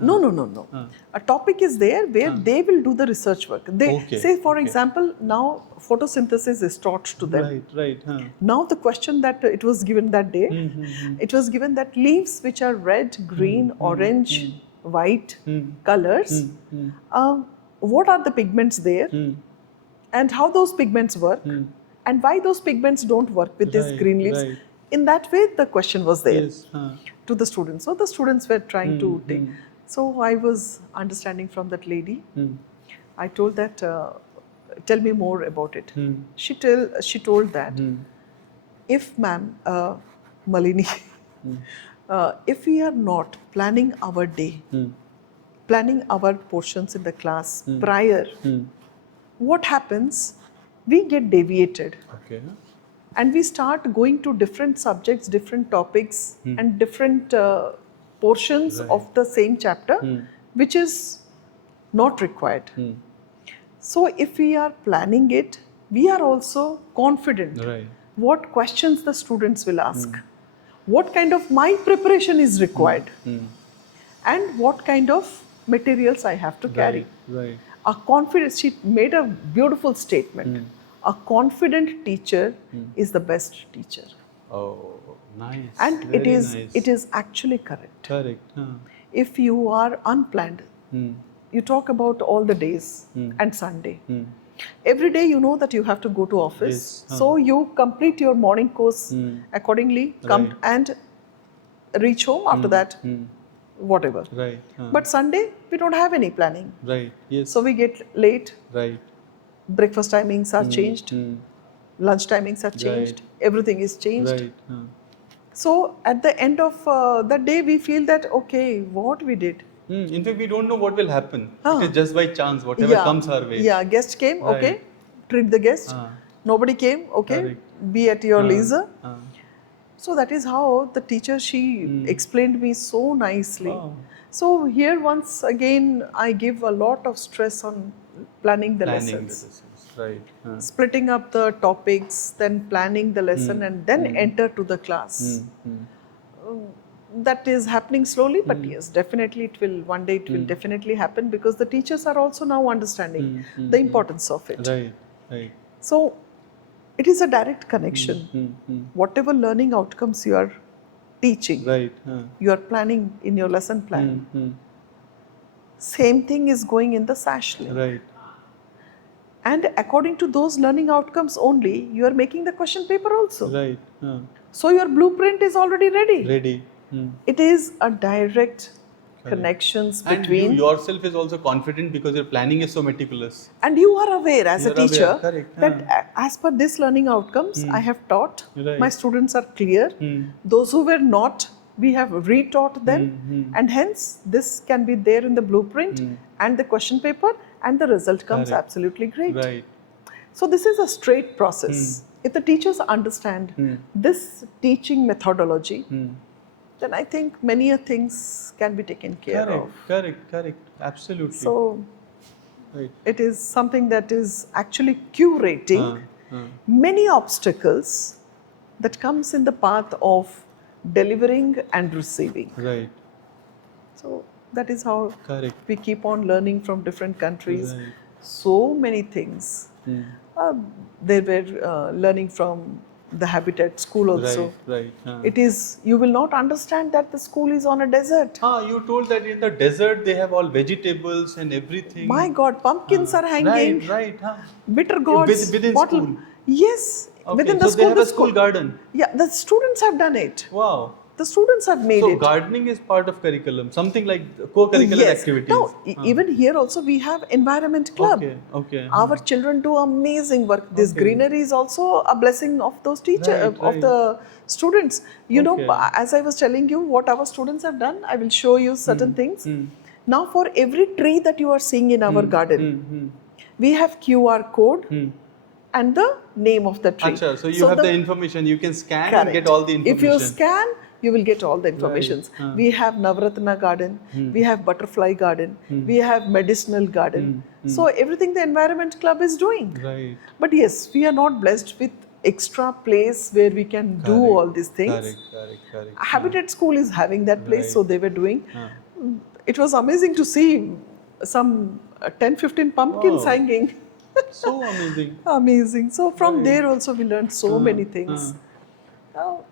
A topic is there where they will do the research work. They Okay, say, for example, now photosynthesis is taught to them. Right. Now the question that it was given that day, it was given that leaves which are red, green, orange, white colors, what are the pigments there, and how those pigments work, and why those pigments don't work with these green leaves. Right. In that way, the question was there Yes. to the students. So the students were trying to take. So I was understanding from that lady. I told that, tell me more about it. She told that, if ma'am, Malini, if we are not planning our day, planning our portions in the class prior, what happens? We get deviated. Okay. And we start going to different subjects, different topics, and different portions of the same chapter, which is not required. So if we are planning it, we are also confident what questions the students will ask, what kind of my preparation is required, and what kind of materials I have to carry. Right. A confident, she made a beautiful statement. A confident teacher is the best teacher. Oh, nice. And Very nice. it is actually correct. Correct. If you are unplanned, you talk about all the days and Sunday. Every day you know that you have to go to office. Yes. So you complete your morning course accordingly, come and reach home after that, whatever. Right. But Sunday, we don't have any planning. Right. Yes. So we get late. Right. Breakfast timings are changed, lunch timings are changed, everything is changed. Right. So at the end of the day, we feel that, okay, what we did. In fact, we don't know what will happen. It is just by chance, whatever comes our way. Yeah, guest came, okay, treat the guest. Nobody came, okay, be at your leisure. So that is how the teacher, she explained me so nicely. So here once again, I give a lot of stress on planning the lessons. Right. Splitting up the topics, then planning the lesson, and then enter to the class. That is happening slowly, but yes, definitely it will, one day it will definitely happen, because the teachers are also now understanding the importance of it. Right. So it is a direct connection. Whatever learning outcomes you are teaching, you are planning in your lesson plan. Same thing is going in the SASH link. Right. And according to those learning outcomes only, you are making the question paper also. Right. So your blueprint is already ready. Ready. It is a direct connections and between. you yourself is also confident because your planning is so meticulous. And you are aware as a teacher Correct. that as per this learning outcomes I have taught, Right. my students are clear. Those who were not we have retaught them, and hence this can be there in the blueprint and the question paper, and the result comes Correct. absolutely great. Right. So this is a straight process. If the teachers understand this teaching methodology, then I think many a things can be taken care of. Correct. Absolutely. So right. it is something that is actually curating many obstacles that comes in the path of delivering and receiving. Right. So that is how Correct. we keep on learning from different countries. Right. So many things. They were learning from the Habitat school also. Right. It is, you will not understand that the school is on a desert. You told that in the desert they have all vegetables and everything. My God, pumpkins are hanging. Right. Bitter gourds. Within bottle. school. Yes, Okay. within the So school. they have the a school garden. Yeah, the students have done it. Wow. The students have made So it. gardening is part of curriculum, something like co-curricular Yes. activities. No, even here also we have environment club. Okay. Our children do amazing work. This greenery is also a blessing of those teachers, Right, of the students. You know, Okay. as I was telling you, what our students have done, I will show you certain things. Now, for every tree that you are seeing in our garden, we have QR code and the name of the tree. Achha, so you have the information, you can scan and get all the information. If you scan, you will get all the informations. We have Navratna garden, we have butterfly garden, we have medicinal garden. So everything the environment club is doing. Right. But yes, we are not blessed with extra place where we can do all these things. Correct. Habitat school is having that place, so they were doing. It was amazing to see some 10-15 pumpkins hanging. So amazing. Amazing. So from there also we learned so many things.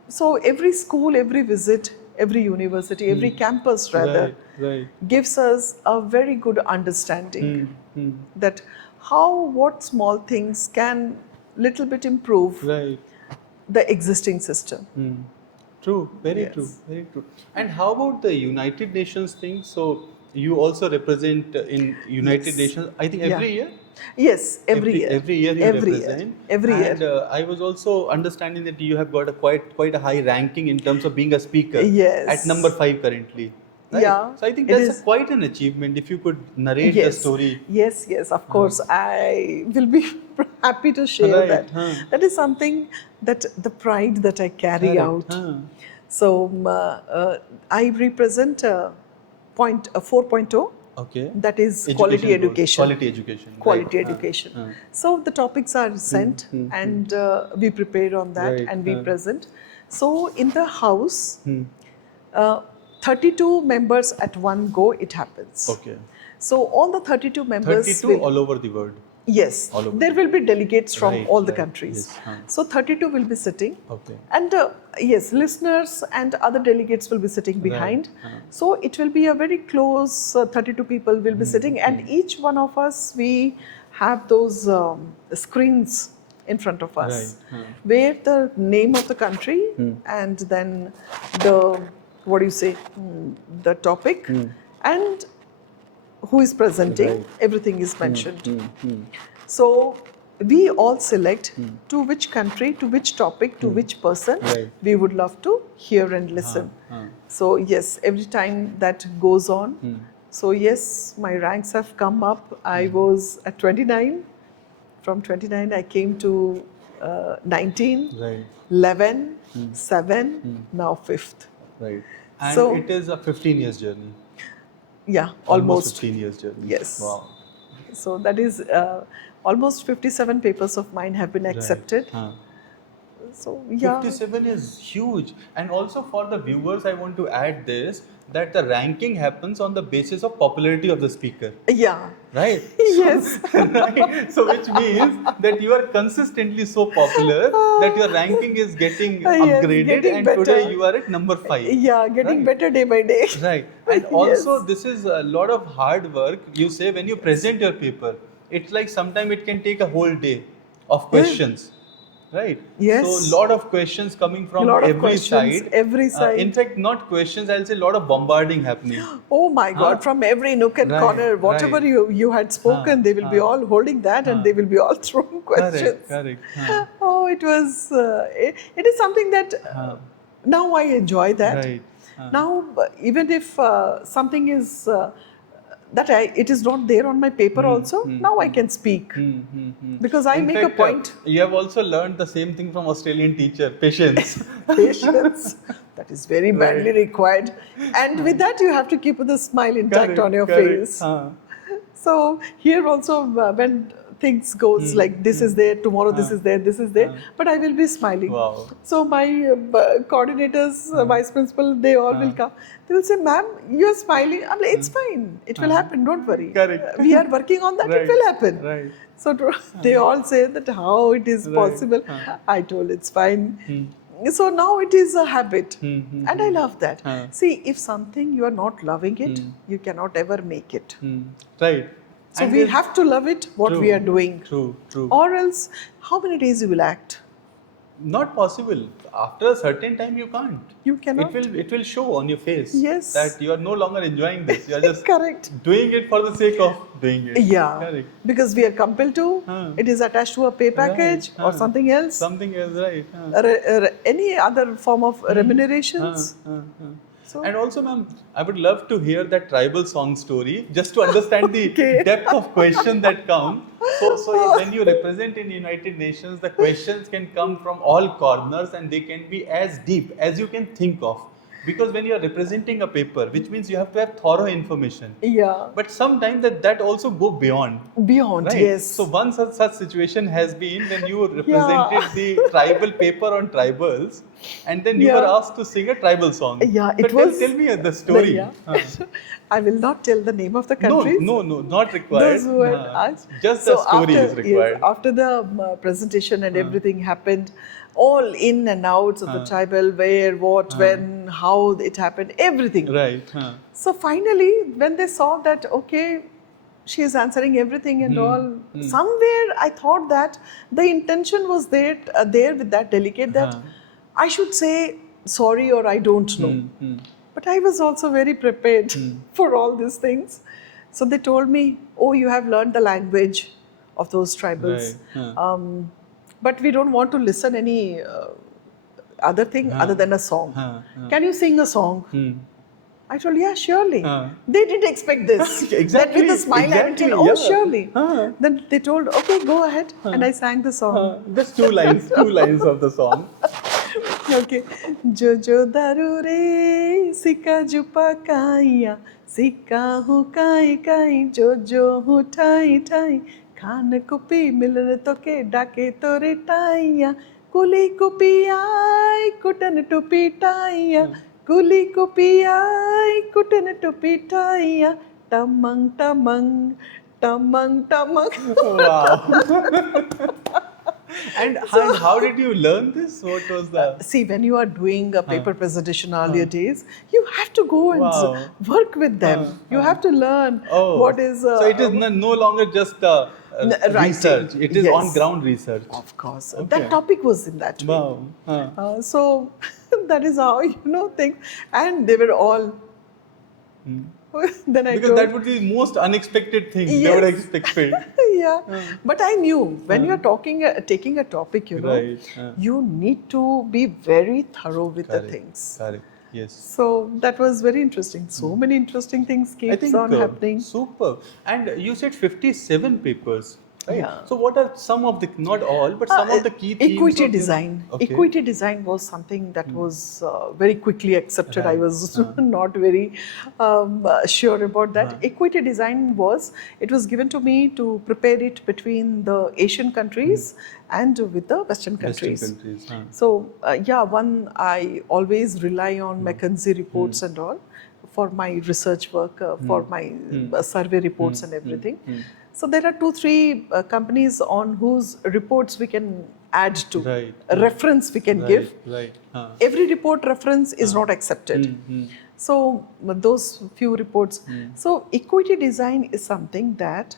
So every school, every visit, every university, every campus rather, Right. gives us a very good understanding that what small things can little bit improve Right. the existing system. True. Very true. And how about the United Nations thing? So you also represent in United Nations, I think every year? Yes, every year. Every year you represent. Every year. And I was also understanding that you have got a quite a high ranking in terms of being a speaker. Yes. At number 5 currently. Right? Yeah, So I think it that's is. quite an achievement if you could narrate the story. Yes, of course. I will be happy to share that. That is something that the pride that I carry out. So I represent 4.0. Okay. That is quality education. Quality education. Right. So the topics are sent and we prepare on that and we present. So in the house, 32 members at one go, it happens. Okay. So all the 32 members 32 all over the world. Yes, there will be delegates from all the countries. Yes. So 32 will be sitting. Okay. And yes, listeners and other delegates will be sitting behind. So it will be a very close 32 people will be sitting, and each one of us, we have those screens in front of us where the name of the country and then the, the topic and who is presenting, everything is mentioned. So we all select to which country, to which topic, to which person we would love to hear and listen. So yes, every time that goes on. So yes, my ranks have come up. I was at 29. From 29, I came to 19, 11, 7, now 5th. Right. And So- it is a 15 years journey. Yeah, almost. 15 years journey. Yes. Wow. So that is almost 57 papers of mine have been accepted. So yeah. 57 is huge. And also for the viewers, I want to add this, that the ranking happens on the basis of popularity of the speaker. Yeah. Right? Yes. Right? So which means that you are consistently so popular that your ranking is getting upgraded, getting and better. today you are at number 5. Yeah, getting better day by day. Right. And also this is a lot of hard work. You say when you present your paper, it's like sometimes it can take a whole day of questions. Right? Yes. So lot of questions coming from Lot of every questions, side. every side. In fact, not questions, I'll say a lot of bombarding happening. Oh my God, from every nook and corner, whatever you had spoken, they will be all holding that and they will be all throwing questions. Correct. Oh, it was, it is something that now I enjoy that. Right. Now, even if something is it is not there on my paper also, now I can speak because I In make fact, a point. you have also learned the same thing from Australian teacher, patience. Patience, that is very badly required, and with that you have to keep the smile intact on your face. So here also when things goes like this is there, tomorrow this is there, but I will be smiling. Wow. So my coordinators, vice principal, they all will come. They will say, "Ma'am, you are smiling." I'm like, "It's fine. It will happen. Don't worry. Correct. We are working on that. It will happen." Right. So they all say that how it is possible. I told it's fine. So now it is a habit, and I love that. See, if something you are not loving it, you cannot ever make it. Right. So we have to love it, what we are doing. True. Or else, how many days you will act? Not possible. After a certain time, you can't. You cannot. It will show on your face. Yes. That you are no longer enjoying this. You are just Correct. doing it for the sake of doing it. Yeah. Correct. Because we are compelled to. It is attached to a pay package or something else. Something else, right? Any other form of remunerations. And also, ma'am, I would love to hear that tribal song story just to understand the depth of question that come. So when you represent in United Nations, the questions can come from all corners and they can be as deep as you can think of. Because when you are representing a paper, which means you have to have thorough information. Yeah. But sometimes that also go beyond. Beyond, right? yes. So one such situation has been when you represented the tribal paper on tribals, and then you were asked to sing a tribal song. Yeah, so it was. Tell me the story. I will not tell the name of the countries. No, not required. Those who had asked. Just the story is required. Yes, after the presentation and everything happened, all in and outs of the tribal, where, what, when, how it happened, everything. Right. So finally, when they saw that, okay, she is answering everything and all, somewhere I thought that the intention was there with that delegate that I should say sorry or I don't know. But I was also very prepared for all these things. So they told me, oh, you have learned the language of those tribals. Right. But we don't want to listen any other thing other than a song. Can you sing a song? I told, yeah, surely. They didn't expect this. Exactly. That with a smile, Exactly. I went, surely. Then they told, okay, go ahead. And I sang the song. Just two lines of the song. Okay. Jojo daru re, sika jupa kaiya, sika hu kai kai, jojo hu tai tai. Khan कुपी मिलन तो के डाके तोरे टाइया कुली कुपी आई कुटन टुपी टाइया कुली कुपी आई Kutton टुपी टाइया टमंग टमंग टमंग टमंग. Wow. And how did you learn this? What was the... See, when you are doing a paper presentation earlier days, you have to go and work with them. You have to learn what is... so it is no longer just research. It is on-ground research. Of course. Okay. That topic was in that way. Wow. So that is how, things. And they were all... Then I because told, that would be the most unexpected thing they would expect. Yeah. But I knew when you are taking a topic, you need to be very thorough with the things. Correct. Yes. So that was very interesting. So many interesting things keeps on happening. Super. And you said 57 papers. Right? Yeah. So what are some of the, not all, but some of the key themes? Equity design. Okay. Equity design was something that was very quickly accepted. I was not very sure about that. Equity design was given to me to prepare it between the Asian countries and with the Western countries. So I always rely on McKinsey reports and all for my research work, for my survey reports and everything. So there are 2-3 companies on whose reports we can add to, a reference we can give. Every report reference is not accepted. So those few reports. So equity design is something that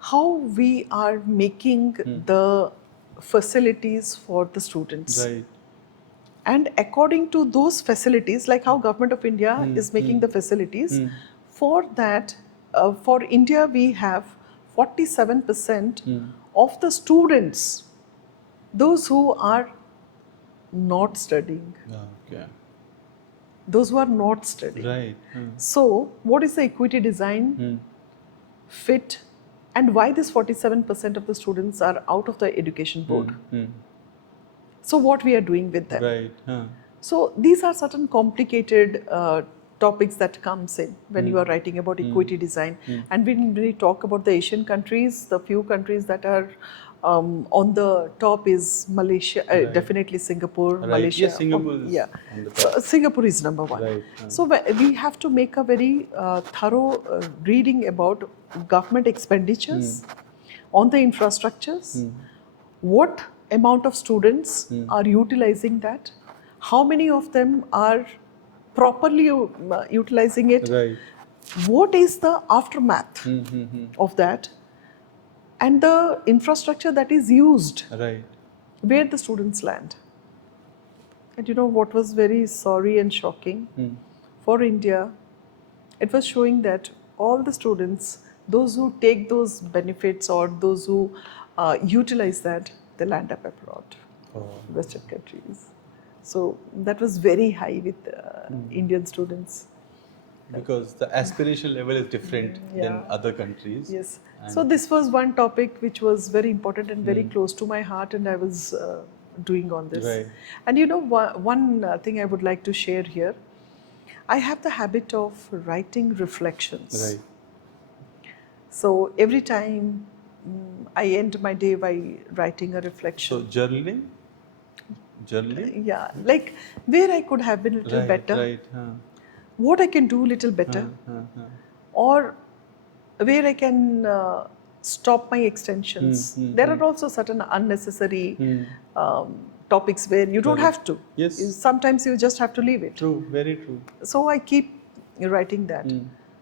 how we are making the facilities for the students. And according to those facilities, like how Government of India is making the facilities, for that, for India we have 47% of the students, those who are not studying. those who are not studying. Right. So, what is the equity design, fit, and why this 47% of the students are out of the education board? So, what we are doing with them? Right. So, these are certain complicated topics that comes in when you are writing about equity design. And when we talk about the Asian countries, the few countries that are on the top is Malaysia, definitely Singapore, Right. Malaysia. Yes, Singapore is on the top. Singapore is number one. Right. So we have to make a very thorough reading about government expenditures on the infrastructures, what amount of students are utilizing that, how many of them are properly utilizing it, Right. what is the aftermath of that, and the infrastructure that is used, Right. where the students land. And you know what was very sorry and shocking for India? It was showing that all the students, those who take those benefits or those who utilize that, they land up abroad, Western countries. So that was very high with Indian students. Because the aspiration level is different than other countries. Yes. So this was one topic which was very important and very close to my heart, and I was doing on this. Right. And you know, one thing I would like to share here, I have the habit of writing reflections. Right. So every time I end my day by writing a reflection. So journaling? Journaling? Yeah, like where I could have been a little better, Right. what I can do a little better, or where I can stop my extensions. There are also certain unnecessary topics where you don't have to. Yes. Sometimes you just have to leave it. True. Very true. So I keep writing that.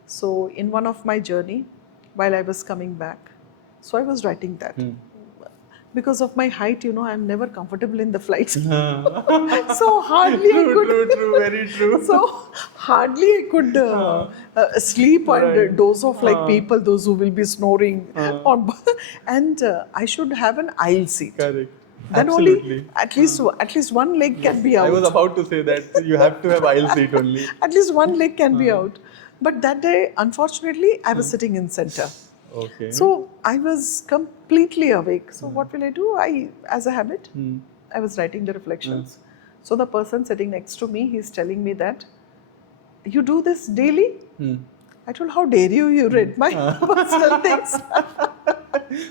So in one of my journey, while I was coming back, so I was writing that. Because of my height, you know, I'm never comfortable in the flights. So hardly I could. True, very true. So hardly I could sleep and doze off like people, those who will be snoring. And I should have an aisle seat. Correct. Then Absolutely. only at least one leg can be out. I was about to say that you have to have aisle seat only. At least one leg can be out. But that day, unfortunately, I was sitting in center. Okay. So I was completely awake. So what will I do? As a habit, I was writing the reflections. So the person sitting next to me, he's telling me that, you do this daily? I told, how dare you? You read my personal things.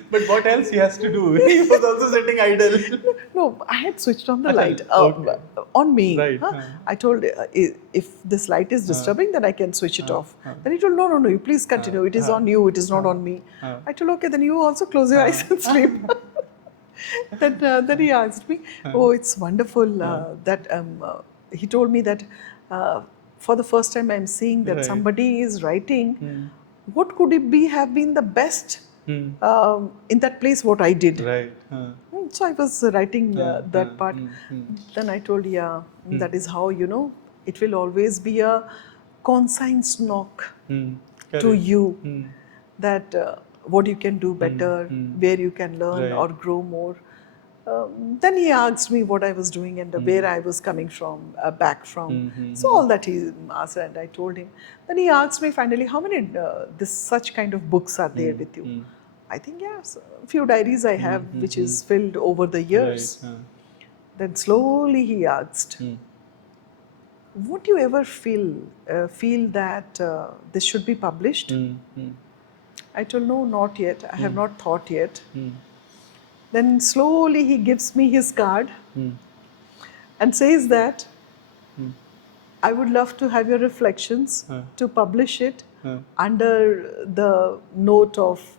But what else he has to do? He was also sitting idle. No, I had switched on the light Okay. on me. Right. I told, if this light is disturbing, then I can switch it off. Then he told, no, you please continue. It is on you. It is not on me. I told, okay, then you also close your eyes and sleep. Then he asked me, oh, it's wonderful that he told me that for the first time I'm seeing that somebody is writing. What could it have been the best in that place what I did? Right. So I was writing that part. Then I told, that is how, you know, it will always be a conscience knock to you that what you can do better, where you can learn or grow more. Then he asked me what I was doing and where I was coming from, back from. So all that he asked, and I told him. Then he asked me finally, how many such kind of books are there with you? I think, yes, a few diaries I have, which is filled over the years. Right. Then slowly he asked, would you ever feel that this should be published? I told, no, not yet. I have not thought yet. Then slowly he gives me his card and says that I would love to have your reflections to publish it under the note of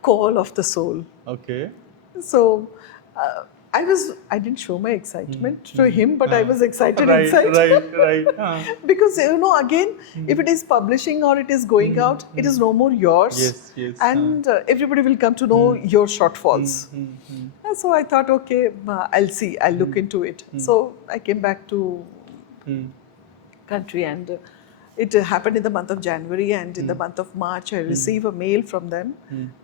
call of the soul. Okay. So I didn't show my excitement to him, but I was excited inside. Right. Because, you know, again, if it is publishing or it is going out, it is no more yours. Yes. And everybody will come to know your shortfalls. And so I thought, okay, I'll see, I'll look into it. So I came back to country, and it happened in the month of January, and in the month of March I received a mail from them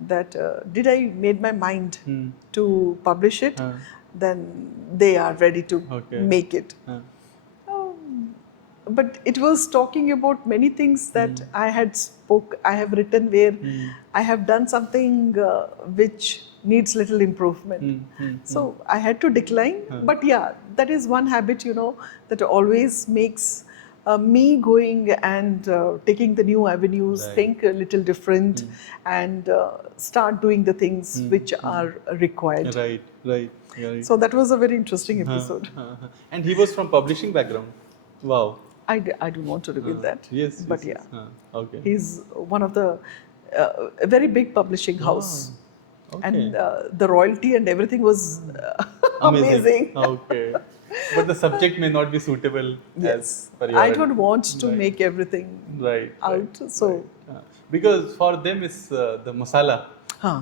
that did I made my mind to publish it, then they are ready to make it. but it was talking about many things that I have written where I have done something which needs little improvement. So I had to decline. But yeah, that is one habit, that always makes me going and taking the new avenues, Right. think a little different, and start doing the things which are required. Right, right, right. So that was a very interesting episode. And he was from publishing background. Wow. I don't want to reveal that. Yes, But yes, yeah, yes. Okay. he's one of the a very big publishing house, Okay. and the royalty and everything was amazing. Okay. But the subject may not be suitable Yes, as per your... I don't want to Right. make everything Right. out. So, Because for them it's the masala. huh.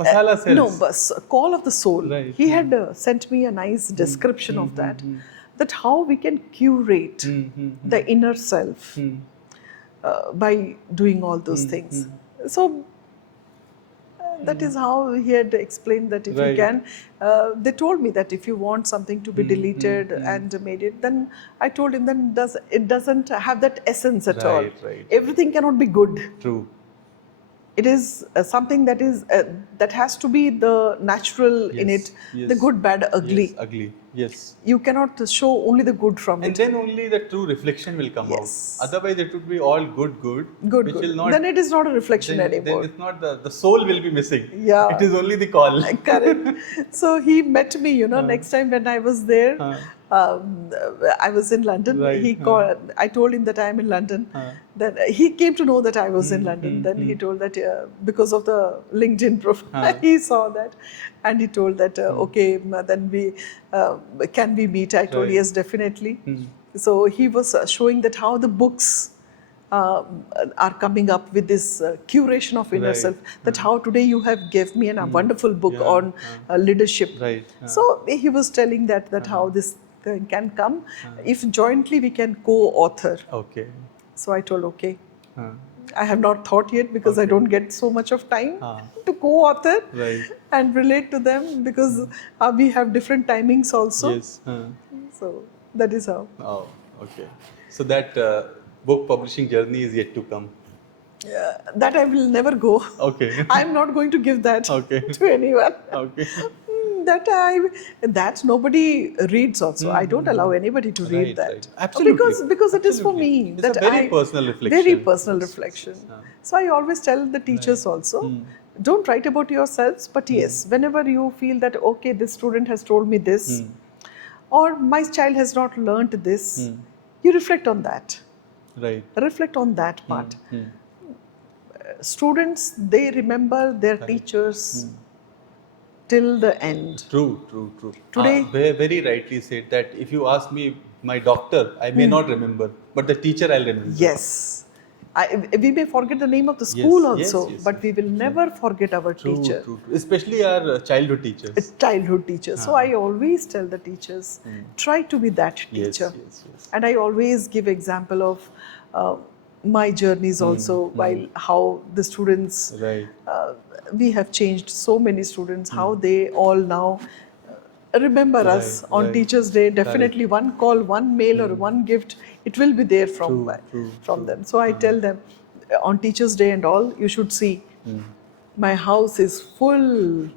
Masala sells. No, but Call of the Soul. Right. He had sent me a nice description of that. That how we can curate the inner self by doing all those things. So that is how he had explained that if you Right. can, they told me that if you want something to be deleted and made it, then I told him then it doesn't have that essence at all. Right, right. Everything cannot be good. True. It is something that is that has to be the natural in Yes, it, the good, bad, ugly. Yes, ugly. Yes. You cannot show only the good from And it. then only the true reflection will come Yes. out. Otherwise, it would be all good, Good, which good. will not. Then it is not a reflection then anymore. it's not the soul will be missing. Yeah. It is only the call. Correct. So he met me, next time when I was there. I was in London. Right. He called. I told him that I am in London. Then he came to know that I was in London. Then he told that because of the LinkedIn profile, he saw that, and he told that okay, then we can we meet? I told Right. yes, definitely. So he was showing that how the books are coming up with this curation of inner Right. self. That how today you have gave me a wonderful book Yeah. on leadership. Right. So he was telling that how this thing can come if jointly we can co-author. Okay. So I told okay. Uh, I have not thought yet because I don't get so much of time Ah. to co-author Right. and relate to them because we have different timings also. Yes. So that is how. Oh, okay. So that book publishing journey is yet to come. That I will never go. Okay. I'm not going to give that Okay. to anyone. Okay. That nobody reads also. I don't allow anybody to read Right, that. right. Absolutely. Because it is for Absolutely. me. It's that a very personal reflection. Very personal reflection. So I always tell the teachers also, don't write about yourselves, but yes, whenever you feel that okay, this student has told me this, or my child has not learnt this, you reflect on that. Right. Reflect on that part. Students, they remember their teachers till the end. True, true, true. Today- Very rightly said that if you ask me my doctor, I may not remember, but the teacher I'll remember. Yes. We may forget the name of the school yes, also, yes, but we will never forget our True, teacher. true, true. Especially our childhood teachers. It's childhood teacher. So I always tell the teachers, try to be that Yes, teacher. yes, yes. And I always give example of my journeys also, while how the students, Right. we have changed so many students, how they all now remember us Right, on right. Teachers' Day. Definitely one call, one mail or one gift, it will be there from True, them. So I tell them on Teachers' Day and all, you should see my house is full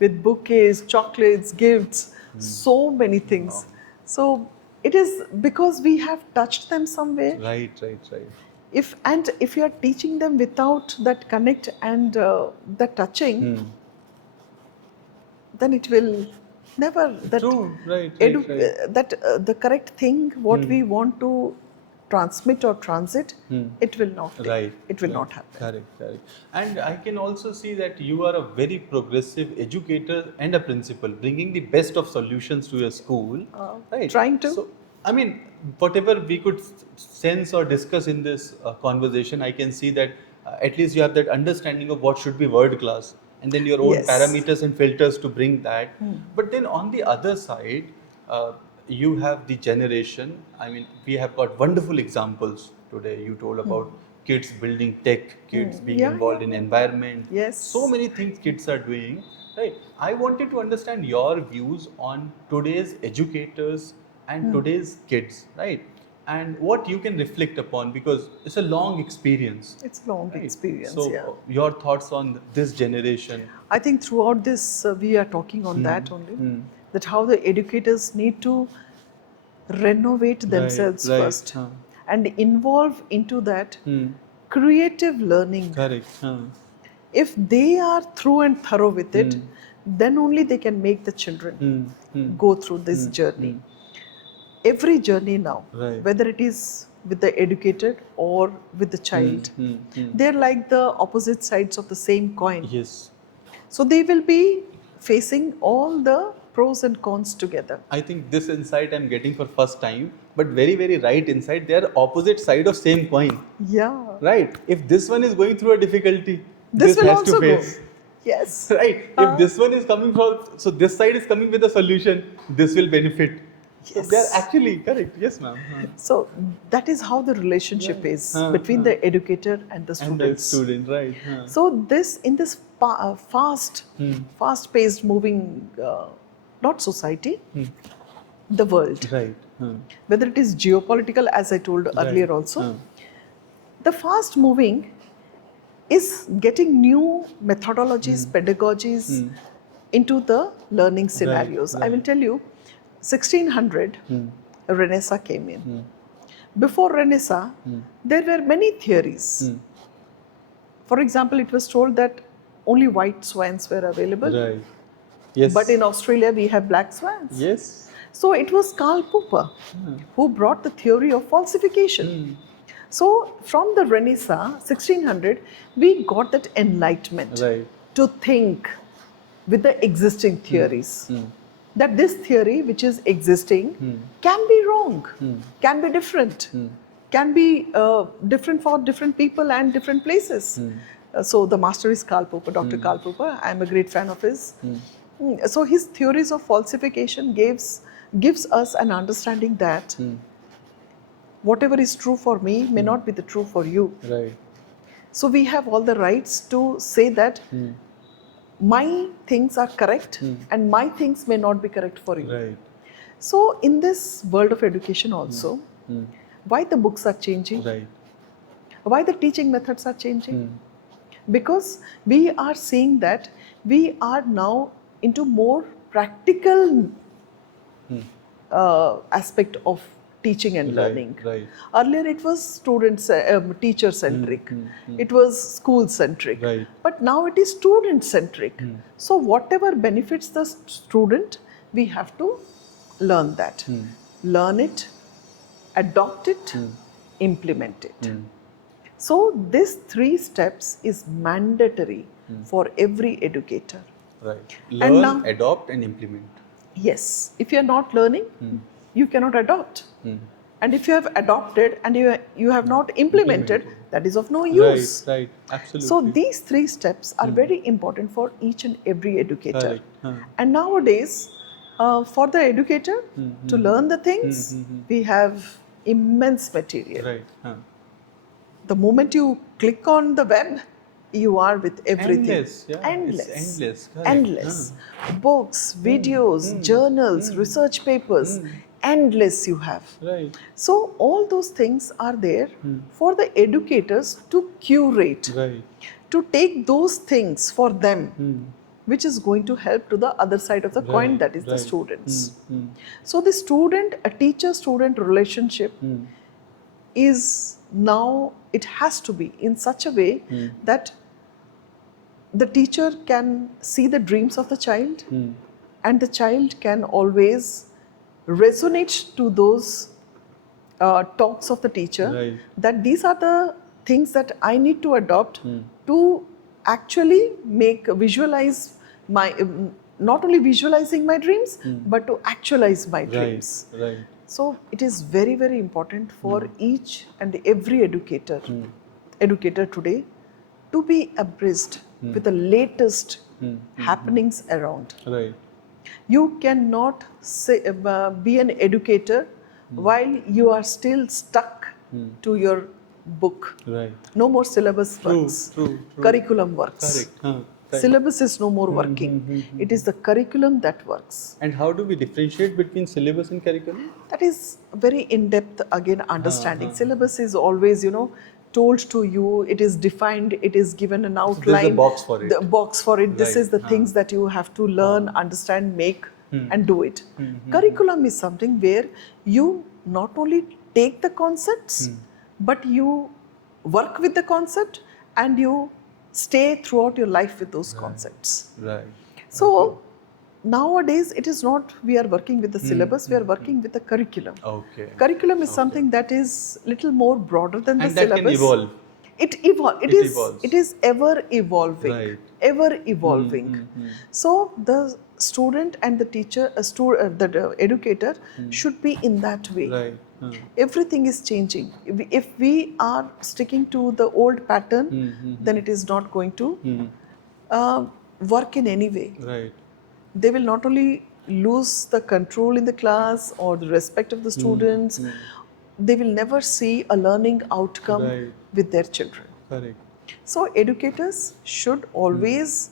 with bouquets, chocolates, gifts, so many things. So it is because we have touched them somewhere. Right, right, right. If you are teaching them without that connect and the touching, then it will never True, right, right. that the correct thing what we want to transmit or transit, it will not be. Right. It will not happen. Correct, correct. And I can also see that you are a very progressive educator and a principal, bringing the best of solutions to your school. Right. Trying to. So, I mean, whatever we could sense or discuss in this conversation, I can see that at least you have that understanding of what should be world class, and then your own Yes. parameters and filters to bring that. But then on the other side, you have the generation. I mean, we have got wonderful examples today. You told about kids building tech, kids being Yeah, involved in environment. Yes. So many things kids are doing. Right. I wanted to understand your views on today's educators and today's kids, right? And what you can reflect upon, because it's a long experience. It's a long Right. experience, So, yeah. your thoughts on this generation? I think throughout this, we are talking on that only, that how the educators need to renovate themselves right. first and involve into that creative learning. Correct. If they are through and thorough with it, then only they can make the children go through this journey. Every journey now, Right. whether it is with the educator or with the child, they're like the opposite sides of the same coin. Yes. So they will be facing all the pros and cons together. I think this insight I'm getting for first time, but very, very right insight. They are opposite side of same coin. Yeah. Right. If this one is going through a difficulty, This will has also to go. face. Yes. Right. If this one is coming from, so this side is coming with a solution, this will benefit. So Yes. they are actually correct. Yes, ma'am. So that is how the relationship is between the educator and the And the students. student, right? So this in this fast-paced moving, not society, the world, Right. whether it is geopolitical, as I told earlier also, the fast moving is getting new methodologies, pedagogies into the learning scenarios. I will tell you, 1600, Renaissance came in. Before Renaissance, there were many theories. For example, it was told that only white swans were available. Right. Yes. But in Australia, we have black swans. Yes. So it was Karl Popper who brought the theory of falsification. So from the Renaissance, 1600, we got that enlightenment Right. to think with the existing theories. That this theory which is existing can be wrong, can be different, can be different for different people and different places. So the master is Karl Popper, Dr. Karl Popper. I am a great fan of his. So his theories of falsification gives us an understanding that whatever is true for me may not be the true for you. Right. So we have all the rights to say that my things are correct and my things may not be correct for you. Right. So in this world of education also, why the books are changing, Right. why the teaching methods are changing, because we are seeing that we are now into more practical aspect of teaching and learning. Right. Earlier it was teacher centric, it was school centric, Right. but now it is student centric. So whatever benefits the student, we have to learn that, learn it, adopt it, implement it. So this 3 steps is mandatory for every educator. Right. And Learn, now- adopt, and implement. Yes, if you are not learning, you cannot adopt. And if you have adopted and you have not implemented, that is of no use. Right. Absolutely. So these 3 steps are very important for each and every educator. Correct. And nowadays, for the educator to learn the things, we have immense material. Right. The moment you click on the web, you are with everything. Endless. Yeah. Endless. It's endless. Correct. Endless. Books, videos, journals, research papers, endless you have. Right. So all those things are there for the educators to curate, Right. to take those things for them, which is going to help to the other side of the coin, that is the students. So the a teacher-student relationship is now, it has to be in such a way that the teacher can see the dreams of the child and the child can always resonate to those talks of the teacher, Right. that these are the things that I need to adopt to actually visualize my, not only visualizing my dreams, but to actualize my dreams. Right. So it is very, very important for each and every educator today to be abreast with the latest happenings around. Right. You cannot be an educator while you are still stuck to your book. Right. No more syllabus works, True. curriculum works. Correct. Syllabus is no more working. It is the curriculum that works. And how do we differentiate between syllabus and curriculum? That is very in-depth again understanding. Syllabus is always, told to you, it is defined, it is given an outline. There's a box for it. The box for it. This Right. is the things that you have to learn, understand, make and do it. Curriculum is something where you not only take the concepts, but you work with the concept and you stay throughout your life with those concepts. Right. So nowadays it is not we are working with the syllabus, we are working with the curriculum. Okay. Curriculum is something that is little more broader than the And that syllabus. can evolve. It evolves. is ever evolving. Right. Ever evolving. So the student and the teacher, the educator should be in that way. Right. Everything is changing. If we are sticking to the old pattern, then it is not going to work in any way. Right. They will not only lose the control in the class or the respect of the students, they will never see a learning outcome with their children. Correct. So educators should always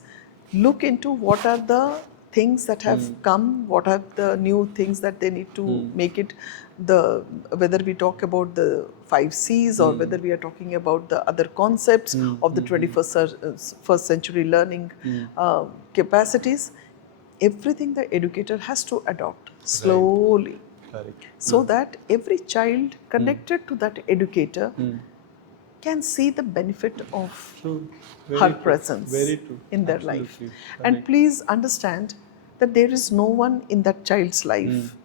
look into what are the things that have come, what are the new things that they need to make it, whether we talk about the 5 C's or whether we are talking about the other concepts of the 21st century learning capacities, everything the educator has to adopt slowly. Correct. So that every child connected to that educator can see the benefit of True. her presence Very true. in their life. Absolutely. And please understand that there is no one in that child's life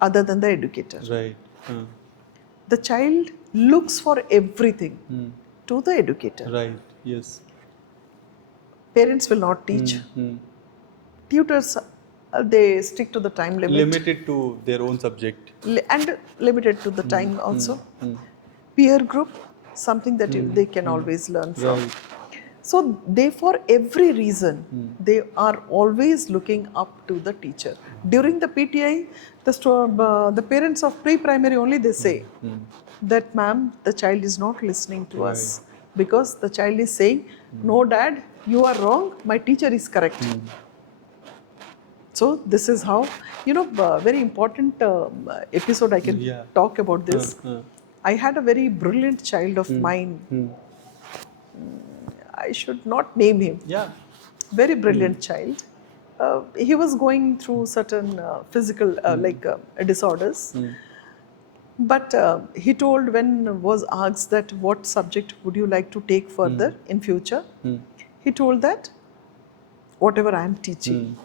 other than the educator. Right. The child looks for everything to the educator. Right. Yes. Parents will not teach. Tutors, they stick to the time limit. Limited to their own subject. And limited to the time also. Peer group, something that they can always learn from. Right. So they, for every reason, they are always looking up to the teacher. During the PTI, the parents of pre-primary only, they say that, ma'am, the child is not listening to us because the child is saying, no dad, you are wrong, my teacher is correct. So this is how, very important episode I can talk about this. I had a very brilliant child of mine. I should not name him. Yeah. Very brilliant child. He was going through certain physical disorders. But he told, when was asked that what subject would you like to take further in future, he told that whatever I am teaching.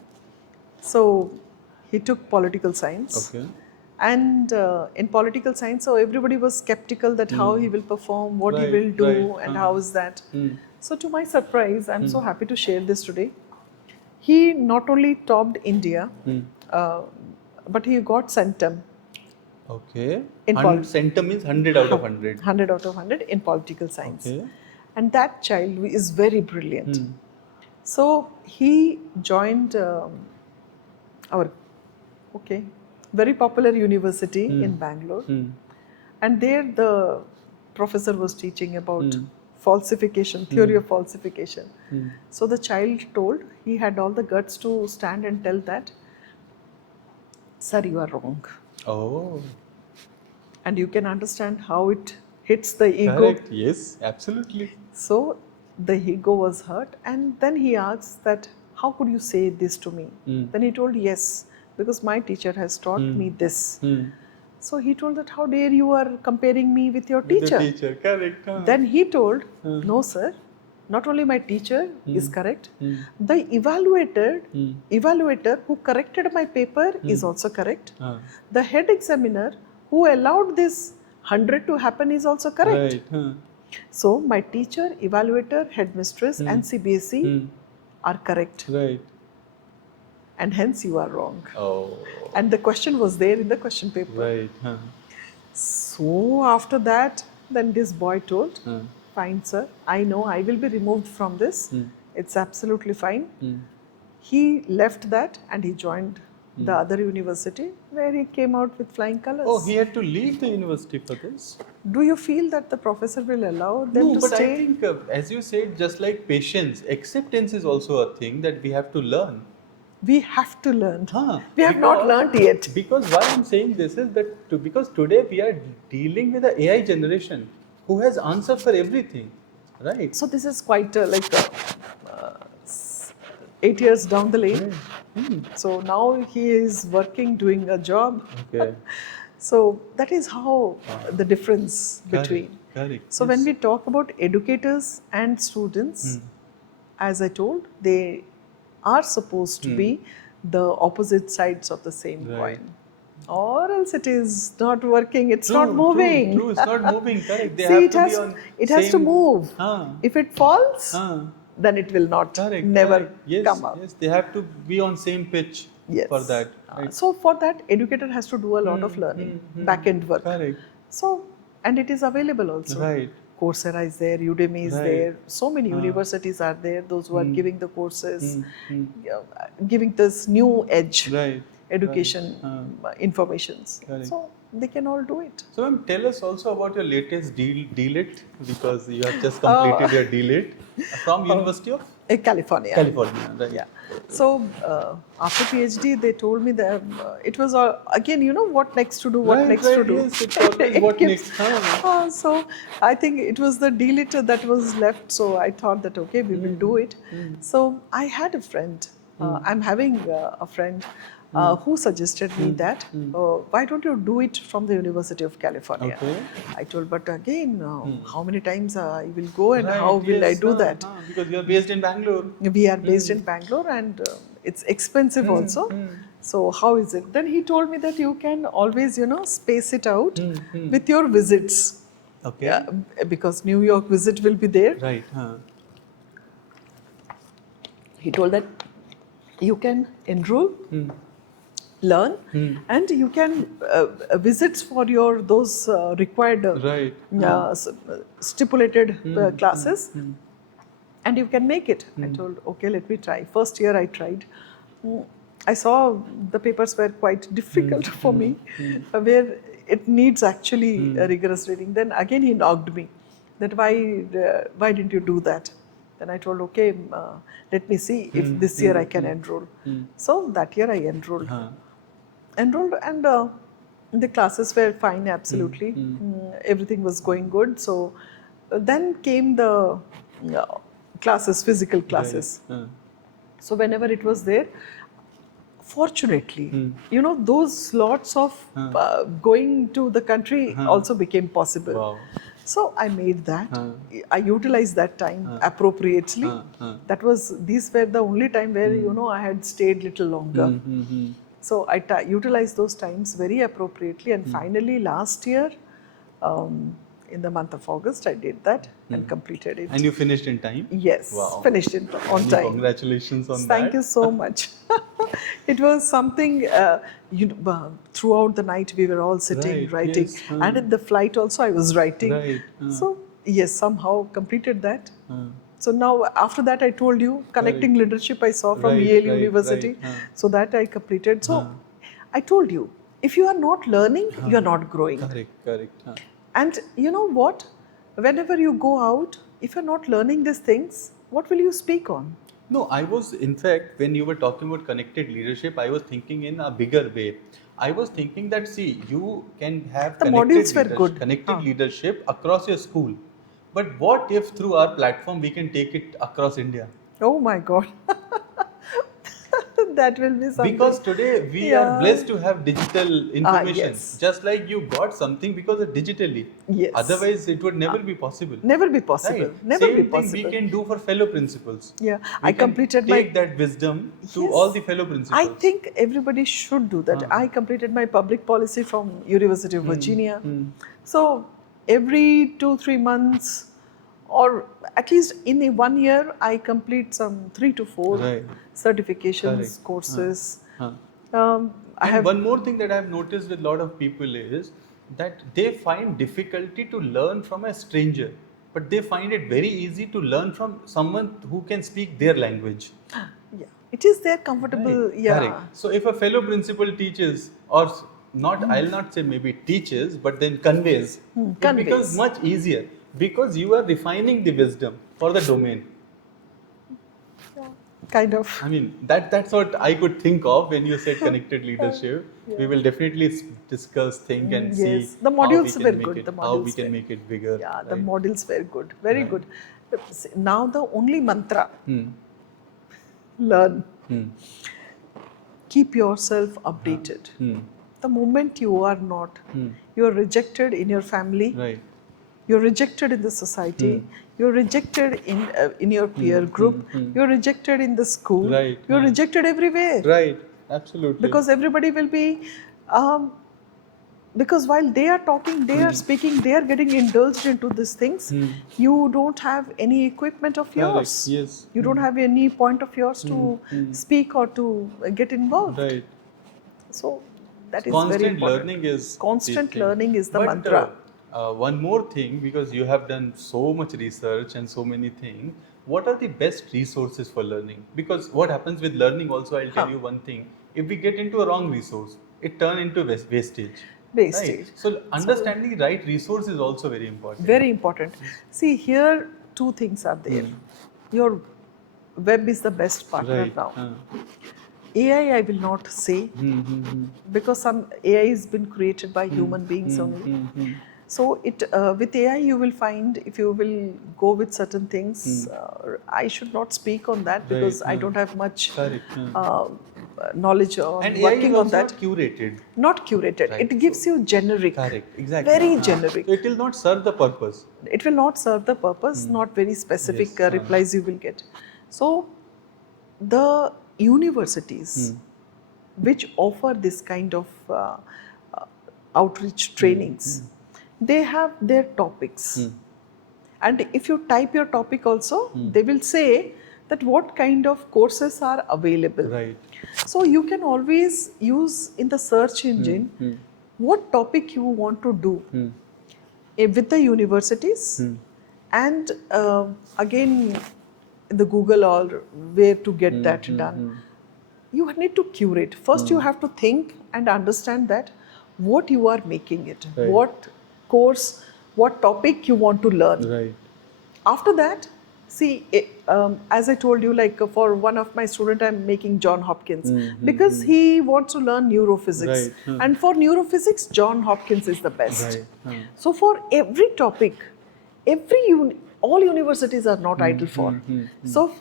So he took political science. Okay. And in political science, so everybody was skeptical that how he will perform, what he will do, and how is that. So to my surprise, I'm so happy to share this today. He not only topped India, but he got centum. Okay. In centum means 100 out of 100. 100 out of 100 in political science. Okay. And that child is very brilliant. So he joined our very popular university in Bangalore. And there the professor was teaching about falsification, theory of falsification. So the child told, he had all the guts to stand and tell that, sir, you are wrong. Oh. And you can understand how it hits the ego. Correct. Yes, absolutely. So the ego was hurt, and then he asked that, how could you say this to me? Then he told, yes, because my teacher has taught me this. So he told that, how dare you are comparing me with your teacher? The teacher, correct. Then he told, no sir, not only my teacher is correct, the evaluator who corrected my paper is also correct. The head examiner who allowed this 100 to happen is also correct. Right. So my teacher, evaluator, headmistress and CBSE are correct. Right. And hence you are wrong. Oh. And the question was there in the question paper. Right. So after that, then this boy told, fine sir, I know I will be removed from this. It's absolutely fine. He left that and he joined the other university, where he came out with flying colors. Oh, he had to leave the university for this? Do you feel that the professor will allow them No, to but stay? I think, as you said, just like patience, acceptance is also a thing that we have to learn. We have to learn. Huh, We have not because- learnt yet. Because why I'm saying this is that because today we are dealing with the AI generation who has answer for everything, right? So this is quite 8 years down the lane. So now he is working, doing a job. Okay. So that is how the difference between. Correct. So when we talk about educators and students, as I told, they are supposed to be the opposite sides of the same Right. coin. Or else it is not working, it's not True, moving. True, it's not moving. Correct. They See, have it to has, be on it has to same- move. Huh. If it falls, Huh. then it will not, Correct. never correct. Yes, come up. Yes, they have to be on same pitch Yes. for that. Right. So for that, educator has to do a lot of learning, back-end work. Correct. So, and it is available also. Right. Coursera is there, Udemy is Right. there, so many universities are there, those who are giving the courses, giving this new edge Right. education informations. Correct. So they can all do it. So, ma'am, tell us also about your latest DLIT, because you have just completed your DLIT from University of California. California. Right. Yeah. So after PhD, they told me that it was again, you know, what next to do, what Right, next right, to do. yes, it's always what keeps- next, huh? So I think it was the DLIT that was left. So I thought that okay, we will do it. So I had a friend. I'm having a friend who suggested me that why don't you do it from the University of California? Okay. I told, but again, how many times I will go and Right, how will I yes, do that? Because you are based in Bangalore. We are based in Bangalore and it's expensive also. So how is it? Then he told me that you can always, you know, space it out with your visits. Okay. Yeah, because New York visit will be there. Right. He told that you can enroll, learn, and you can visits for your those required Right. stipulated classes, and you can make it. I told, okay, let me try. First year I tried. I saw the papers were quite difficult for me, where it needs actually rigorous reading. Then again he knocked me that why didn't you do that? Then I told, okay, let me see if this year I can enroll. So that year I enrolled. Enrolled and the classes were fine, absolutely. Everything was going good. So then came the classes, physical classes. Right. So whenever it was there, fortunately, you know, those slots of going to the country also became possible. Wow. So I made that. I utilized that time appropriately. These were the only time where, you know, I had stayed little longer. So I utilized those times very appropriately, and finally last year, in the month of August, I did that and completed it. And you finished in time? Yes, Wow. finished it on Many time. Congratulations on that. Thank you so much. It was something, throughout the night we were all sitting, Right, writing. yes, And in the flight also I was writing. Right. So, yes, somehow completed that. So now, after that, I told you, connecting leadership I saw from Right, Yale right, University. right. So that I completed. So I told you, if you are not learning, you are not growing. Correct. And you know what? Whenever you go out, if you're not learning these things, what will you speak on? No, I was, in fact, when you were talking about connected leadership, I was thinking in a bigger way. I was thinking that, see, you can have The modules were good. connected leadership across your school. But what if through our platform we can take it across India? Oh my God. That will be something. Because today we are blessed to have digital information. yes. Just like you got something because of digitally. Yes. Otherwise, it would never be possible. Never be possible. Right. Never Same be thing possible. we can do for fellow principals. Yeah, We I can completed take that wisdom to Yes. all the fellow principals. I think everybody should do that. I completed my public policy from University of Virginia. So every 2-3 months, or at least in a 1 year, I complete some 3 to 4 Right. certifications, Correct. courses. Huh. I And have one more thing that I have noticed with a lot of people is that they find difficulty to learn from a stranger, but they find it very easy to learn from someone who can speak their language. yeah. It is their comfortable, Right. yeah. Correct. So if a fellow principal teaches, or not, I'll not say maybe teaches, but then conveys, it becomes Conveys. much easier because you are refining the wisdom for the domain. Kind of. I mean, that's what I could think of when you said connected leadership. We will definitely discuss, think, and Yes, see the how we modules can were make good. it, The how we modules can were- make it bigger. Yeah, the right? models were good. Very Right. good. Now the only mantra, Hmm. learn. Hmm. Keep yourself updated. Hmm. The moment you are not, Hmm. you are rejected in your family, Right. you're rejected in the society, you're rejected in your peer group, you're rejected in the school, Right. you're rejected everywhere. Right. Absolutely. Because everybody will be, because while they are talking, they are speaking, they are getting indulged into these things, you don't have any equipment of yours. Correct. Yes. You don't have any point of yours to speak or to get involved. Right. So that is very Constant important. learning is Constant the thing. learning is the But, mantra. one more thing, because you have done so much research and so many things, what are the best resources for learning? Because what happens with learning also, I'll tell you one thing. If we get into a wrong resource, it turns into wastage. Wastage. Right? So understanding the right resource is also very important. Very important. See, here two things are there. Your web is the best partner Right. now. AI, I will not say, because some AI has been created by human beings only. So it with AI you will find, if you will go with certain things, I should not speak on that because I don't have much Correct. knowledge on And AI working is on also that. not curated. Not curated. Right. It gives you generic. Correct. Exactly. Very generic. So it will not serve the purpose. It will not serve the purpose, not very specific Yes, replies you will get. So the universities which offer this kind of outreach trainings, they have their topics. And if you type your topic also, they will say that what kind of courses are available. Right. So you can always use in the search engine what topic you want to do with the universities, and again the Google or where to get that done. You need to curate. First you have to think and understand that what you are making it, Right. what course, what topic you want to learn. Right. After that, see, as I told you, like for one of my student, I'm making John Hopkins because he wants to learn neurophysics. Right. And for neurophysics, John Hopkins is the best. Right. So for every topic, all universities are not idle for. So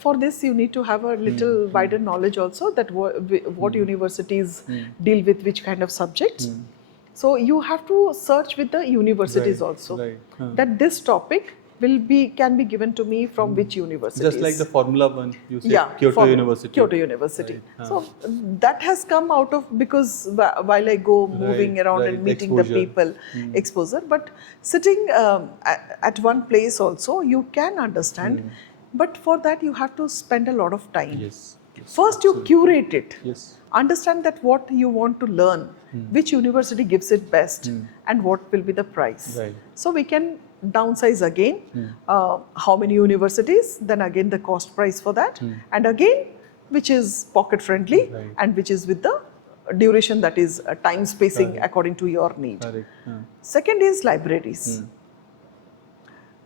for this, you need to have a little wider knowledge also that what universities deal with which kind of subjects. So you have to search with the universities Right, also right. that this topic can be given to me from which universities. Just like the Formula One, you said Kyoto from University. Kyoto University. Right. So that has come out of, because while I go moving around and meeting Exposure. the people, exposure. But sitting at one place also, you can understand. But for that, you have to spend a lot of time. Yes. First, you curate it. Yes. Understand that what you want to learn, which university gives it best, and what will be the price. Right. So we can downsize again how many universities, then again the cost price for that, and again which is pocket friendly Right. and which is with the duration, that is time spacing Correct. according to your need. Correct. Second is libraries.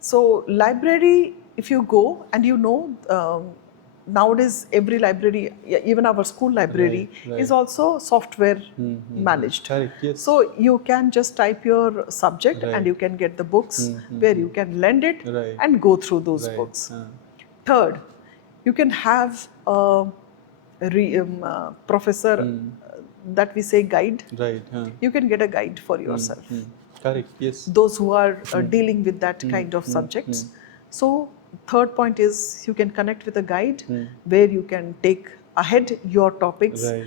So library, if you go and nowadays every library, even our school library, Right. is also software managed. Correct. Yes. So you can just type your subject Right. and you can get the books where you can lend it Right. and go through those Right. books. Third, you can have a professor that we say guide. Right. You can get a guide for yourself. Correct. Yes. Those who are dealing with that kind of subjects. So third point is you can connect with a guide where you can take ahead your topics. Right.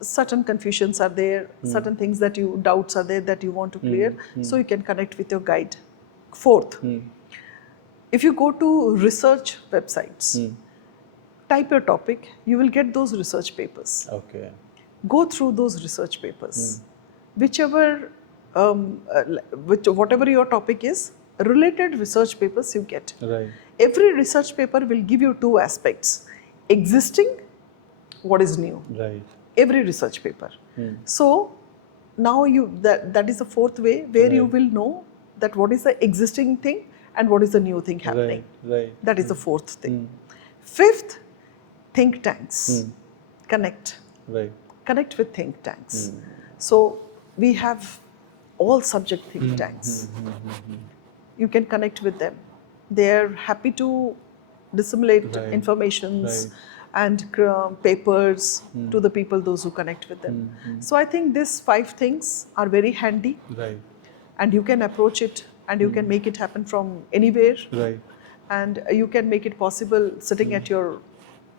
Certain confusions are there, certain things doubts are there that you want to clear. So you can connect with your guide. Fourth, if you go to research websites, type your topic, you will get those research papers. Okay. Go through those research papers. Whatever your topic is, related research papers you get. Right. Every research paper will give you two aspects: existing what is new. Right. Every research paper. So now that is the fourth way where you Right. will know that what is the existing thing and what is the new thing happening. Right. That is the fourth thing. Fifth, think tanks. Connect. Right. Connect with think tanks. So we have all subject think tanks. You can connect with them. They are happy to disseminate Right. informations Right. and papers to the people, those who connect with them. So I think these 5 things are very handy, Right. and you can approach it and you can make it happen from anywhere, Right. and you can make it possible sitting at your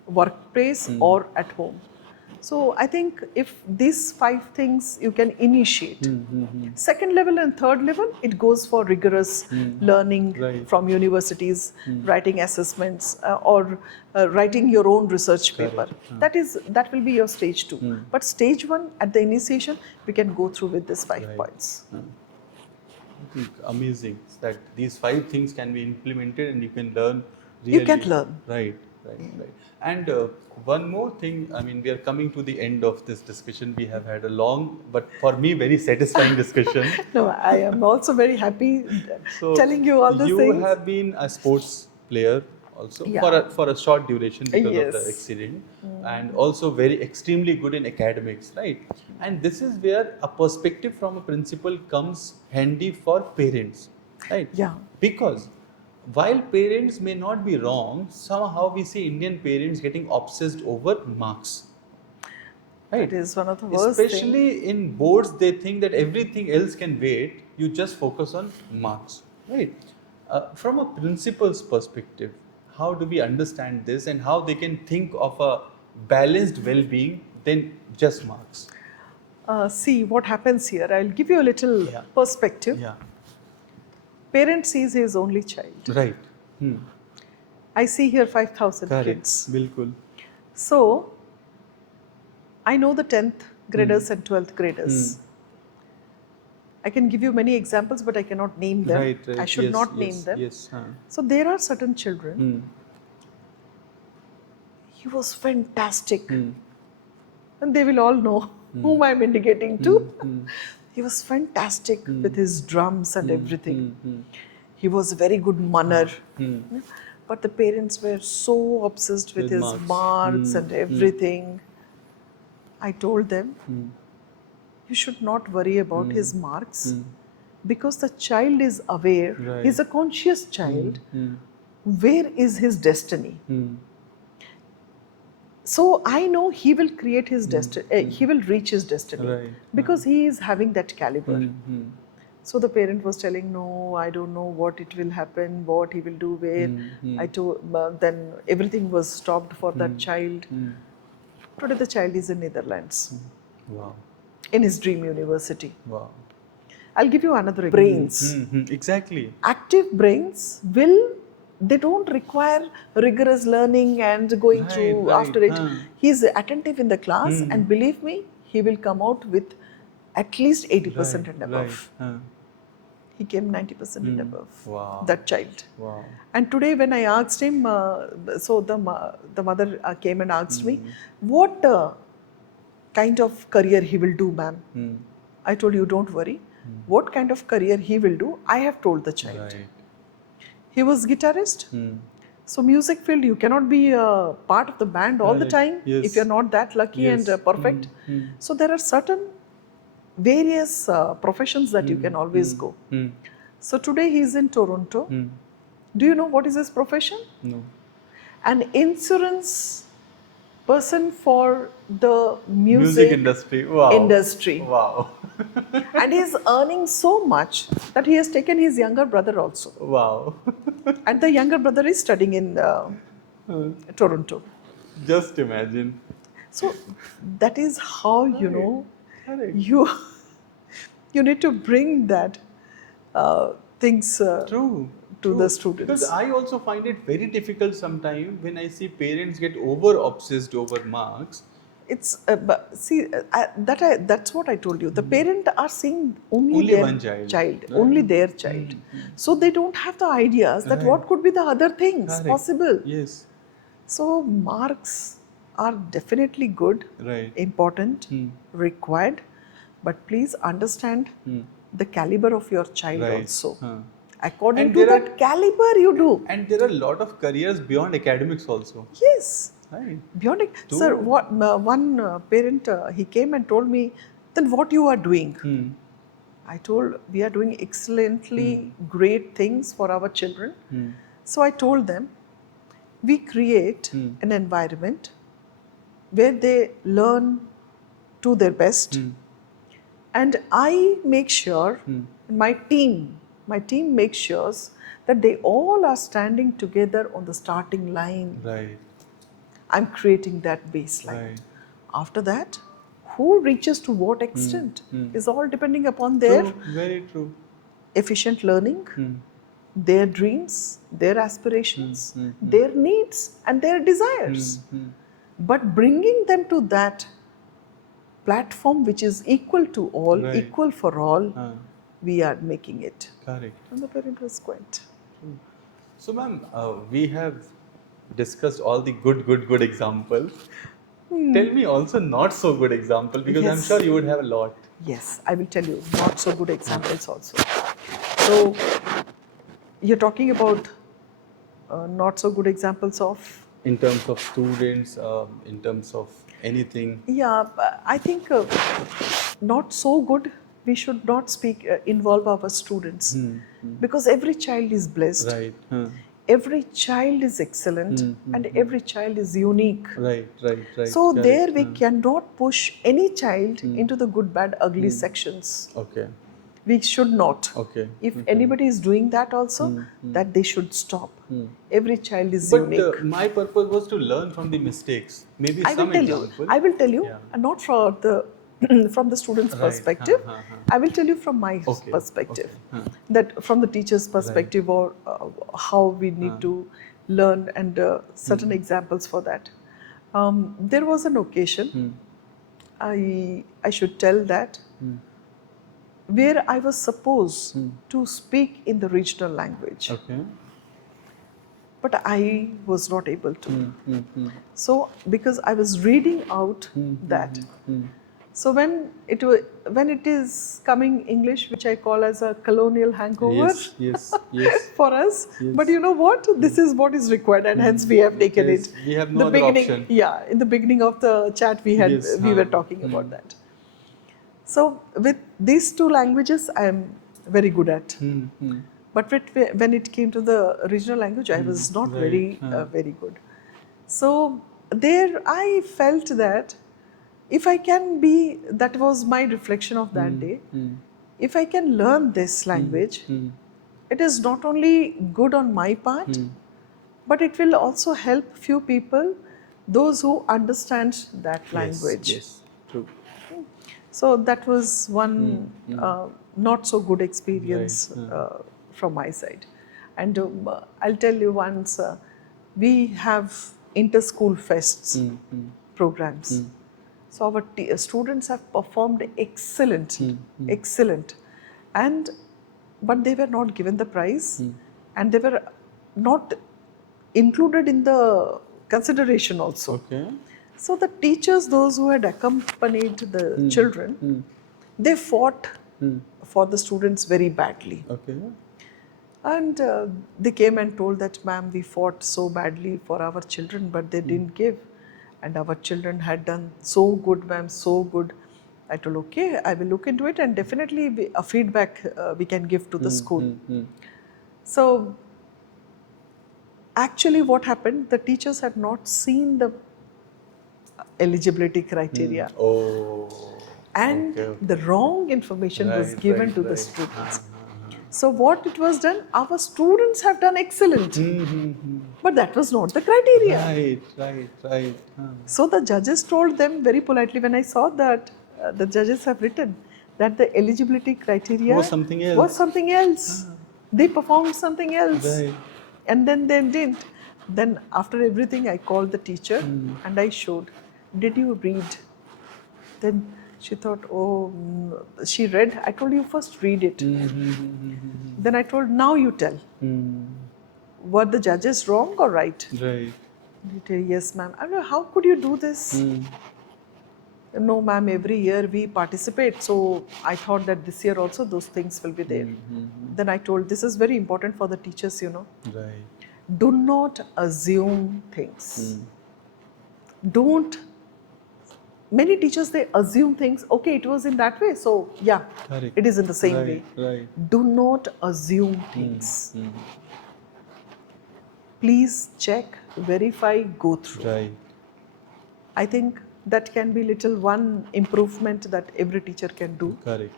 workplace or at home. So I think if these 5 things you can initiate, second level and third level, it goes for rigorous learning Right. from universities, writing assessments or writing your own research paper. That will be your stage 2. But stage 1 at the initiation, we can go through with these 5 Right. points. I think amazing that these 5 things can be implemented and you can learn really. You can learn. Right. And one more thing, I mean, we are coming to the end of this discussion. We have had a long, but for me, very satisfying discussion. No, I am also very happy So telling you all these you things. have been a sports player also Yeah. for a short duration because of the Yes. accident, and also very extremely good in academics, right? And this is where a perspective from a principal comes handy for parents, right? Yeah. Because while parents may not be wrong, somehow we see Indian parents getting obsessed over marks. Right? It is one of the worst Especially in boards, they think that everything else can wait. You just focus on marks, right? From a principal's perspective, how do we understand this, and how they can think of a balanced well-being than just marks? See what happens here. I'll give you a little Yeah. perspective. Yeah. Parent sees his only child. Right. I see here 5,000 Correct. kids. Bilkul. So I know the 10th graders and 12th graders. I can give you many examples, but I cannot name them. Right. I should Yes, not yes, name them. Yes. So there are certain children. He was fantastic. And they will all know whom I'm indicating to. He was fantastic with his drums and everything. He was a very good manner. But the parents were so obsessed with his marks and everything. I told them, you should not worry about his marks because the child is aware, Right. he's a conscious child. Where is his destiny? So I know he will create his destiny, he will reach his destiny Right. because he is having that caliber. So the parent was telling, no, I don't know what it will happen, what he will do, where. I told, then everything was stopped for that child. Today the child is in Netherlands, Wow. in his dream university. Wow. I'll give you another example. Brains. Exactly. Active brains they don't require rigorous learning and going Right, through right, after it. He's attentive in the class and believe me, he will come out with at least 80% and above. He came 90% and above, Wow. that child. Wow. And today when I asked him, so the mother came and asked me, what kind of career he will do, ma'am? I told you, don't worry. What kind of career he will do, I have told the child. Right. He was guitarist. So music field, you cannot be a part of the band all the Correct. time Yes. if you're not that lucky Yes. and perfect. So there are certain various professions that you can always go. So today he is in Toronto. Do you know what is his profession? No. An insurance person for the Music industry. Wow. industry. Wow. And he is earning so much that he has taken his younger brother also. Wow. And the younger brother is studying in Toronto. Just imagine. So that is how, you know, Correct. you need to bring that things True. to the students. Because I also find it very difficult sometimes when I see parents get over obsessed over marks. It's that's what I told you. The parent are seeing only their one child. Right. only their child. So they don't have the ideas that Right. what could be the other things Correct. possible. Yes. So marks are definitely good, Right. important, required, but please understand the caliber of your child Right. also. Huh. According And to there that caliber you do. And there are a lot of careers beyond academics also. Yes. Right. Beyond it. True. Sir, one parent, he came and told me, then what you are doing? I told, we are doing excellently great things for our children. So I told them, we create an environment where they learn to their best. And I make sure, my team makes sure that they all are standing together on the starting line. Right. I'm creating that baseline. Right. After that, who reaches to what extent is all depending upon their True. Very true. efficient learning, their dreams, their aspirations, their needs, and their desires. But bringing them to that platform which is equal to all, Right. equal for all, we are making it. Correct. And the parent was quite. So, ma'am, we have discussed all the good examples. Tell me also not so good example, because I'm Yes. sure you would have a lot. Yes, I will tell you not so good examples also. So, you're talking about not so good examples of. In terms of students, in terms of anything. Yeah, I think not so good. We should not involve our students because every child is blessed. Right. Every child is excellent and every child is unique. Right. So Correct. there we cannot push any child into the good, bad, ugly sections. Okay. We should not. Okay. If anybody is doing that also, that they should stop. Every child is But unique. my purpose was to learn from the mistakes. Maybe I some will tell you. example. I will tell you, Yeah. not from the from the student's Right. perspective. I will tell you from my Okay. perspective. Okay. That from the teacher's perspective, or how we need to learn, and certain examples for that. There was an occasion. I should tell that where I was supposed to speak in the regional language. Okay. But I was not able to. So because I was reading out that. So when it is coming English, which I call as a colonial hangover Yes. for us, Yes. but you know what? This is what is required, and hence we have taken Yes, it. we have no The other beginning, option. yeah, in the beginning of the chat, we Yes, were talking about that. So with these two languages, I am very good at. But when it came to the regional language, I was not Right. very good. So there I felt that if I can be, that was my reflection of that day, if I can learn this language, it is not only good on my part, but it will also help few people, those who understand that language. Yes. True. So that was one not so good experience Right. from my side. And I'll tell you once, we have inter-school fests programs. So our students have performed excellent, but they were not given the prize, and they were not included in the consideration also. Okay. So the teachers, those who had accompanied the children, they fought for the students very badly. Okay. And they came and told that, ma'am, we fought so badly for our children, but they didn't give. And our children had done so good, ma'am, so good. I told, okay, I will look into it, and definitely a feedback we can give to the school. So actually what happened, the teachers had not seen the eligibility criteria. Oh. And Okay. the wrong information was given to the students. So what it was done, our students have done excellent, but that was not the criteria. Right. So the judges told them very politely, when I saw that the judges have written that the eligibility criteria Was something else. They performed something else. Right. And then they didn't. Then after everything, I called the teacher and I showed, did you read? Then she thought, oh, she read. I told you first read it. Then I told, now you tell. Were the judges wrong or right? Right. You tell, yes, ma'am. I don't know, how could you do this? No, ma'am, every year we participate. So I thought that this year also those things will be there. Then I told, this is very important for the teachers, you know. Right. Do not assume things. Don't. Many teachers, they assume things, okay, it was in that way. So yeah, Correct. it is in the same way. Right. Do not assume things. Please check, verify, go through. Right. I think that can be little one improvement that every teacher can do. Correct.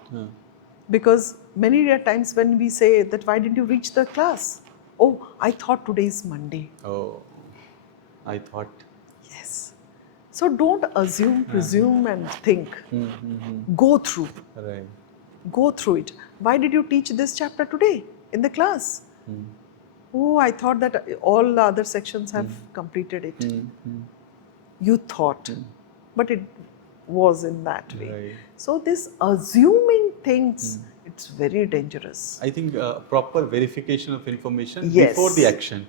Because many times when we say that, why didn't you reach the class? Oh, I thought today is Monday. Oh, I thought. Yes. So don't assume, presume and think. Go through. Right. Go through it. Why did you teach this chapter today in the class? Oh, I thought that all the other sections have completed it. You thought, but it was in that way. Right. So this assuming things, it's very dangerous. I think proper verification of information Yes. before the action.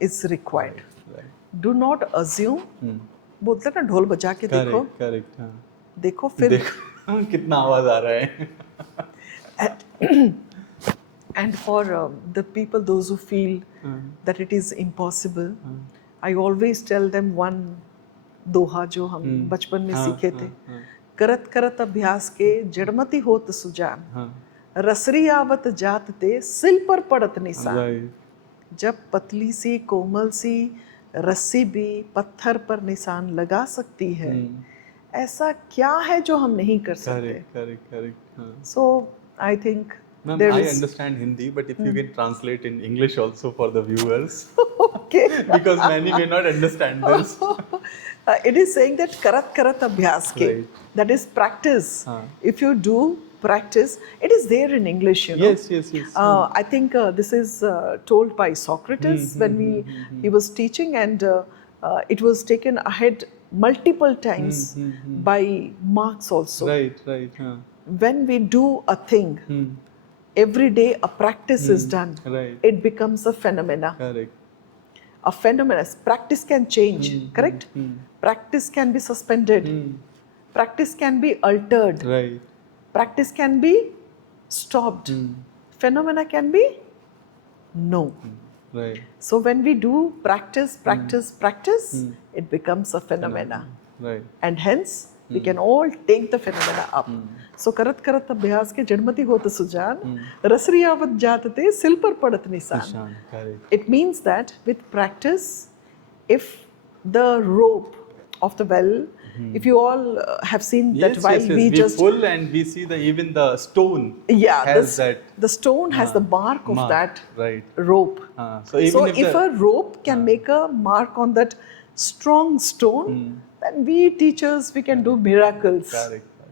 It's required. Right. Do not assume. बोलते ना ढोल बजा के देखो, Correct. देखो फिर देखो कितना आवाज आ रहा है. And for the people, those who feel that it is impossible, I always tell them one दोहा जो हम बचपन में सीखे थे. करत करत अभ्यास के जड़मति होत सुजान, रसरी आवत जात ते सिल पर पड़त निशान. Right. जब पतली सी कोमल सी रस्सी भी पत्थर पर निशान लगा सकती है, ऐसा क्या है जो हम नहीं कर सकते. Correct. So I think Ma'am, there I is understand Hindi, but if you can translate in English also for the viewers, okay. because many may not understand this. It is saying that karat karat abhyas ke, Right. that is practice. If you do practice, it is there in English, you know. Yes. I think this is told by Socrates when he was teaching, and it was taken ahead multiple times by Marx also. Right. When we do a thing, every day a practice is done, Right. it becomes a phenomena. Correct. A phenomena. Practice can change, correct? Practice can be suspended. Practice can be altered. Right. Practice can be stopped. Phenomena can be no. Right. So when we do practice, it becomes a phenomena. Right. And hence, we can all take the phenomena up. So karat karat abhyas ke jadmati hot sujan, rasriyavat jatate sil par padat nisan. Correct. It means that with practice, if the rope of the well, if you all have seen that while we just pull and we see even the stone has the stone has the mark of that right. rope. So even if a rope can make a mark on that strong stone, then we teachers, we can do miracles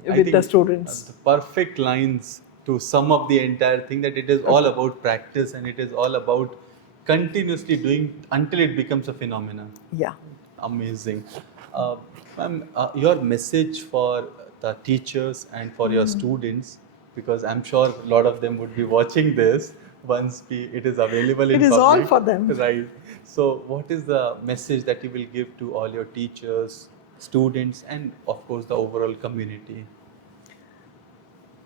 with the students. The perfect lines to sum up the entire thing, that it is all about practice and it is all about continuously doing until it becomes a phenomenon. Yeah. Amazing. Ma'am, your message for the teachers and for your students, because I'm sure a lot of them would be watching this once it is available in public. It is all for them. Right. So what is the message that you will give to all your teachers, students, and of course the overall community?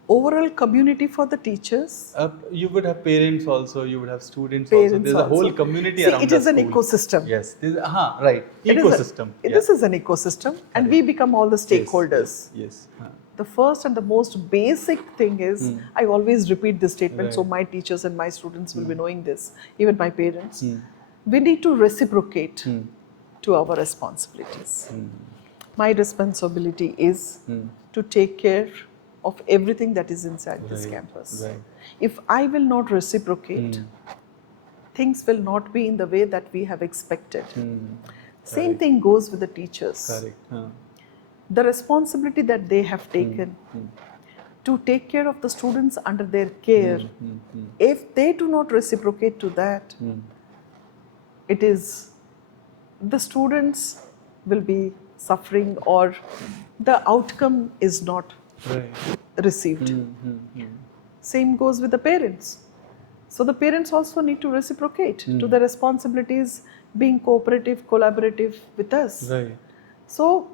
Overall community for the teachers. You would have parents also, you would have students parents also. There's a whole community See, around it the is an school. ecosystem. Yes. Right. Ecosystem. This is an ecosystem, and we become all the stakeholders. Yes. The first and the most basic thing is, I always repeat this statement, so my teachers and my students will be knowing this, even my parents. We need to reciprocate to our responsibilities. My responsibility is to take care of everything that is inside this campus. Right. If I will not reciprocate, things will not be in the way that we have expected. Same thing goes with the teachers. Correct. The responsibility that they have taken to take care of the students under their care, if they do not reciprocate to that, it is the students will be suffering, or the outcome is not received. Same goes with the parents. So the parents also need to reciprocate to the responsibilities being cooperative, collaborative with us. Right. So,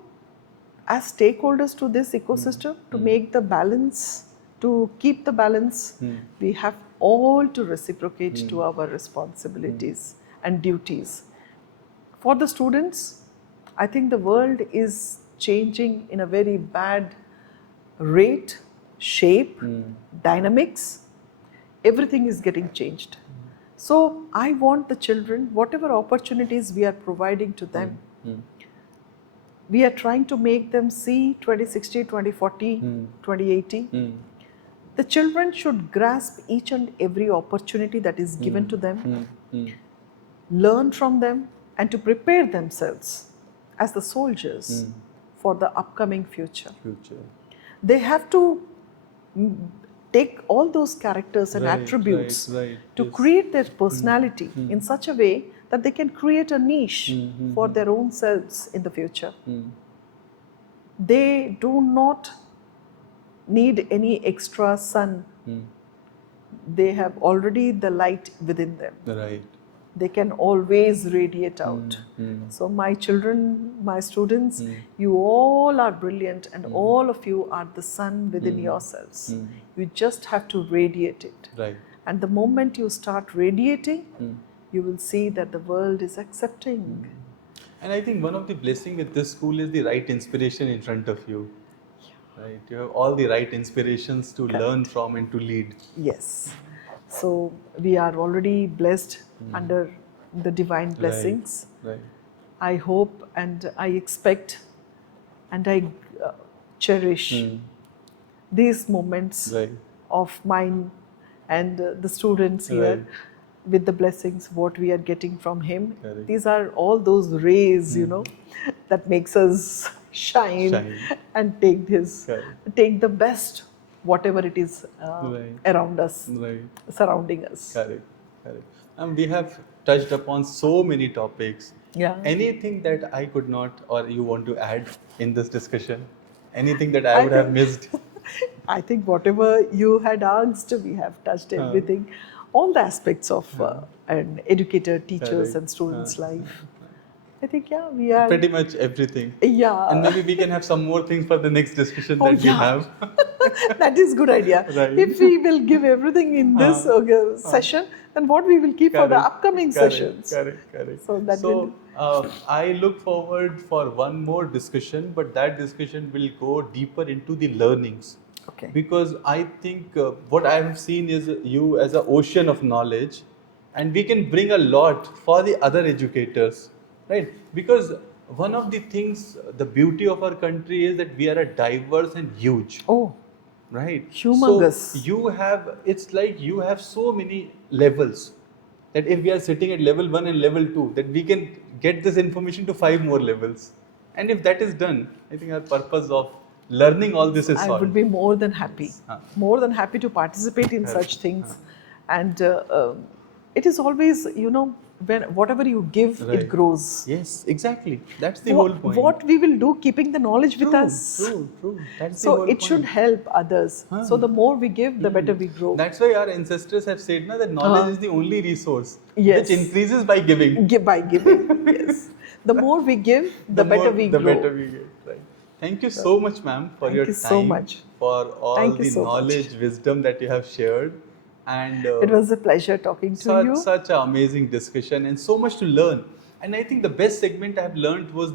as stakeholders to this ecosystem, to make the balance, to keep the balance, we have all to reciprocate to our responsibilities and duties. For the students, I think the world is changing in a very bad rate, shape, dynamics. Everything is getting changed. So I want the children, whatever opportunities we are providing to them, we are trying to make them see 2060, 2040, 2080. The children should grasp each and every opportunity that is given to them, learn from them, and to prepare themselves as the soldiers for the upcoming future. They have to take all those characters and attributes to create their personality in such a way that they can create a niche for their own selves in the future. They do not need any extra sun. They have already the light within them. Right. They can always radiate out. So my children, my students, you all are brilliant, and all of you are the sun within yourselves. You just have to radiate it. Right. And the moment you start radiating, you will see that the world is accepting. And I think one of the blessing with this school is the right inspiration in front of you. Right. You have all the right inspirations to learn from and to lead. Yes. So we are already blessed under the divine blessings. Right. I hope and I expect and I cherish these moments of mine and the students here with the blessings what we are getting from him. Correct. These are all those rays, you know, that makes us shine. And take the best whatever it is around us, surrounding us. Correct. And we have touched upon so many topics. Yeah. Anything that I could not or you want to add in this discussion? Anything that I would have missed? I think whatever you had asked, we have touched everything. All the aspects of an educator, teachers and students' life. I think, we are... Pretty much everything. Yeah. And maybe we can have some more things for the next discussion that we have. That is good idea. Right. If we will give everything in this session, then what we will keep for the upcoming sessions. Correct. So I look forward for one more discussion, but that discussion will go deeper into the learnings. Okay. Because I think what I have seen is you as an ocean of knowledge, and we can bring a lot for the other educators, right? Because one of the things, the beauty of our country is that we are a diverse and huge. Oh. Right. Humongous. So it's like you have so many levels that if we are sitting at level 1 and level 2, that we can get this information to 5 more levels. And if that is done, I think our purpose of learning all this is solved. I would be more than happy. More than happy to participate in such things. And it is always, when whatever you give, it grows. Yes, exactly. That's the whole point. What we will do, keeping the knowledge with us. True. That's so the whole it should help others. So the more we give, the better we grow. That's why our ancestors have said that knowledge is the only resource which increases by giving. By giving, yes. The more we give, the better we grow. The better we give, right. Thank you so much, ma'am, for your time. Thank you so much. For all the knowledge, wisdom that you have shared. And it was a pleasure talking to you. Such an amazing discussion and so much to learn. And I think the best segment I have learned was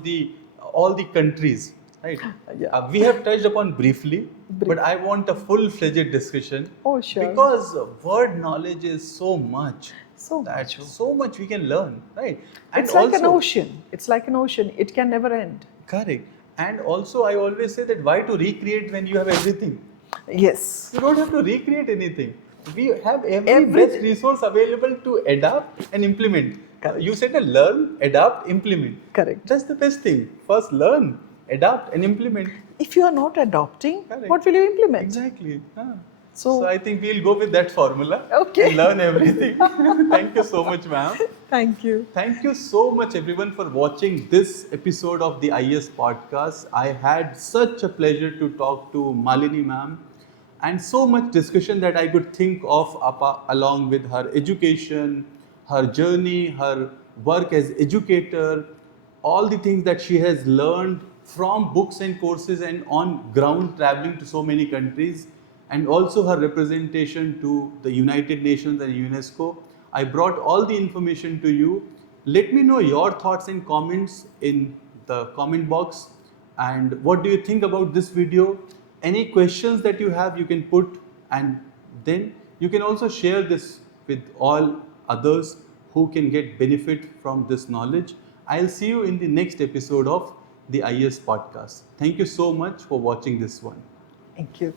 all the countries, right? We have touched upon briefly, but I want a full-fledged discussion. Oh, sure. Because word knowledge is so much. So much we can learn, right? And it's like an ocean. It's like an ocean. It can never end. Correct. And also I always say that why to recreate when you have everything? Yes. You don't have to recreate anything. We have every best resource available to adapt and implement. Correct. You said learn, adapt, implement. Correct. That's the best thing. First learn, adapt and implement. If you are not adopting, what will you implement? Exactly. So I think we'll go with that formula. Okay. And learn everything. Thank you so much, ma'am. Thank you. Thank you so much, everyone, for watching this episode of the IES Podcast. I had such a pleasure to talk to Malini ma'am. And so much discussion that I could think of along with her education, her journey, her work as educator, all the things that she has learned from books and courses and on ground traveling to so many countries, and also her representation to the United Nations and UNESCO. I brought all the information to you. Let me know your thoughts and comments in the comment box. And what do you think about this video? Any questions that you have, you can put, and then you can also share this with all others who can get benefit from this knowledge. I'll see you in the next episode of the IES podcast. Thank you so much for watching this one. Thank you.